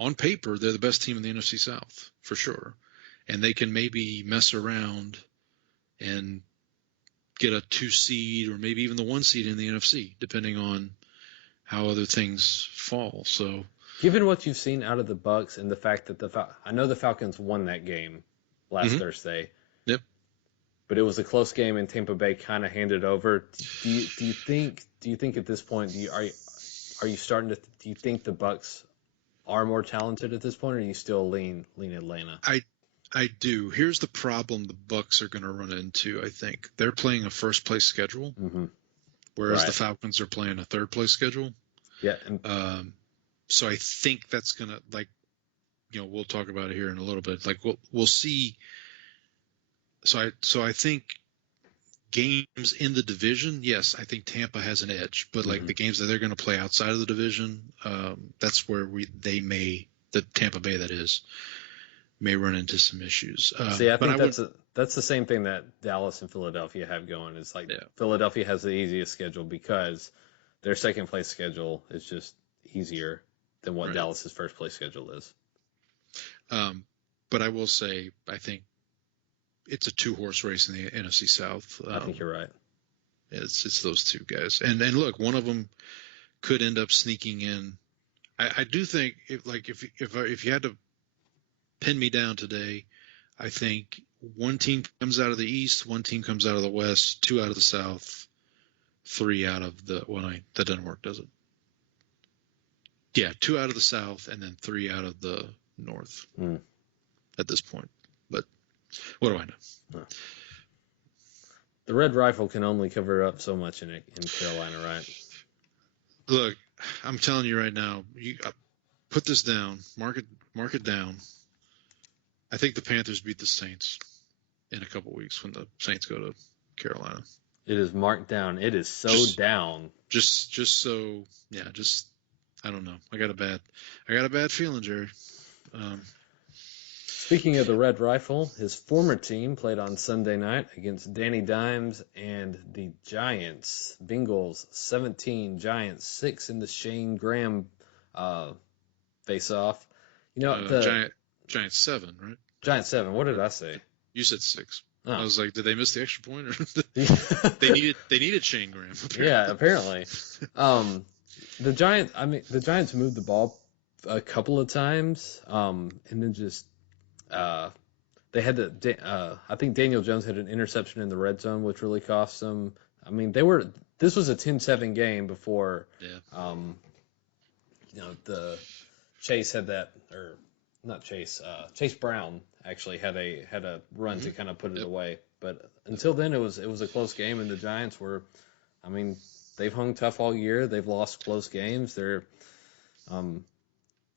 on paper, they're the best team in the NFC South for sure, and they can maybe mess around and get a 2 seed or maybe even the 1 seed in the NFC, depending on how other things fall. So, given what you've seen out of the Bucs and the fact that I know the Falcons won that game last Thursday. Yep. But it was a close game, and Tampa Bay kind of handed over. Do you think at this point do you think the Bucs are more talented at this point, or do you still lean Atlanta? I do. Here's the problem the Bucs are going to run into. I think they're playing a first place schedule, whereas the Falcons are playing a third place schedule. Yeah. So I think that's going to we'll talk about it here in a little bit. Like we'll see. So I think games in the division, yes, I think Tampa has an edge, but like the games that they're going to play outside of the division, that's where the Tampa Bay that is, may run into some issues. See, I think that's the same thing that Dallas and Philadelphia have going. It's like Philadelphia has the easiest schedule because their second place schedule is just easier than what Dallas's first place schedule is. But I will say, I think it's a 2-horse race in the NFC South. I think you're right. It's those two guys, and look, one of them could end up sneaking in. I do think if you had to pin me down today, I think one team comes out of the East, one team comes out of the West, 2 out of the South, 3 out of the that doesn't work, does it? Yeah, 2 out of the South and then 3 out of the North at this point. But what do I know? The Red Rifle can only cover up so much in Carolina, right? Look, I'm telling you right now, you put this down, mark it down. I think the Panthers beat the Saints in a couple weeks when the Saints go to Carolina. It is marked down. It is so down. Just so, yeah, I don't know. I got a bad feeling, Jerry. Speaking of the Red Rifle, his former team played on Sunday night against Danny Dimes and the Giants. Bengals 17, Giants 6 in the Shane Graham face-off. You know, Giants 7, right? Giants 7. What did I say? You said 6. Oh. I was like, did they miss the extra point? Or they needed Shane Graham. Apparently. Yeah, apparently. The Giants moved the ball a couple of times, and then just they had I think Daniel Jones had an interception in the red zone, which really cost them. I mean, this was a 10-7 game before, the Chase had that, or not Chase, Chase Brown actually had a run to kind of put it away. But until then, it was a close game, and the Giants were, I mean, they've hung tough all year. They've lost close games. They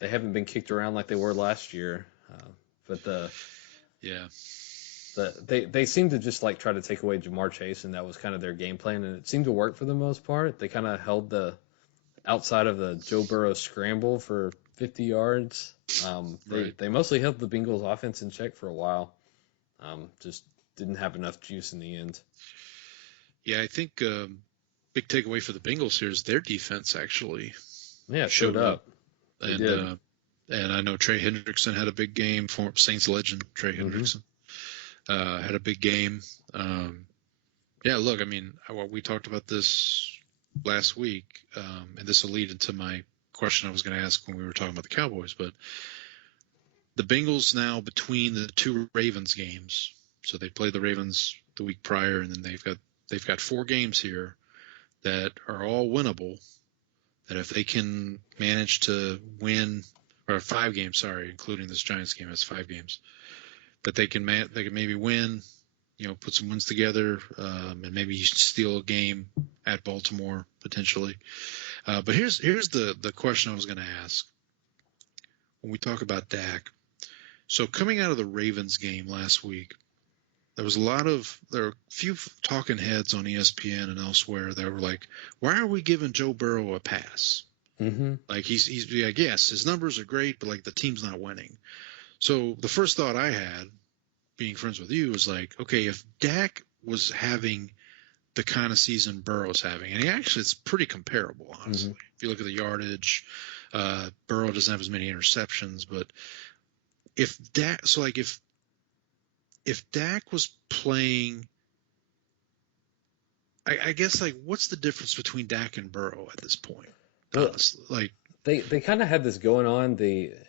haven't been kicked around like they were last year. But they seem to just like try to take away Jamar Chase, and that was kind of their game plan, and it seemed to work for the most part. They kind of held the outside of the Joe Burrow scramble for 50 yards. They mostly held the Bengals offense in check for a while. Just didn't have enough juice in the end. Yeah, I think big takeaway for the Bengals here is their defense actually showed up. And I know Trey Hendrickson had a big game. Former Saints legend Trey Hendrickson had a big game. Look, I mean, we talked about this last week, and this will lead into my question I was going to ask when we were talking about the Cowboys. But the Bengals now, between the 2 Ravens games, so they played the Ravens the week prior, and then they've got 4 games here that are all winnable. That if they can manage to win, or 5 games, sorry, including this Giants game, has 5 games, that they can maybe win, put some wins together, and maybe steal a game at Baltimore potentially. But here's the question I was going to ask when we talk about Dak. So coming out of the Ravens game last week, there were a few talking heads on ESPN and elsewhere that were like, why are we giving Joe Burrow a pass? Mm-hmm. Like he's like, yes, his numbers are great, but like the team's not winning. So the first thought I had, being friends with you, was like, okay, if Dak was having the kind of season Burrow's having, and it's pretty comparable, honestly. Mm-hmm. If you look at the yardage, Burrow doesn't have as many interceptions, but if Dak was playing, I guess, like, what's the difference between Dak and Burrow at this point? Honestly, like they kind of had this going on.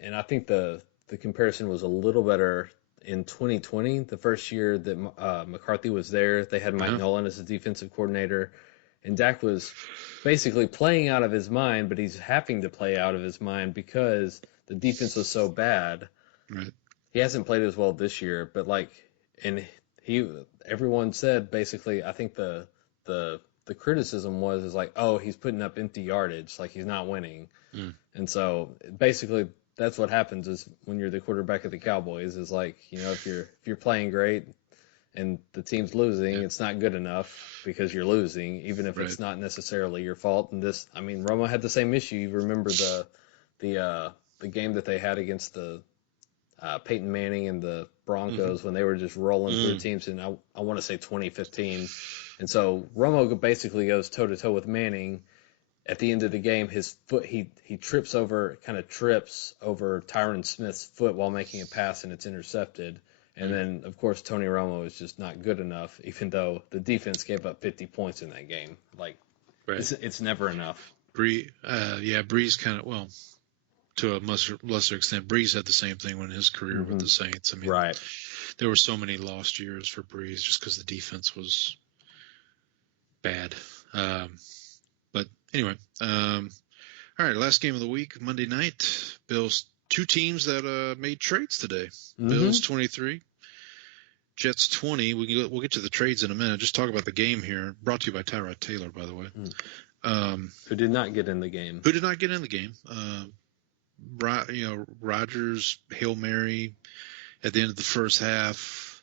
And I think the comparison was a little better in 2020, the first year that McCarthy was there. They had Mike Nolan as the defensive coordinator, and Dak was basically playing out of his mind, but he's having to play out of his mind because the defense was so bad. Right. He hasn't played as well this year, but everyone said basically, I think the criticism was like, oh, he's putting up empty yardage, like he's not winning. And so basically that's what happens is when you're the quarterback of the Cowboys is like, if you're playing great and the team's losing, it's not good enough because you're losing, even if it's not necessarily your fault. And Romo had the same issue. You remember the game that they had against the Peyton Manning and the Broncos when they were just rolling through teams in, I want to say 2015. And so Romo basically goes toe-to-toe with Manning. At the end of the game, his foot, he trips over Tyron Smith's foot while making a pass, and it's intercepted. And then, of course, Tony Romo is just not good enough, even though the defense gave up 50 points in that game. Like, it's never enough. Breeze kind of, well, to a lesser extent, Breeze had the same thing when his career with the Saints. I mean, there were so many lost years for Breeze just because the defense was bad. But anyway, All right, last game of the week, Monday night. Bills, two teams that made trades today. Mm-hmm. Bills 23, Jets 20. We'll get to the trades in a minute. Just talk about the game here. Brought to you by Tyrod Taylor, by the way. Who did not get in the game. Who did not get in the game? Rodgers, Hail Mary at the end of the first half.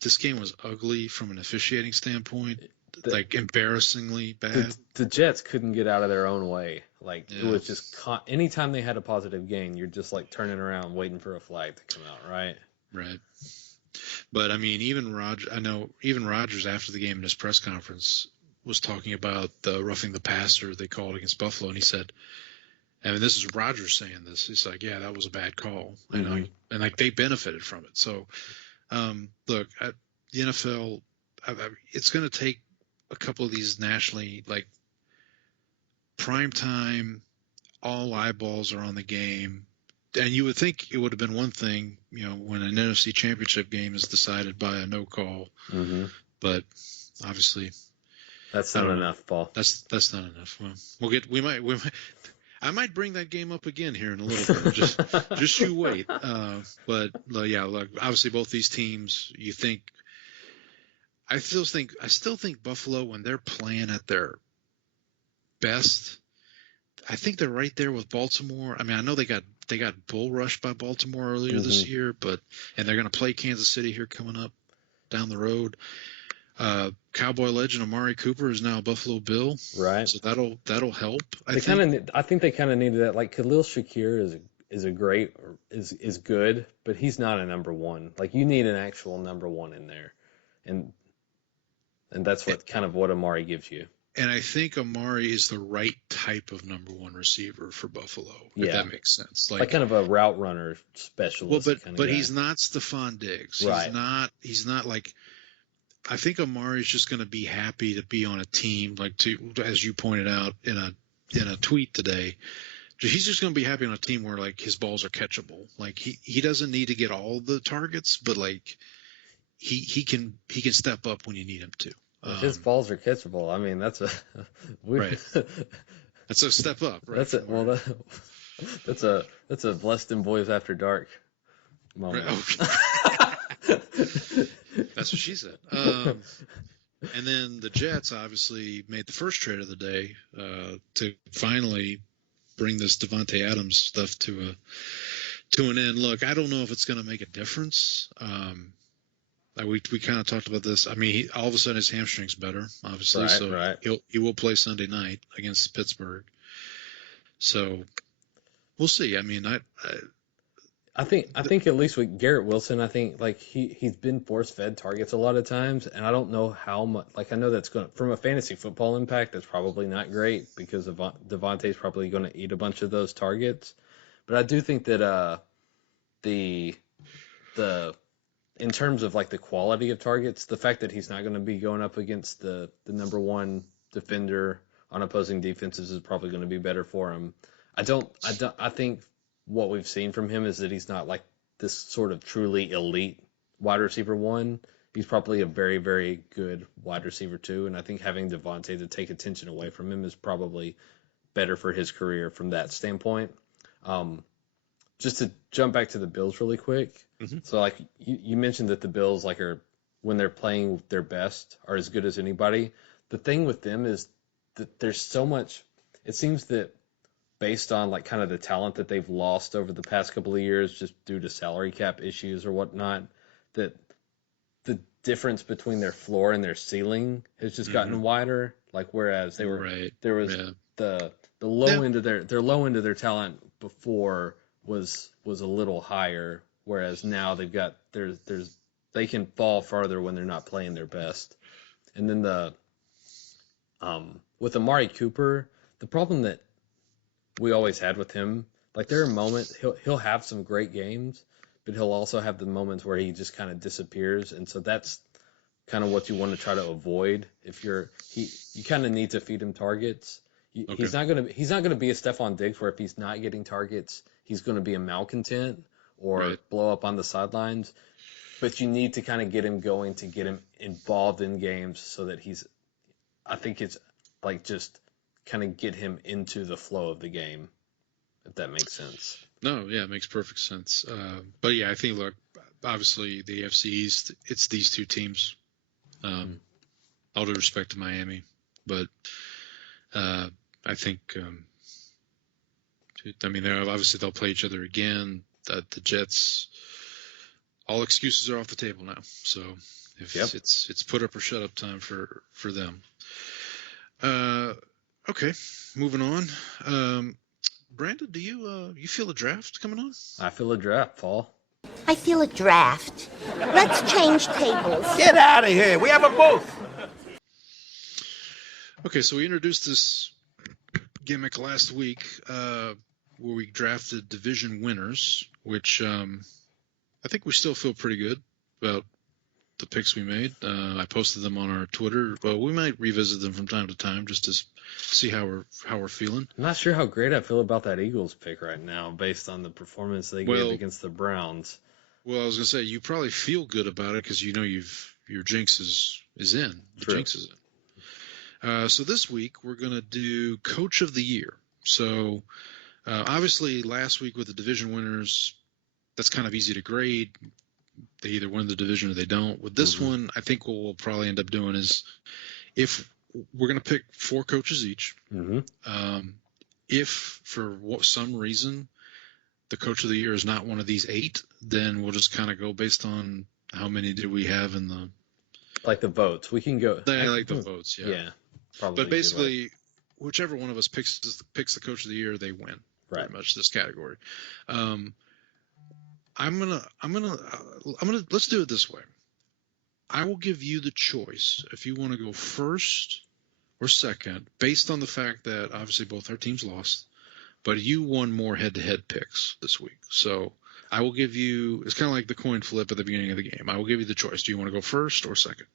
This game was ugly from an officiating standpoint, like embarrassingly bad. The Jets couldn't get out of their own way. Like, Yeah. it was just anytime they had a positive gain, you're just like turning around waiting for a flag to come out, right? Right. But I mean, even Rodgers after the game in his press conference was talking about the roughing the passer they called against Buffalo, and he said, I mean, this is Rodgers saying this. He's like, yeah, that was a bad call, and like they benefited from it. So, look, the NFL, it's going to take a couple of these nationally, like prime time, all eyeballs are on the game. And you would think it would have been one thing, when an NFC Championship game is decided by a no call, but obviously that's not enough, Paul. That's not enough. Well, we might. I might bring that game up again here in a little bit. Just you wait. But yeah, look, obviously both these teams. I still think Buffalo, when they're playing at their best, I think they're right there with Baltimore. I mean, I know they got bull rushed by Baltimore earlier this year, and they're going to play Kansas City here coming up down the road. Cowboy legend Amari Cooper is now a Buffalo Bill, right? So that'll help. I think they kind of needed that. Like Khalil Shakir is good, but he's not a number one. Like you need an actual number one in there, and that's what Amari gives you. And I think Amari is the right type of number one receiver for Buffalo. If that makes sense. Like kind of a route runner specialist. Well, but he's not Stephon Diggs. Right. He's not like. I think Amari's just going to be happy to be on a team, as you pointed out in a tweet today. He's just going to be happy on a team where like his balls are catchable. Like he doesn't need to get all the targets, but like he can step up when you need him to. His balls are catchable. I mean, that's right. That's a step up, right? That's a Blessed in Boys After Dark moment. Right. Okay. That's what she said. And then the Jets obviously made the first trade of the day to finally bring this Davante Adams stuff to an end. Look, I don't know if it's going to make a difference. We kind of talked about this. I mean, all of a sudden his hamstring's better, obviously. Right. He will play Sunday night against Pittsburgh. So we'll see. I mean, I think at least with Garrett Wilson, I think like he's been force fed targets a lot of times, and I don't know how much. Like I know that's going from a fantasy football impact, that's probably not great because Davante's probably going to eat a bunch of those targets. But I do think that the in terms of like the quality of targets, the fact that he's not going to be going up against the number one defender on opposing defenses is probably going to be better for him. I think what we've seen from him is that he's not like this sort of truly elite wide receiver one. He's probably a very, very good wide receiver two, and I think having Davante to take attention away from him is probably better for his career from that standpoint. Just to jump back to the Bills really quick. Mm-hmm. So like you mentioned that the Bills when they're playing their best are as good as anybody. The thing with them is that there's so much. It seems that based on like kind of the talent that they've lost over the past couple of years, just due to salary cap issues or whatnot, that the difference between their floor and their ceiling has just gotten wider. Like whereas there was the low end of their low end of their talent before was a little higher, whereas now they've got they can fall farther when they're not playing their best. And then with Amari Cooper, the problem that we always had with him, like there are moments he'll have some great games, but he'll also have the moments where he just kind of disappears, and so that's kind of what you want to try to avoid. If you kind of need to feed him targets. Okay. He's not gonna be a Stephon Diggs where if he's not getting targets, he's gonna be a malcontent or blow up on the sidelines. But you need to kind of get him going to get him involved in games so that I think it's like just kind of get him into the flow of the game, if that makes sense. No, yeah, it makes perfect sense. But yeah, I think, look, obviously the AFC East, it's these two teams. All due respect to Miami, but I think, obviously they'll play each other again. The Jets, all excuses are off the table now. So it's put up or shut up time for them. Okay, moving on. Brandon, do you feel a draft coming on? I feel a draft, Paul. I feel a draft. Let's change tables. Get out of here. We have a booth. Okay, so we introduced this gimmick last week where we drafted division winners, which I think we still feel pretty good about the picks we made. I posted them on our Twitter. Well, we might revisit them from time to time just to see how we're feeling. I'm not sure how great I feel about that Eagles pick right now, based on the performance they gave against the Browns. Well, I was gonna say you probably feel good about it because you know your jinx is in. The True. jinx is in. So this week we're gonna do Coach of the Year. So obviously last week with the division winners, that's kind of easy to grade. They either win the division or they don't. With this one, I think what we'll probably end up doing is if we're going to pick 4 coaches each. If for some reason the coach of the year is not one of these 8, then we'll just kind of go based on how many did we have in the like the votes. We can go. I like the votes, yeah. Yeah, probably. But basically, whichever one of us picks the coach of the year, they win. Right. Pretty much this category. I'm gonna let's do it this way. I will give you the choice if you want to go first or second, based on the fact that obviously both our teams lost, but you won more head-to-head picks this week. So I will give you. It's kind of like the coin flip at the beginning of the game. I will give you the choice. Do you want to go first or second?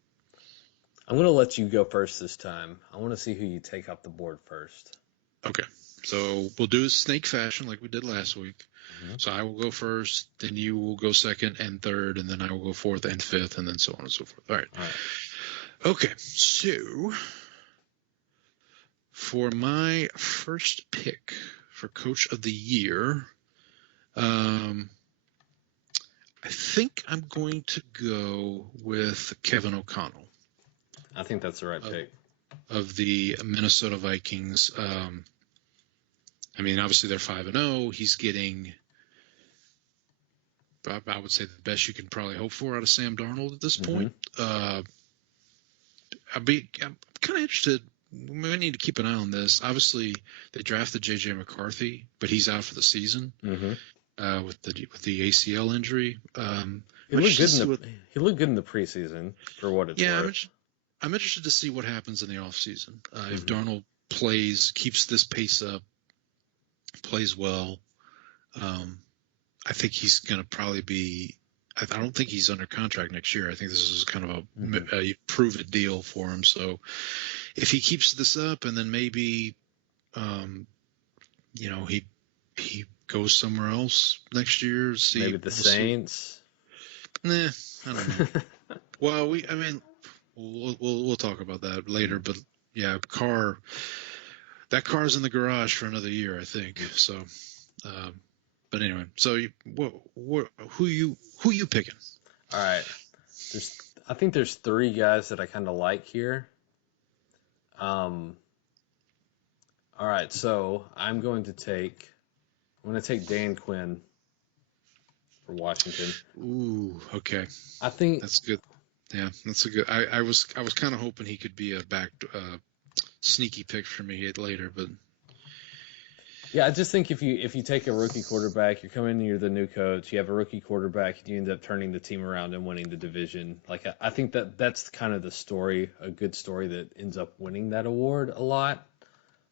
I'm going to let you go first this time. I want to see who you take off the board first. Okay. So we'll do it snake fashion like we did last week. So I will go first, then you will go second and third, and then I will go fourth and fifth, and then so on and so forth. All right. Okay. So for my first pick for Coach of the Year, I think I'm going to go with Kevin O'Connell. I think that's the right pick. Of the Minnesota Vikings. Obviously they're 5-0. He's getting, I would say, the best you can probably hope for out of Sam Darnold at this point. I'm kind of interested. We might need to keep an eye on this. Obviously, they drafted J.J. McCarthy, but he's out for the season with the ACL injury. He looked good in the preseason for what it's worth. I'm interested to see what happens in the offseason. If Darnold keeps this pace up, plays well, I think he's going to probably be – I don't think he's under contract next year. I think this is kind of a prove-it deal for him. So if he keeps this up and then maybe, he goes somewhere else next year. Maybe the Saints. Nah, I don't know. Well, we'll talk about that later. But, yeah, that car's in the garage for another year, I think. So, but anyway, so who you picking? All right, I think there's 3 guys that I kind of like here. All right, so I'm going to take Dan Quinn for Washington. Ooh, okay. I think that's good. Yeah, that's a good. I was kind of hoping he could be a back sneaky pick for me later, but yeah, I just think if you take a rookie quarterback, you're coming in, you're the new coach, you have a rookie quarterback, you end up turning the team around and winning the division. Like I think that's kind of the story, a good story that ends up winning that award a lot.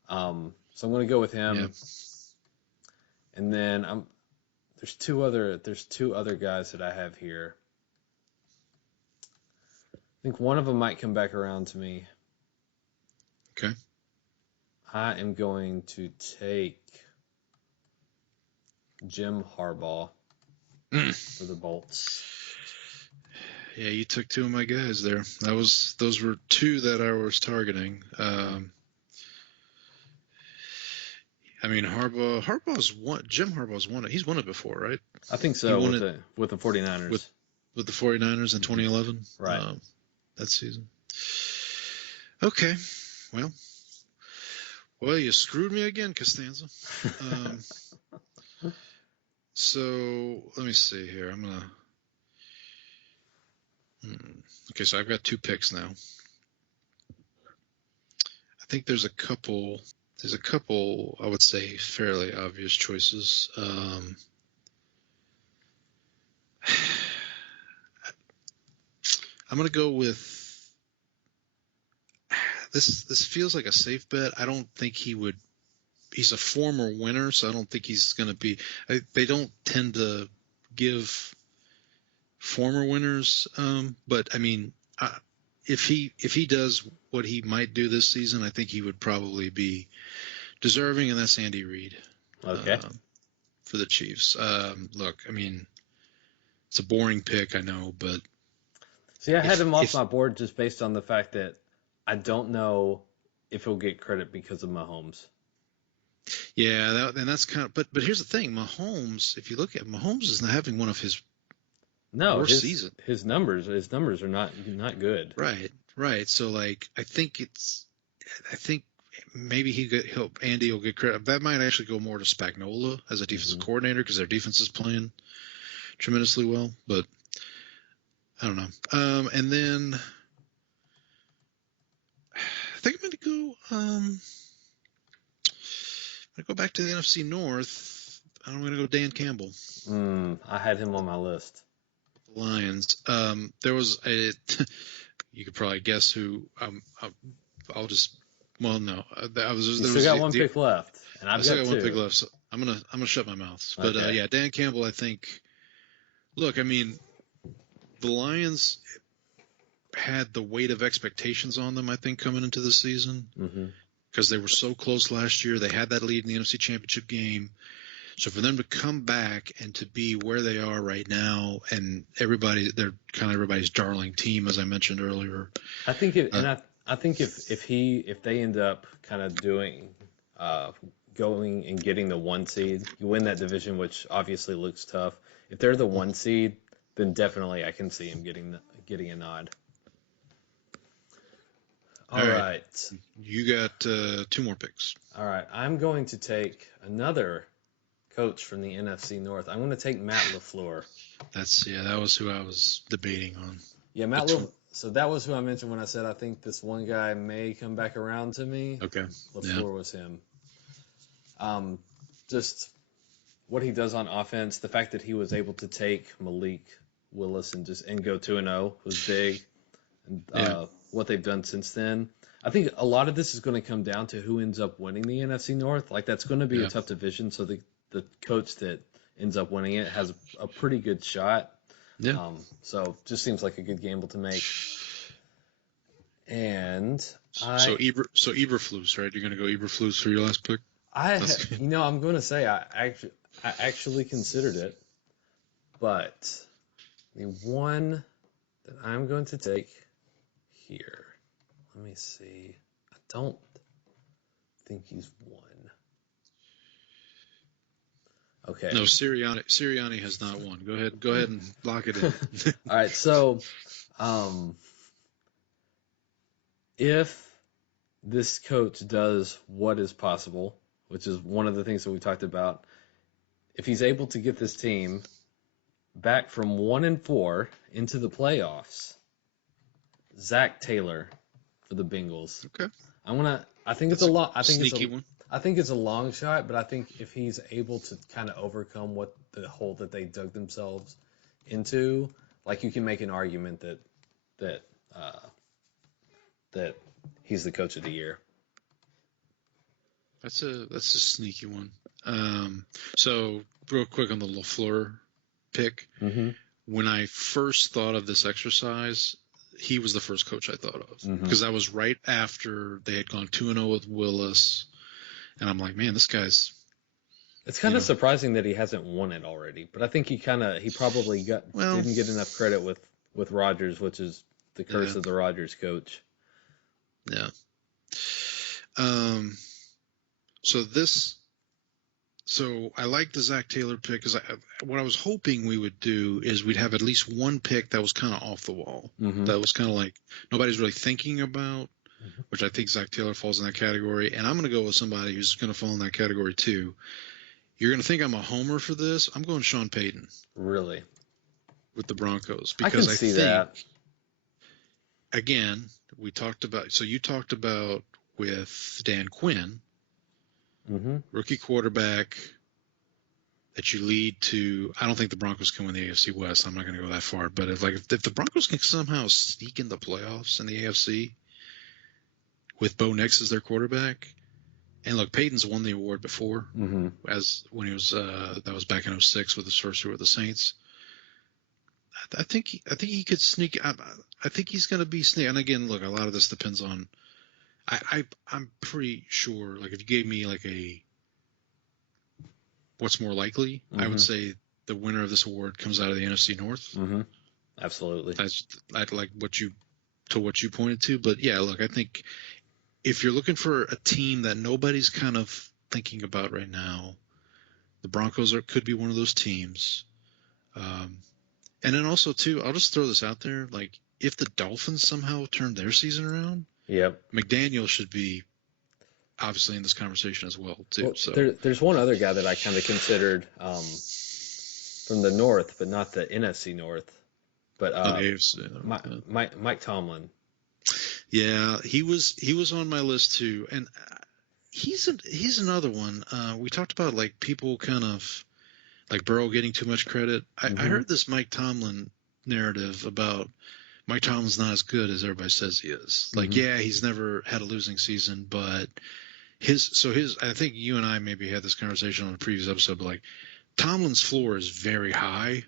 So I'm going to go with him. Yeah. And then there's two other guys that I have here. I think one of them might come back around to me. Okay. I am going to take Jim Harbaugh for the Bolts. Yeah, you took 2 of my guys there. Those were 2 that I was targeting. I mean, Harbaugh's won. Jim Harbaugh's won it. He's won it before, right? I think so with the 49ers. With the 49ers in 2011, right? That season. Okay, well, you screwed me again, Costanza. So let me see here. I'm gonna. Okay, so I've got 2 picks now. I think there's a couple. I would say, fairly obvious choices. I'm gonna go with this. This feels like a safe bet. I don't think he would. He's a former winner, so I don't think he's going to be. They don't tend to give former winners, but I mean, if he does what he might do this season, I think he would probably be deserving, and that's Andy Reid. Okay. For the Chiefs. Look, I mean, it's a boring pick, I know, but see, I had him off my board just based on the fact that I don't know if he'll get credit because of Mahomes. Yeah, that's kind of. But here's the thing, Mahomes. If you look at Mahomes, is not having one of his worst season. His numbers are not good. Right. So like, I think maybe Andy will get credit. That might actually go more to Spagnuolo as a defensive coordinator because their defense is playing tremendously well. But I don't know. And then I think I'm going to go back to the NFC North. I'm going to go Dan Campbell. I had him on my list. Lions. There was a. You could probably guess who. I'll just. Well, no. You still got one pick left, and I've still got got 2. one pick left. So I'm gonna shut my mouth. But okay. Yeah, Dan Campbell. I think. Look, I mean, the Lions had the weight of expectations on them. I think coming into the season. Because they were so close last year. They had that lead in the NFC Championship game. So for them to come back and to be where they are right now, and they're kind of everybody's darling team, as I mentioned earlier. I think if they end up kind of doing going and getting the 1 seed, you win that division, which obviously looks tough. If they're the 1 seed, then definitely I can see him getting a nod. All right. You got 2 more picks. All right. I'm going to take another coach from the NFC North. I'm going to take Matt LaFleur. That was who I was debating on. Yeah, Matt LaFleur. So that was who I mentioned when I said I think this one guy may come back around to me. Okay. LaFleur was him. Just what he does on offense, the fact that he was able to take Malik Willis and go 2-0 was big. And what they've done since then. I think a lot of this is going to come down to who ends up winning the NFC North. Like, that's going to be a tough division, so the coach that ends up winning it has a pretty good shot. Yeah. So just seems like a good gamble to make. And so Eberflus, right? You're going to go Eberflus for your last pick? I'm going to say I actually considered it, but the one that I'm going to take here. Let me see. I don't think he's won. Okay. No, Sirianni has not won. Go ahead and lock it in. All right. So, if this coach does what is possible, which is one of the things that we talked about, if he's able to get this team back from 1-4 into the playoffs, Zach Taylor for the Bengals. Okay. I think it's a long. I think sneaky one. I think it's a long shot, but I think if he's able to kind of overcome what the hole that they dug themselves into, like, you can make an argument that he's the coach of the year. That's a sneaky one. So real quick on the LaFleur pick. Mm-hmm. When I first thought of this exercise, he was the first coach I thought of because that was right after they had gone 2-0 with Willis, and I'm like, man, this guy's. It's kind of surprising that he hasn't won it already, but I think he probably didn't get enough credit with Rodgers, which is the curse of the Rodgers coach. Yeah. So this So I like the Zach Taylor pick because what I was hoping we would do is we'd have at least one pick that was kind of off the wall. Mm-hmm. That was kind of like nobody's really thinking about, which I think Zach Taylor falls in that category. And I'm going to go with somebody who's going to fall in that category too. You're going to think I'm a homer for this. I'm going Sean Payton. Really? With the Broncos. I can see that. Again, you talked about with Dan Quinn, rookie quarterback that you lead to. I don't think the Broncos can win the AFC West. I'm not going to go that far. But if the Broncos can somehow sneak in the playoffs in the AFC with Bo Nix as their quarterback, and look, Peyton's won the award before, as when he was that was back in 2006 with his first year with the Saints. I think he could sneak. I think he's going to be sneak. And again, look, a lot of this depends on. I'm pretty sure. Like if you gave me like a what's more likely, I would say the winner of this award comes out of the NFC North. Absolutely. I'd like what you pointed to. But yeah, look, I think if you're looking for a team that nobody's kind of thinking about right now, the Broncos could be one of those teams. And then also too, I'll just throw this out there: like if the Dolphins somehow turn their season around, McDaniel should be obviously in this conversation as well too. Well, so there's one other guy that I kind of considered from the North, but not the NFC North, but Mike Tomlin. Yeah, he was on my list too, and he's another one. We talked about like people kind of. Like Burrow getting too much credit. I heard this Mike Tomlin narrative about Mike Tomlin's not as good as everybody says he is. Like, yeah, he's never had a losing season, but I think you and I maybe had this conversation on a previous episode, but like Tomlin's floor is very high,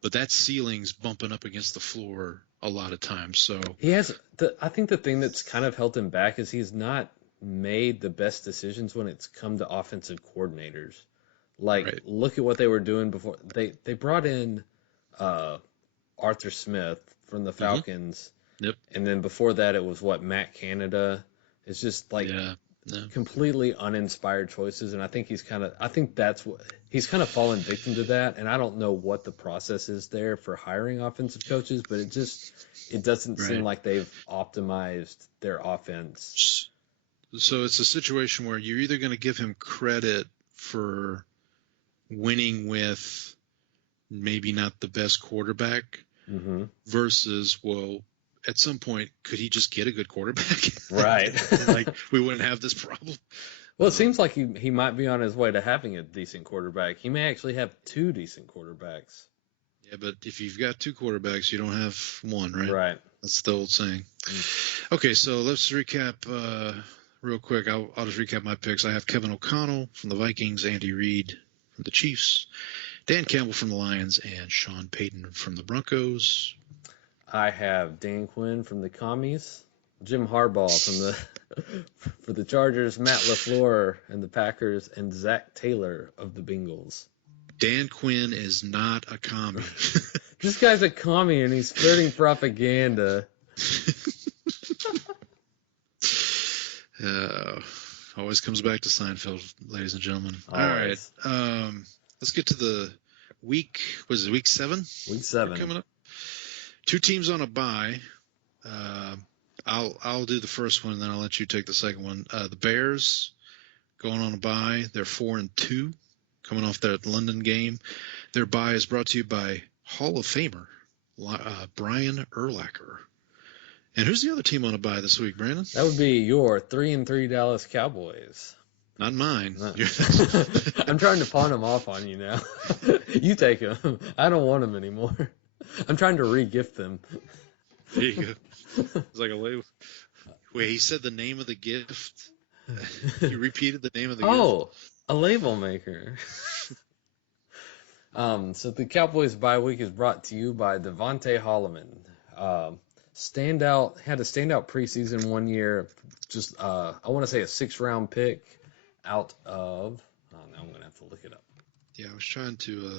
but that ceiling's bumping up against the floor a lot of times. So he has. I think the thing that's kind of held him back is he's not made the best decisions when it's come to offensive coordinators. Like, look at what they were doing before. They brought in Arthur Smith from the Falcons. Yep. And then before that, it was Matt Canada. It's just like completely uninspired choices. And I think he's kind of fallen victim to that. And I don't know what the process is there for hiring offensive coaches, but it doesn't seem like they've optimized their offense. So it's a situation where you're either going to give him credit for winning with maybe not the best quarterback versus, well, at some point, could he just get a good quarterback? Right. Like we wouldn't have this problem. Well, it seems like he might be on his way to having a decent quarterback. He may actually have two decent quarterbacks. Yeah, but if you've got two quarterbacks, you don't have one, right? Right. That's the old saying. Okay, so let's recap real quick. I'll just recap my picks. I have Kevin O'Connell from the Vikings, Andy Reid from the Chiefs, Dan Campbell from the Lions, and Sean Payton from the Broncos. I have Dan Quinn from the Commies, Jim Harbaugh for the Chargers, Matt LaFleur and the Packers, and Zach Taylor of the Bengals. Dan Quinn is not a commie. This guy's a commie and he's spreading propaganda. Always comes back to Seinfeld, ladies and gentlemen. Always. All right. Let's get to the week. Was it week 7? Week 7 coming up. 2 teams on a bye. I'll do the first one, and then I'll let you take the second one. The Bears going on a bye. They're 4-2, coming off that London game. Their bye is brought to you by Hall of Famer Brian Urlacher. And who's the other team on a bye this week, Brandon? That would be your 3-3 Dallas Cowboys. Not mine. No. I'm trying to pawn them off on you now. You take them. I don't want them anymore. I'm trying to re-gift them. There you go. It's like a label. Wait, he said the name of the gift? He repeated the name of the gift? Oh, a label maker. So the Cowboys bye week is brought to you by Devontae Holloman. Had a standout preseason one year. Just I want to say a 6th-round pick out of. Oh, now I'm gonna have to look it up. Yeah, I was trying to.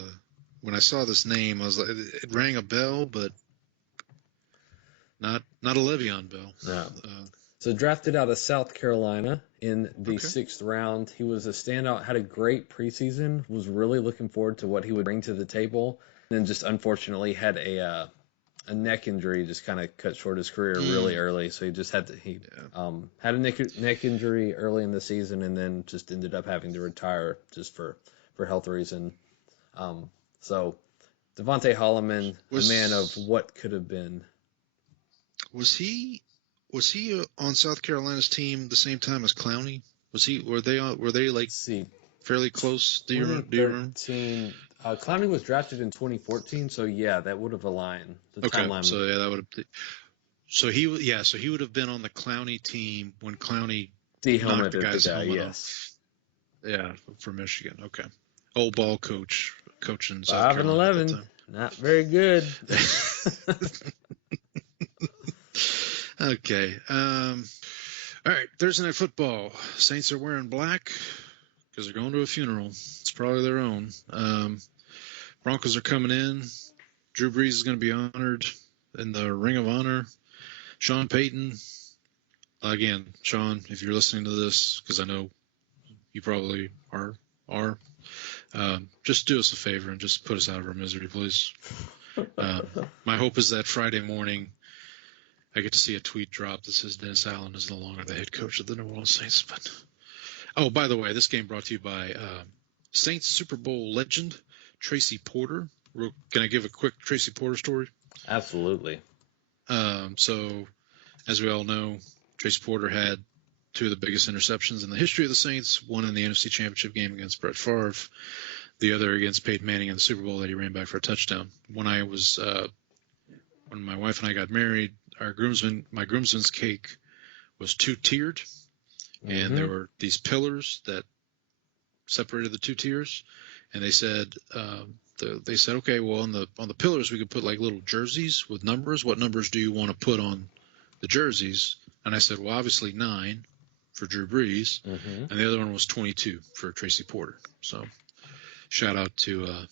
When I saw this name, I was like, it rang a bell, but not a Le'Veon Bell. No. So drafted out of South Carolina in the Okay. 6th round. He was a standout, had a great preseason, was really looking forward to what he would bring to the table. And then just unfortunately had a neck injury, just kind of cut short his career really early. So he just had had a neck injury early in the season and then just ended up having to retire just for health reason. So Devontae Holloman, a man of what could have been. Was he on South Carolina's team the same time as Clowney? Were they like Let's see. fairly close? Do you remember? 2013. Clowney was drafted in 2014, so yeah, that would have aligned. The Okay, timeline. so yeah, that would have. So he would have been on the Clowney team when Clowney knocked the de-helmeted guy's the guy, helmet yes. off. Yeah, for Michigan. Okay, old ball coaching South 5 and Carolina at 11, the time. not very good. Okay. All right. Thursday Night Football. Saints are wearing black because they're going to a funeral. It's probably their own. Broncos are coming in. Drew Brees is going to be honored in the Ring of Honor. Sean Payton. Again, Sean, if you're listening to this, because I know you probably are, just do us a favor and just put us out of our misery, please. My hope is that Friday morning I get to see a tweet drop that says Dennis Allen is no longer the head coach of the New Orleans Saints. But by the way, this game brought to you by Saints Super Bowl legend Tracy Porter. Can I give a quick Tracy Porter story? Absolutely. So, as we all know, Tracy Porter had 2 of the biggest interceptions in the history of the Saints. One in the NFC Championship game against Brett Favre, the other against Peyton Manning in the Super Bowl that he ran back for a touchdown. When my wife and I got married, my groomsman's cake was 2-tiered, and there were these pillars that separated the 2 tiers, and they said, okay, well on the pillars we could put like little jerseys with numbers. What numbers do you want to put on the jerseys? And I said, well, obviously 9 for Drew Brees, and the other one was 22 for Tracy Porter. So shout out to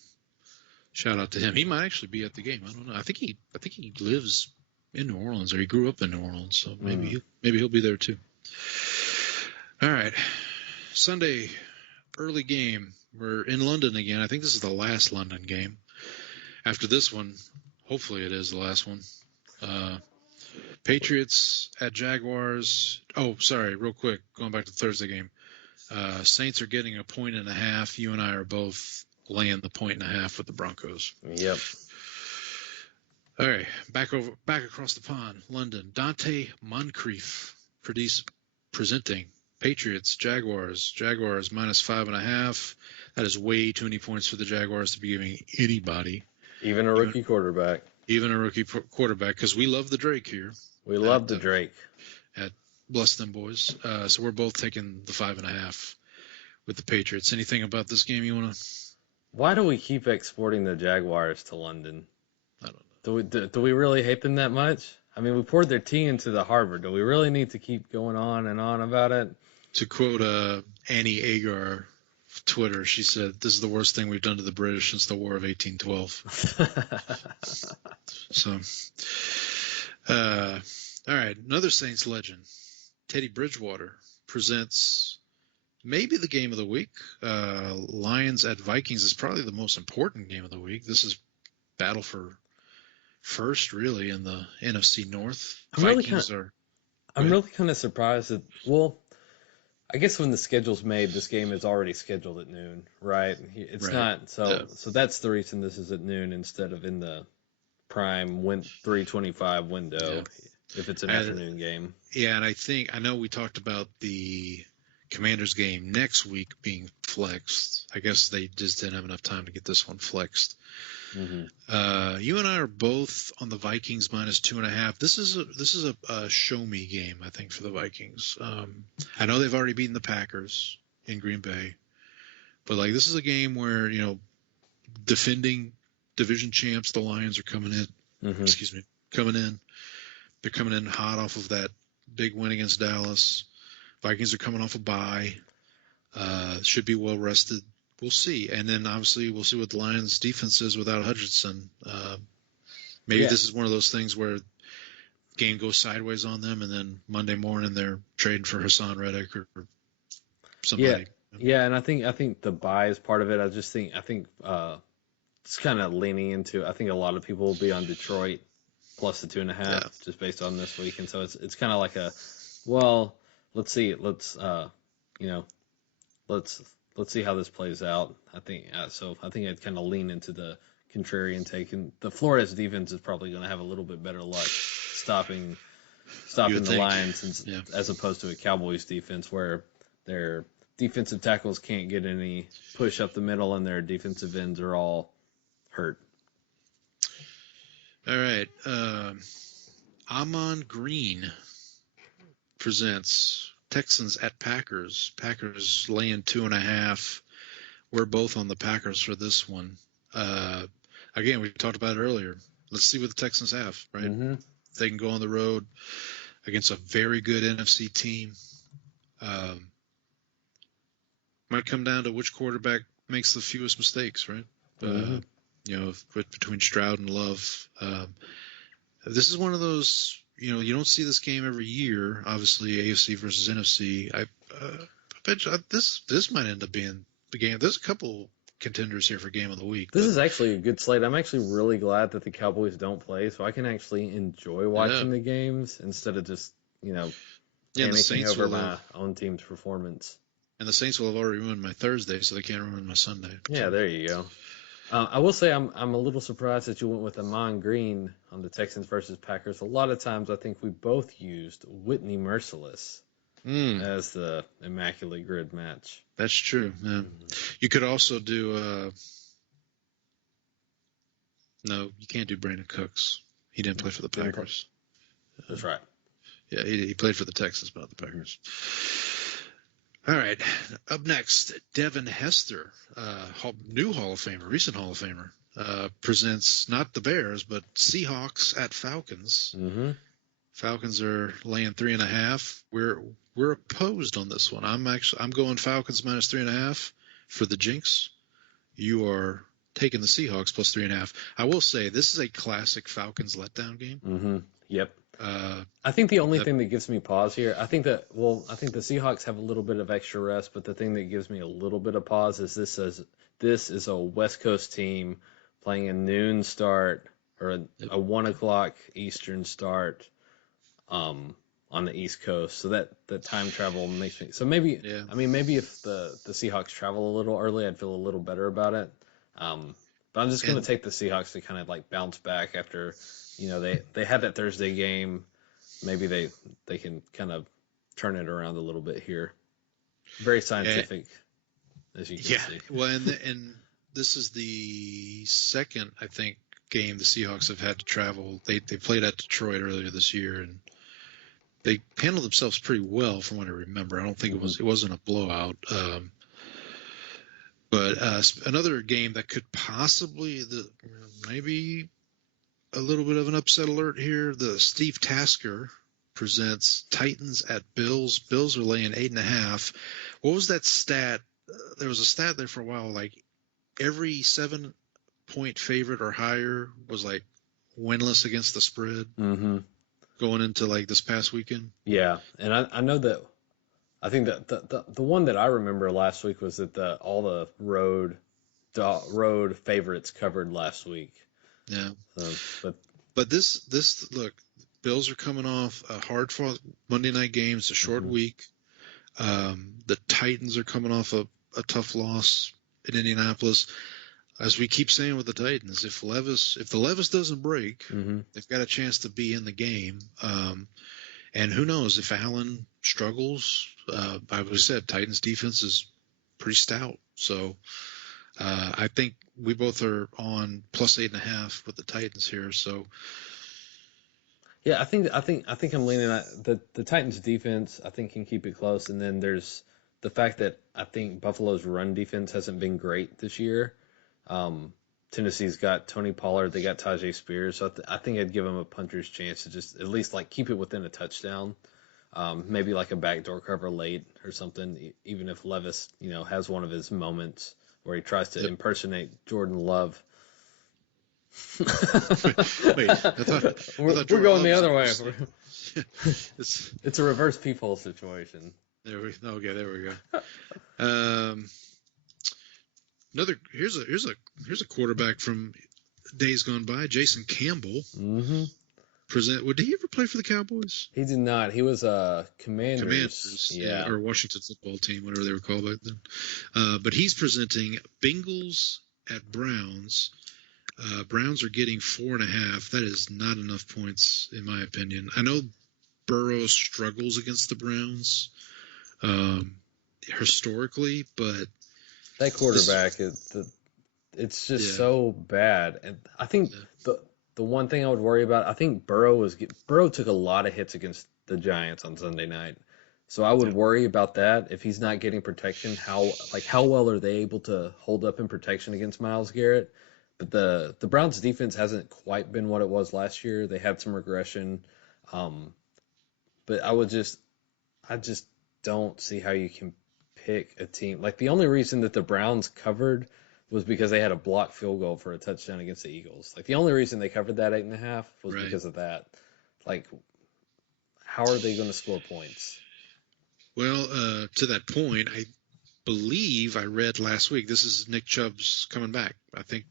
him. He might actually be at the game. I don't know. I think he lives in New Orleans, or he grew up in New Orleans, so maybe he'll be there too. All right, Sunday early game. We're in London again. I think this is the last London game. After this one, hopefully it is the last one. Patriots at Jaguars. Oh, sorry, real quick, going back to the Thursday game. Saints are getting 1.5 points. You and I are both laying the 1.5 with the Broncos. Yep. All right, back across the pond, London. Dante Moncrief presenting Patriots, Jaguars. Jaguars -5.5. That is way too many points for the Jaguars to be giving anybody. Even a rookie quarterback. Even a rookie quarterback, because we love the Drake here. We love the Drake. At Bless Them Boys. So we're both taking the 5.5 with the Patriots. Anything about this game you want to? Why do we keep exporting the Jaguars to London? I don't know. Do we really hate them that much? I mean, we poured their tea into the harbor. Do we really need to keep going on and on about it? To quote Annie Agar, Twitter, she said, "This is the worst thing we've done to the British since the War of 1812." So, all right, another Saints legend, Teddy Bridgewater, presents maybe the game of the week. Lions at Vikings is probably the most important game of the week. This is battle for first, really, in the NFC North. I'm really kind of surprised that, well, I guess when the schedule's made, this game is already scheduled at noon, right? It's Right. not, so that's the reason this is at noon instead of in the prime 3:25 window, if it's an afternoon game. Yeah, and I know we talked about the Commanders game next week being flexed. I guess they just didn't have enough time to get this one flexed. You and I are both on the Vikings -2.5. This is a show me game, I think, for the Vikings. I know they've already beaten the Packers in Green Bay, but like this is a game where defending division champs, the Lions are coming in. Coming in. They're coming in hot off of that big win against Dallas. Vikings are coming off a bye. Should be well rested. We'll see. And then obviously we'll see what the Lions defense is without Hutchinson. Maybe this is one of those things where game goes sideways on them, and then Monday morning they're trading for Hassan Reddick or somebody. Yeah, and I think the buy is part of it. I think just kind of leaning into. I think a lot of people will be on Detroit plus the 2.5 just based on this week, and so it's kind of like let's see, let's see how this plays out. I think so. I think I'd kind of lean into the contrarian take, and the Flores defense is probably going to have a little bit better luck stopping the Lions as opposed to a Cowboys defense where their defensive tackles can't get any push up the middle and their defensive ends are all hurt. All right. Amon Green presents Texans at Packers. Packers laying 2.5. We're both on the Packers for this one. Again, we talked about it earlier. Let's see what the Texans have, right? Mm-hmm. They can go on the road against a very good NFC team. Might come down to which quarterback makes the fewest mistakes, right? Between Stroud and Love. This is one of those, you don't see this game every year. Obviously, AFC versus NFC. I bet you this might end up being the game. There's a couple contenders here for game of the week. This is actually a good slate. I'm actually really glad that the Cowboys don't play, so I can actually enjoy watching the games instead of just panicking over my own team's performance. And the Saints will have already ruined my Thursday, so they can't ruin my Sunday. Yeah, there you go. I will say I'm a little surprised that you went with Amon Green on the Texans versus Packers. A lot of times I think we both used Whitney Merciless as the immaculate grid match. That's true. Yeah. You could also do no, you can't do Brandon Cooks. He didn't play for the Packers. That's right. Yeah, he played for the Texans, but not the Packers. All right. Up next, Devin Hester, new Hall of Famer, recent Hall of Famer, presents not the Bears, but Seahawks at Falcons. Mm-hmm. Falcons are laying 3.5. We're opposed on this one. I'm going Falcons minus 3.5 for the jinx. You are taking the Seahawks plus 3.5. I will say this is a classic Falcons letdown game. Mm-hmm. Yep. I think the only thing that gives me pause here, I think the Seahawks have a little bit of extra rest, but the thing that gives me a little bit of pause is this is a West Coast team playing a noon start or a 1 o'clock Eastern start on the East Coast. So that time travel makes me, so maybe, maybe if the Seahawks travel a little early, I'd feel a little better about it. But I'm just going to take the Seahawks to kind of like bounce back after, they had that Thursday game. Maybe they can kind of turn it around a little bit here. Very scientific, as you can see. Well, and this is the second, I think, game the Seahawks have had to travel. They played at Detroit earlier this year, and they handled themselves pretty well from what I remember. I don't think it wasn't a blowout. But another game that could possibly maybe a little bit of an upset alert here. The Steve Tasker presents Titans at Bills. Bills are laying 8.5. What was that stat? There was a stat there for a while, like every 7-point favorite or higher was like winless against the spread going into like this past weekend. Yeah, and I know that. I think that the one that I remember last week was that all the road favorites covered last week. Yeah. But this look, Bills are coming off a hard-fought Monday night game. It's a short week. The Titans are coming off a tough loss in Indianapolis. As we keep saying with the Titans, if the Levis doesn't break, they've got a chance to be in the game. And who knows if Allen struggles? Like we said, Titans defense is pretty stout. So I think we both are on plus 8.5 with the Titans here. So yeah, I think I'm leaning at the Titans defense. I think can keep it close, and then there's the fact that I think Buffalo's run defense hasn't been great this year. Tennessee's got Tony Pollard. They got Tajay Spears. So I think I'd give them a puncher's chance to just at least like keep it within a touchdown. Maybe like a backdoor cover late or something. Even if Levis, has one of his moments where he tries to impersonate Jordan Love. Wait, I thought we're Joe going the Rogan other way. was- it's, It's a reverse peephole situation. okay, there we go. Here's a quarterback from days gone by, Jason Campbell. Mm-hmm. Did he ever play for the Cowboys? He did not. He was Commanders. Yeah. Or Washington football team, whatever they were called back then. But he's presenting Bengals at Browns. Browns are getting 4.5. That is not enough points, in my opinion. I know Burrow struggles against the Browns historically, but That quarterback it's just so bad. And I think the one thing I would worry about, I think Burrow took a lot of hits against the Giants on Sunday night. So I would worry about that if he's not getting protection. How well are they able to hold up in protection against Myles Garrett? But the Browns defense hasn't quite been what it was last year. They had some regression. But I just don't see how you can pick a team. Like, the only reason that the Browns covered was because they had a blocked field goal for a touchdown against the Eagles. Like, the only reason they covered that 8.5 was because of that. Like, how are they going to score points? Well, to that point, I believe I read last week, this is Nick Chubb's coming back. I think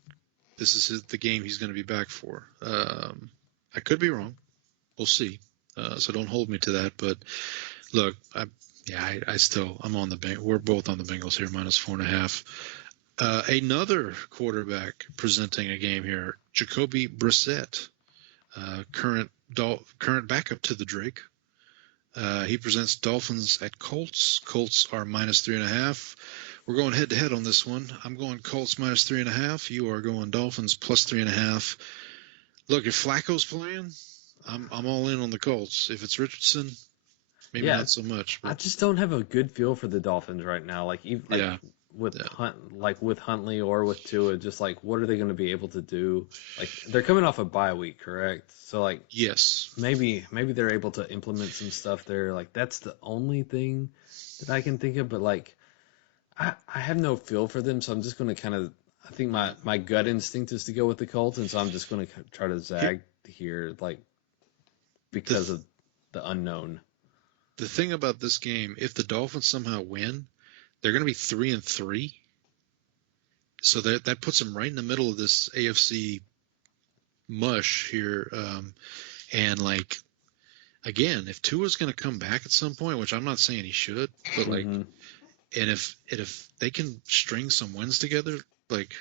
this is the game he's going to be back for. I could be wrong. We'll see. So don't hold me to that. But look, I'm on the Bengals. We're both on the Bengals here, minus 4.5. Another quarterback presenting a game here, Jacoby Brissett, current backup to the Drake. He presents Dolphins at Colts. Colts are minus 3.5. We're going head to head on this one. I'm going Colts minus 3.5. You are going Dolphins plus 3.5. Look, if Flacco's playing, I'm all in on the Colts. If it's Richardson, maybe not so much. But I just don't have a good feel for the Dolphins right now. With Huntley or with Tua, just like, what are they going to be able to do? Like, they're coming off a bye week, correct? So, like, yes, maybe they're able to implement some stuff there. Like, that's the only thing that I can think of. But, like, I have no feel for them, so I'm just going to kind of, I think my gut instinct is to go with the Colts, and so I'm just going to try to zag here, like, because of the unknown. The thing about this game, if the Dolphins somehow win, they're going to be 3-3. So that puts them right in the middle of this AFC mush here. And, like, again, if Tua's going to come back at some point, which I'm not saying he should, but, like, and if they can string some wins together, like,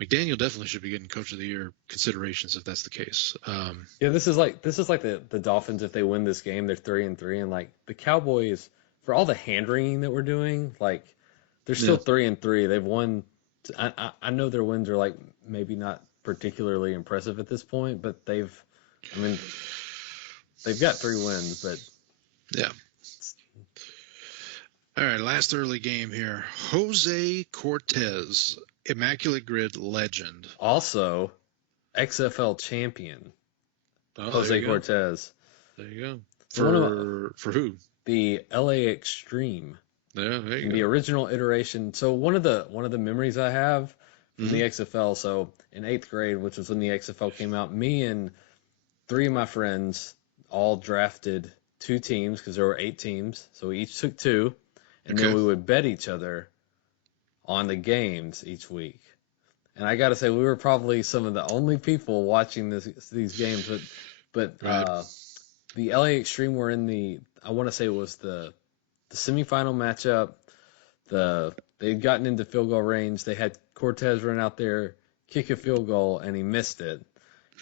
McDaniel definitely should be getting Coach of the Year considerations if that's the case. This is like the Dolphins. If they win this game, they're 3-3, and, like, the Cowboys, for all the hand wringing that we're doing, like, they're still 3-3. They've won. I know their wins are, like, maybe not particularly impressive at this point, but they've got 3 wins. But yeah. All right, last early game here. Jose Cortez, Immaculate Grid legend. Also, XFL champion. Jose Cortez. There you go. For who? The LA Extreme. Yeah, there you go. The original iteration. So one of the memories I have from the XFL. So in 8th grade, which was when the XFL came out, me and 3 of my friends all drafted 2 teams because there were 8 teams. So we each took 2, and then we would bet each other on the games each week. And I got to say, we were probably some of the only people watching these games. But the LA Extreme were in I want to say it was the semifinal matchup. They'd gotten into field goal range. They had Cortez run out there, kick a field goal, and he missed it.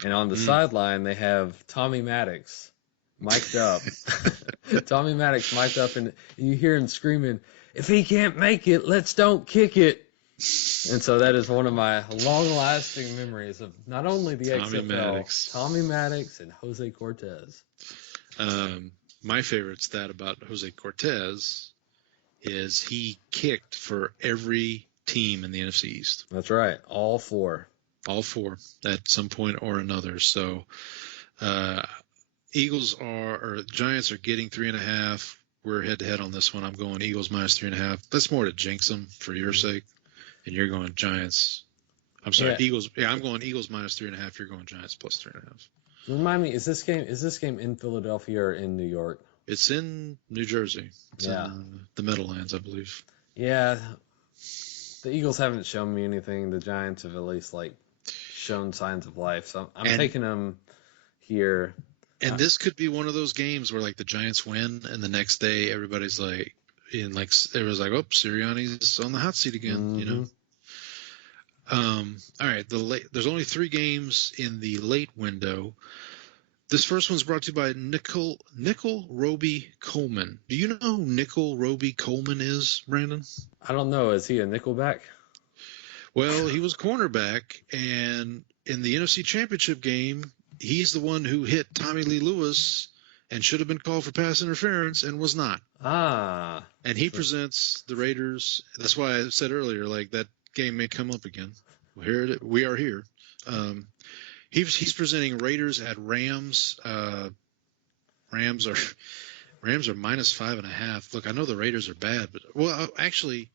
And on the sideline, they have Tommy Maddox mic'd up. Tommy Maddox mic'd up, and you hear him screaming, "If he can't make it, let's don't kick it." And so that is one of my long-lasting memories of not only the XFL, Tommy Maddox and Jose Cortez. My favorite stat about Jose Cortez is he kicked for every team in the NFC East. That's right. All 4. All 4 at some point or another. So Giants are getting 3.5. We're head to head on this one. I'm going Eagles minus 3.5. That's more to jinx them for your sake. And you're going Giants I'm sorry, Yeah. Eagles. Yeah, I'm going Eagles -3.5. You're going Giants +3.5. Remind me, is this game in Philadelphia or in New York? It's in New Jersey. It's Yeah. in the Meadowlands, I believe. Yeah, the Eagles haven't shown me anything. The Giants have at least shown signs of life. So I'm taking them here. And this could be one of those games where the Giants win, and the next day everybody's everyone's like, oh, Sirianni's on the hot seat again. Mm-hmm. All right, there's only 3 games in the late window. This first one's brought to you by Nickel Roby Coleman. Do you know who Nickel Roby Coleman is, Brandon? I don't know. Is he a nickelback? Well, he was cornerback, and in the NFC Championship game, he's the one who hit Tommy Lee Lewis and should have been called for pass interference and was not. Ah. And he presents the Raiders. That's why I said earlier, that game may come up again. We are here. He's presenting Raiders at Rams. Rams are -5.5. Look, I know the Raiders are bad, but actually,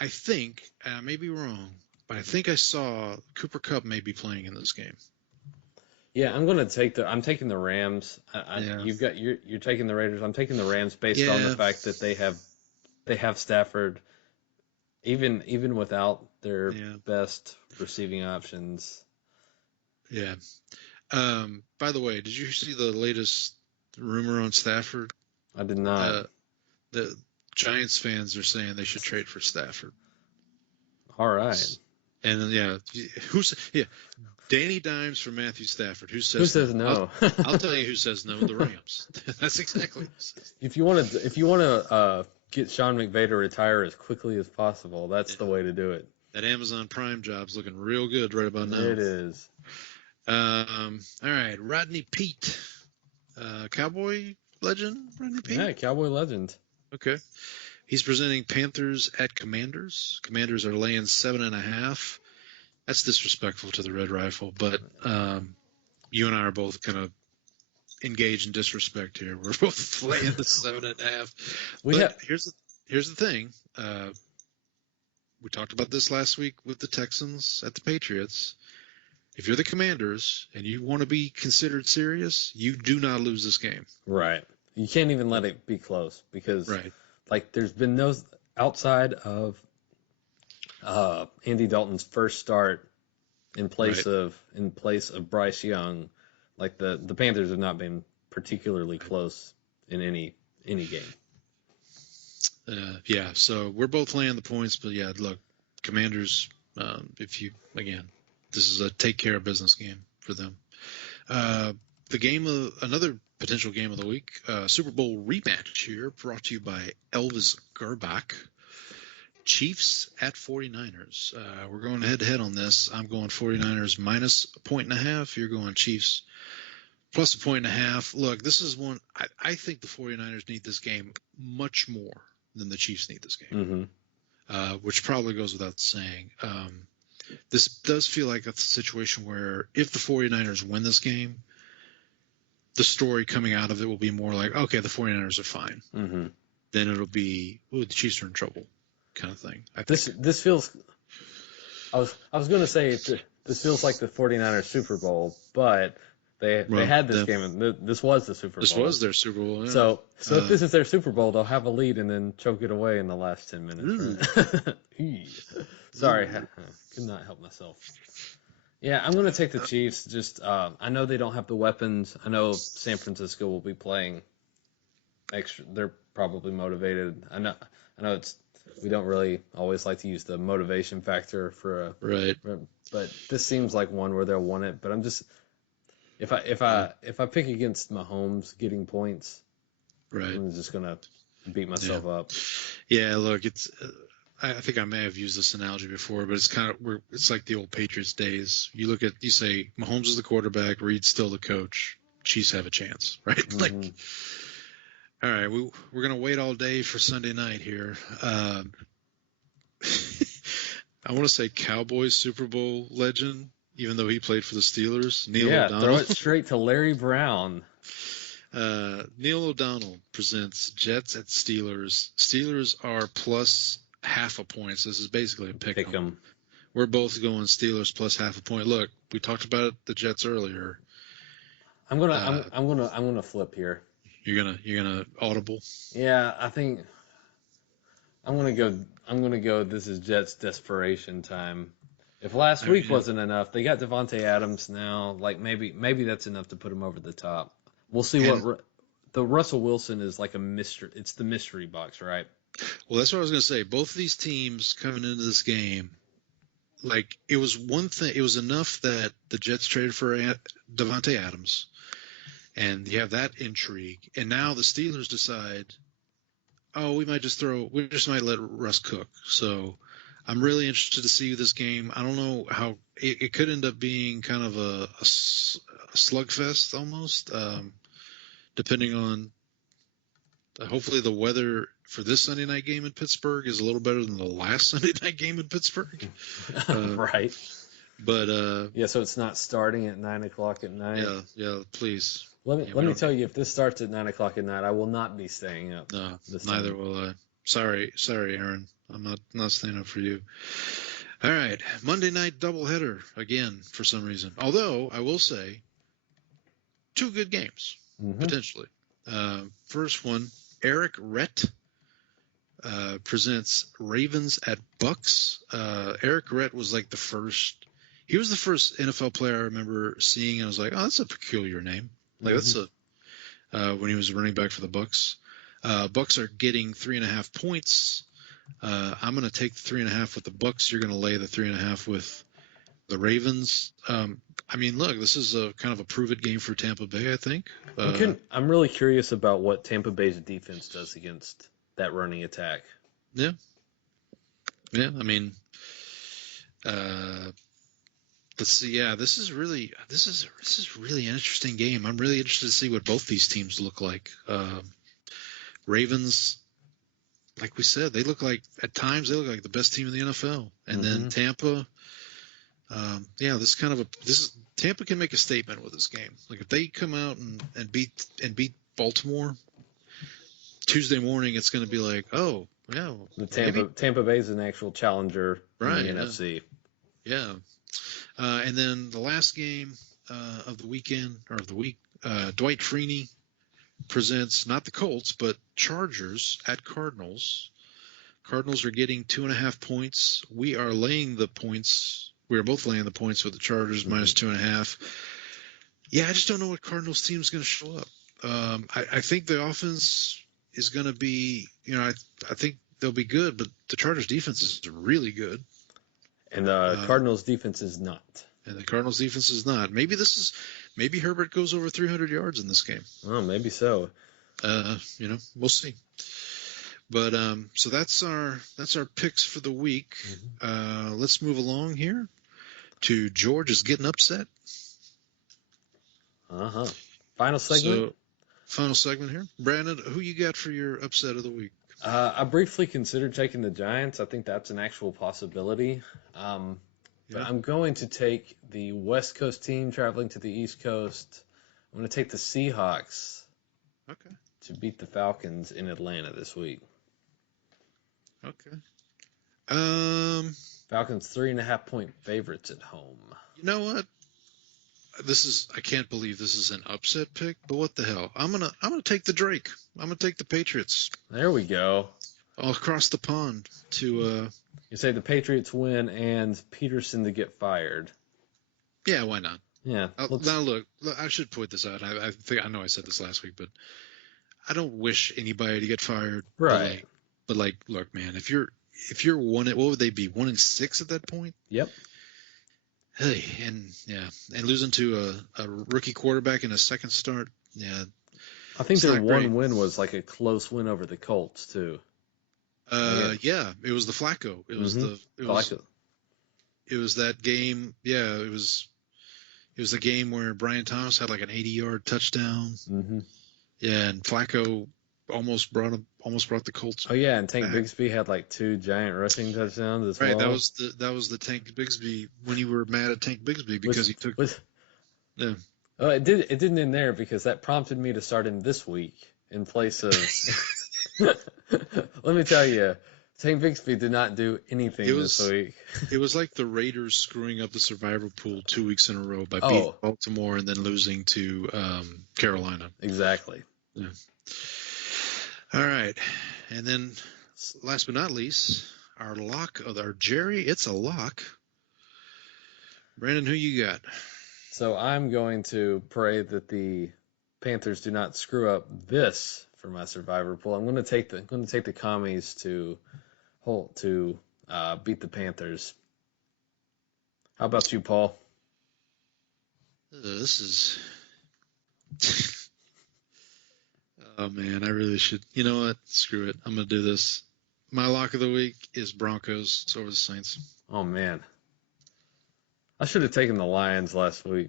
I think I may be wrong, but I think I saw Cooper Kupp may be playing in this game. Yeah, I'm taking the Rams. Yeah. You're taking the Raiders. I'm taking the Rams based on the fact that they have Stafford, even without their best receiving options. Yeah. By the way, did you see the latest rumor on Stafford? I did not. The Giants fans are saying they should trade for Stafford. All right. And then, Danny Dimes for Matthew Stafford. Who says no? I'll tell you who says no. The Rams. That's exactly what it says. If you want to get Sean McVay to retire as quickly as possible, that's the way to do it. That Amazon Prime job's looking real good right about now. It is. All right, Rodney Peete, Cowboy legend, Rodney Peete. Yeah, Cowboy legend. Okay, he's presenting Panthers at Commanders. Commanders are laying 7.5. That's disrespectful to the Red Rifle, but you and I are both kind of engaged in disrespect here. We're both laying the 7.5. Here's the thing. We talked about this last week with the Texans at the Patriots. If you're the Commanders and you want to be considered serious, you do not lose this game. Right. You can't even let it be close because, there's been no outside of Andy Dalton's first start in place of Bryce Young. The Panthers have not been particularly close in any game. So we're both laying the points, but look, Commanders, this is a take care of business game for them. Another potential game of the week, Super Bowl rematch here, brought to you by Elvis Gerbach. Chiefs at 49ers. We're going head to head on this. I'm going 49ers -1.5. You're going Chiefs +1.5. Look, this is one, I think the 49ers need this game much more than the Chiefs need this game, which probably goes without saying. This does feel like a situation where if the 49ers win this game, the story coming out of it will be more like, okay, the 49ers are fine. Mm-hmm. Then it'll be, the Chiefs are in trouble kind of thing. This feels, I was going to say this feels like the 49ers Super Bowl, but they had this game, and this was the Super Bowl. This was their Super Bowl. Yeah. So if this is their Super Bowl, they'll have a lead and then choke it away in the last 10 minutes. Right? Sorry, I could not help myself. Yeah, I'm going to take the Chiefs. Just I know they don't have the weapons. I know San Francisco will be playing extra. They're probably motivated. I know we don't really always like to use the motivation factor for but this seems like one where they'll want it. But I'm just if I pick against Mahomes getting points, I'm just gonna beat myself up. Yeah, look, it's. I think I may have used this analogy before, but it's like the old Patriots days. You say Mahomes is the quarterback, Reed's still the coach. Chiefs have a chance, right? Mm-hmm. All right, we're gonna wait all day for Sunday night here. I want to say Cowboys Super Bowl legend, even though he played for the Steelers. Neil O'Donnell. Throw it straight to Larry Brown. Neil O'Donnell presents Jets at Steelers. Steelers are plus half a point. So this is basically a pick 'em. We're both going Steelers plus half a point. Look, we talked about the Jets earlier. I'm gonna flip here. You're gonna audible. Yeah, I think I'm gonna go. This is Jets desperation time. If last week wasn't enough, they got Devontae Adams now. Like maybe that's enough to put him over the top. We'll see the Russell Wilson is like a mystery. It's the mystery box, right? Well, that's what I was gonna say. Both of these teams coming into this game, like it was one thing. It was enough that the Jets traded for Devontae Adams, and you have that intrigue. And now the Steelers decide, oh, we just might let Russ cook. So I'm really interested to see this game. I don't know how it could end up being kind of a slugfest almost, depending on hopefully the weather for this Sunday night game in Pittsburgh is a little better than the last Sunday night game in Pittsburgh. Right. But yeah, so it's not starting at 9:00 at night. Yeah, please. Let me tell you, if this starts at 9:00 at night, I will not be staying up. No, neither will I. Sorry, Aaron. I'm not staying up for you. All right, Monday night doubleheader again for some reason. Although I will say, two good games potentially. First one, Eric Rhett presents Ravens at Bucks. Eric Rhett was like the first. He was the first NFL player I remember seeing. And I was like, oh, that's a peculiar name. Like that's when he was running back for the Bucks. Bucks are getting 3.5 points. I'm going to take the 3.5 with the Bucks. You're going to lay the 3.5 with the Ravens. I mean, look, this is a kind of a prove-it game for Tampa Bay, I think. I'm really curious about what Tampa Bay's defense does against that running attack. Yeah. I mean, let's see. Yeah, this is really an interesting game. I'm really interested to see what both these teams look like. Ravens, like we said, they look like the best team in the NFL, and then Tampa. Tampa can make a statement with this game. Like if they come out and beat Baltimore Tuesday morning, it's going to be like, oh yeah, Tampa Bay's an actual challenger in the NFC. Yeah. And then the last game of the week, Dwight Freeney presents not the Colts but Chargers at Cardinals. Cardinals are getting 2.5 points. We are laying the points. We are both laying the points with the Chargers minus 2.5. Yeah, I just don't know what Cardinals team is going to show up. I think the offense is going to be, I think they'll be good, but the Chargers defense is really good. And the Cardinals defense is not. And the Cardinals defense is not. Maybe Herbert goes over 300 yards in this game. Oh, maybe so. We'll see. But so that's our picks for the week. Let's move along here to George is getting upset. Final segment. So, final segment here. Brandon, who you got for your upset of the week? I briefly considered taking the Giants. I think that's an actual possibility. But I'm going to take the West Coast team traveling to the East Coast. I'm going to take the Seahawks to beat the Falcons in Atlanta this week. Okay. Falcons 3.5-point favorites at home. You know what? I can't believe this is an upset pick, but what the hell? I'm gonna take the Drake. I'm gonna take the Patriots. There we go. All across the pond to. You say the Patriots win and Peterson to get fired. Yeah, why not? Yeah. Now look, I should point this out. I know I said this last week, but I don't wish anybody to get fired. Right. But look, man, if you're what would they be? 1-6 at that point? Yep. Hey, and losing to a rookie quarterback in a second start. Yeah. I think their one win was like a close win over the Colts too. Yeah, it was the Flacco. It was it was that game. Yeah, it was the game where Brian Thomas had like an 80-yard touchdown. Mm-hmm. Yeah, and Flacco almost brought the Colts. Oh yeah, and Tank Bigsby had like 2 giant rushing touchdowns as well. Right, that was the Tank Bigsby when you were mad at Tank Bigsby because he took. Yeah. Oh, it didn't end there because that prompted me to start him this week in place of. Let me tell you, St. Bixby did not do anything this week. It was like the Raiders screwing up the survivor pool 2 weeks in a row by beating Baltimore and then losing to Carolina. Exactly. Yeah. All right. And then last but not least, our Jerry, it's a lock. Brandon, who you got? So I'm going to pray that the Panthers do not screw up this for my survivor pool. I'm going to take the commies to beat the Panthers. How about you, Paul? This is. Oh man, I really should. You know what? Screw it. I'm gonna do this. My lock of the week is Broncos over the Saints. Oh man, I should have taken the Lions last week.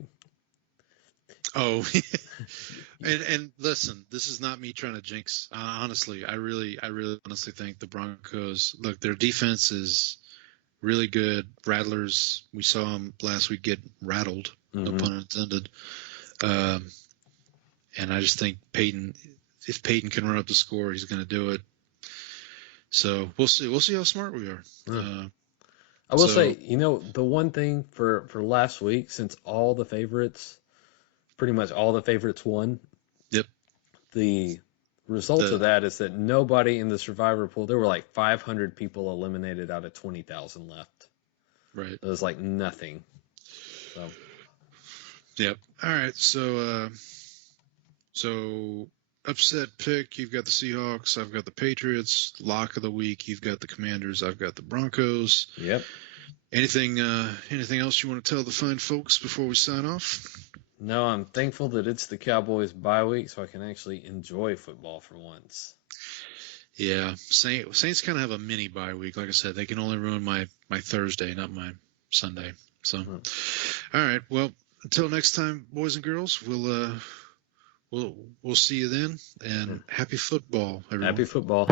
Oh, and listen, this is not me trying to jinx. Honestly, I really honestly think the Broncos. Look, their defense is really good. Rattlers, we saw them last week get rattled, no pun intended. And I just think if Peyton can run up the score, he's going to do it. So we'll see. We'll see how smart we are. I will say, the one thing for last week, since pretty much all the favorites won. Yep. The result of that is that nobody in the survivor pool, there were like 500 people eliminated out of 20,000 left. Right. It was like nothing. So. Yep. All right. So upset pick, you've got the Seahawks, I've got the Patriots. Lock of the week, you've got the Commanders, I've got the Broncos. Yep. Anything else you want to tell the fine folks before we sign off? No, I'm thankful that it's the Cowboys bye week so I can actually enjoy football for once. Yeah, Saints kind of have a mini bye week. Like I said, they can only ruin my Thursday, not my Sunday. So, All right. Well, until next time, boys and girls, we'll see you then. And happy football, everyone. Happy football.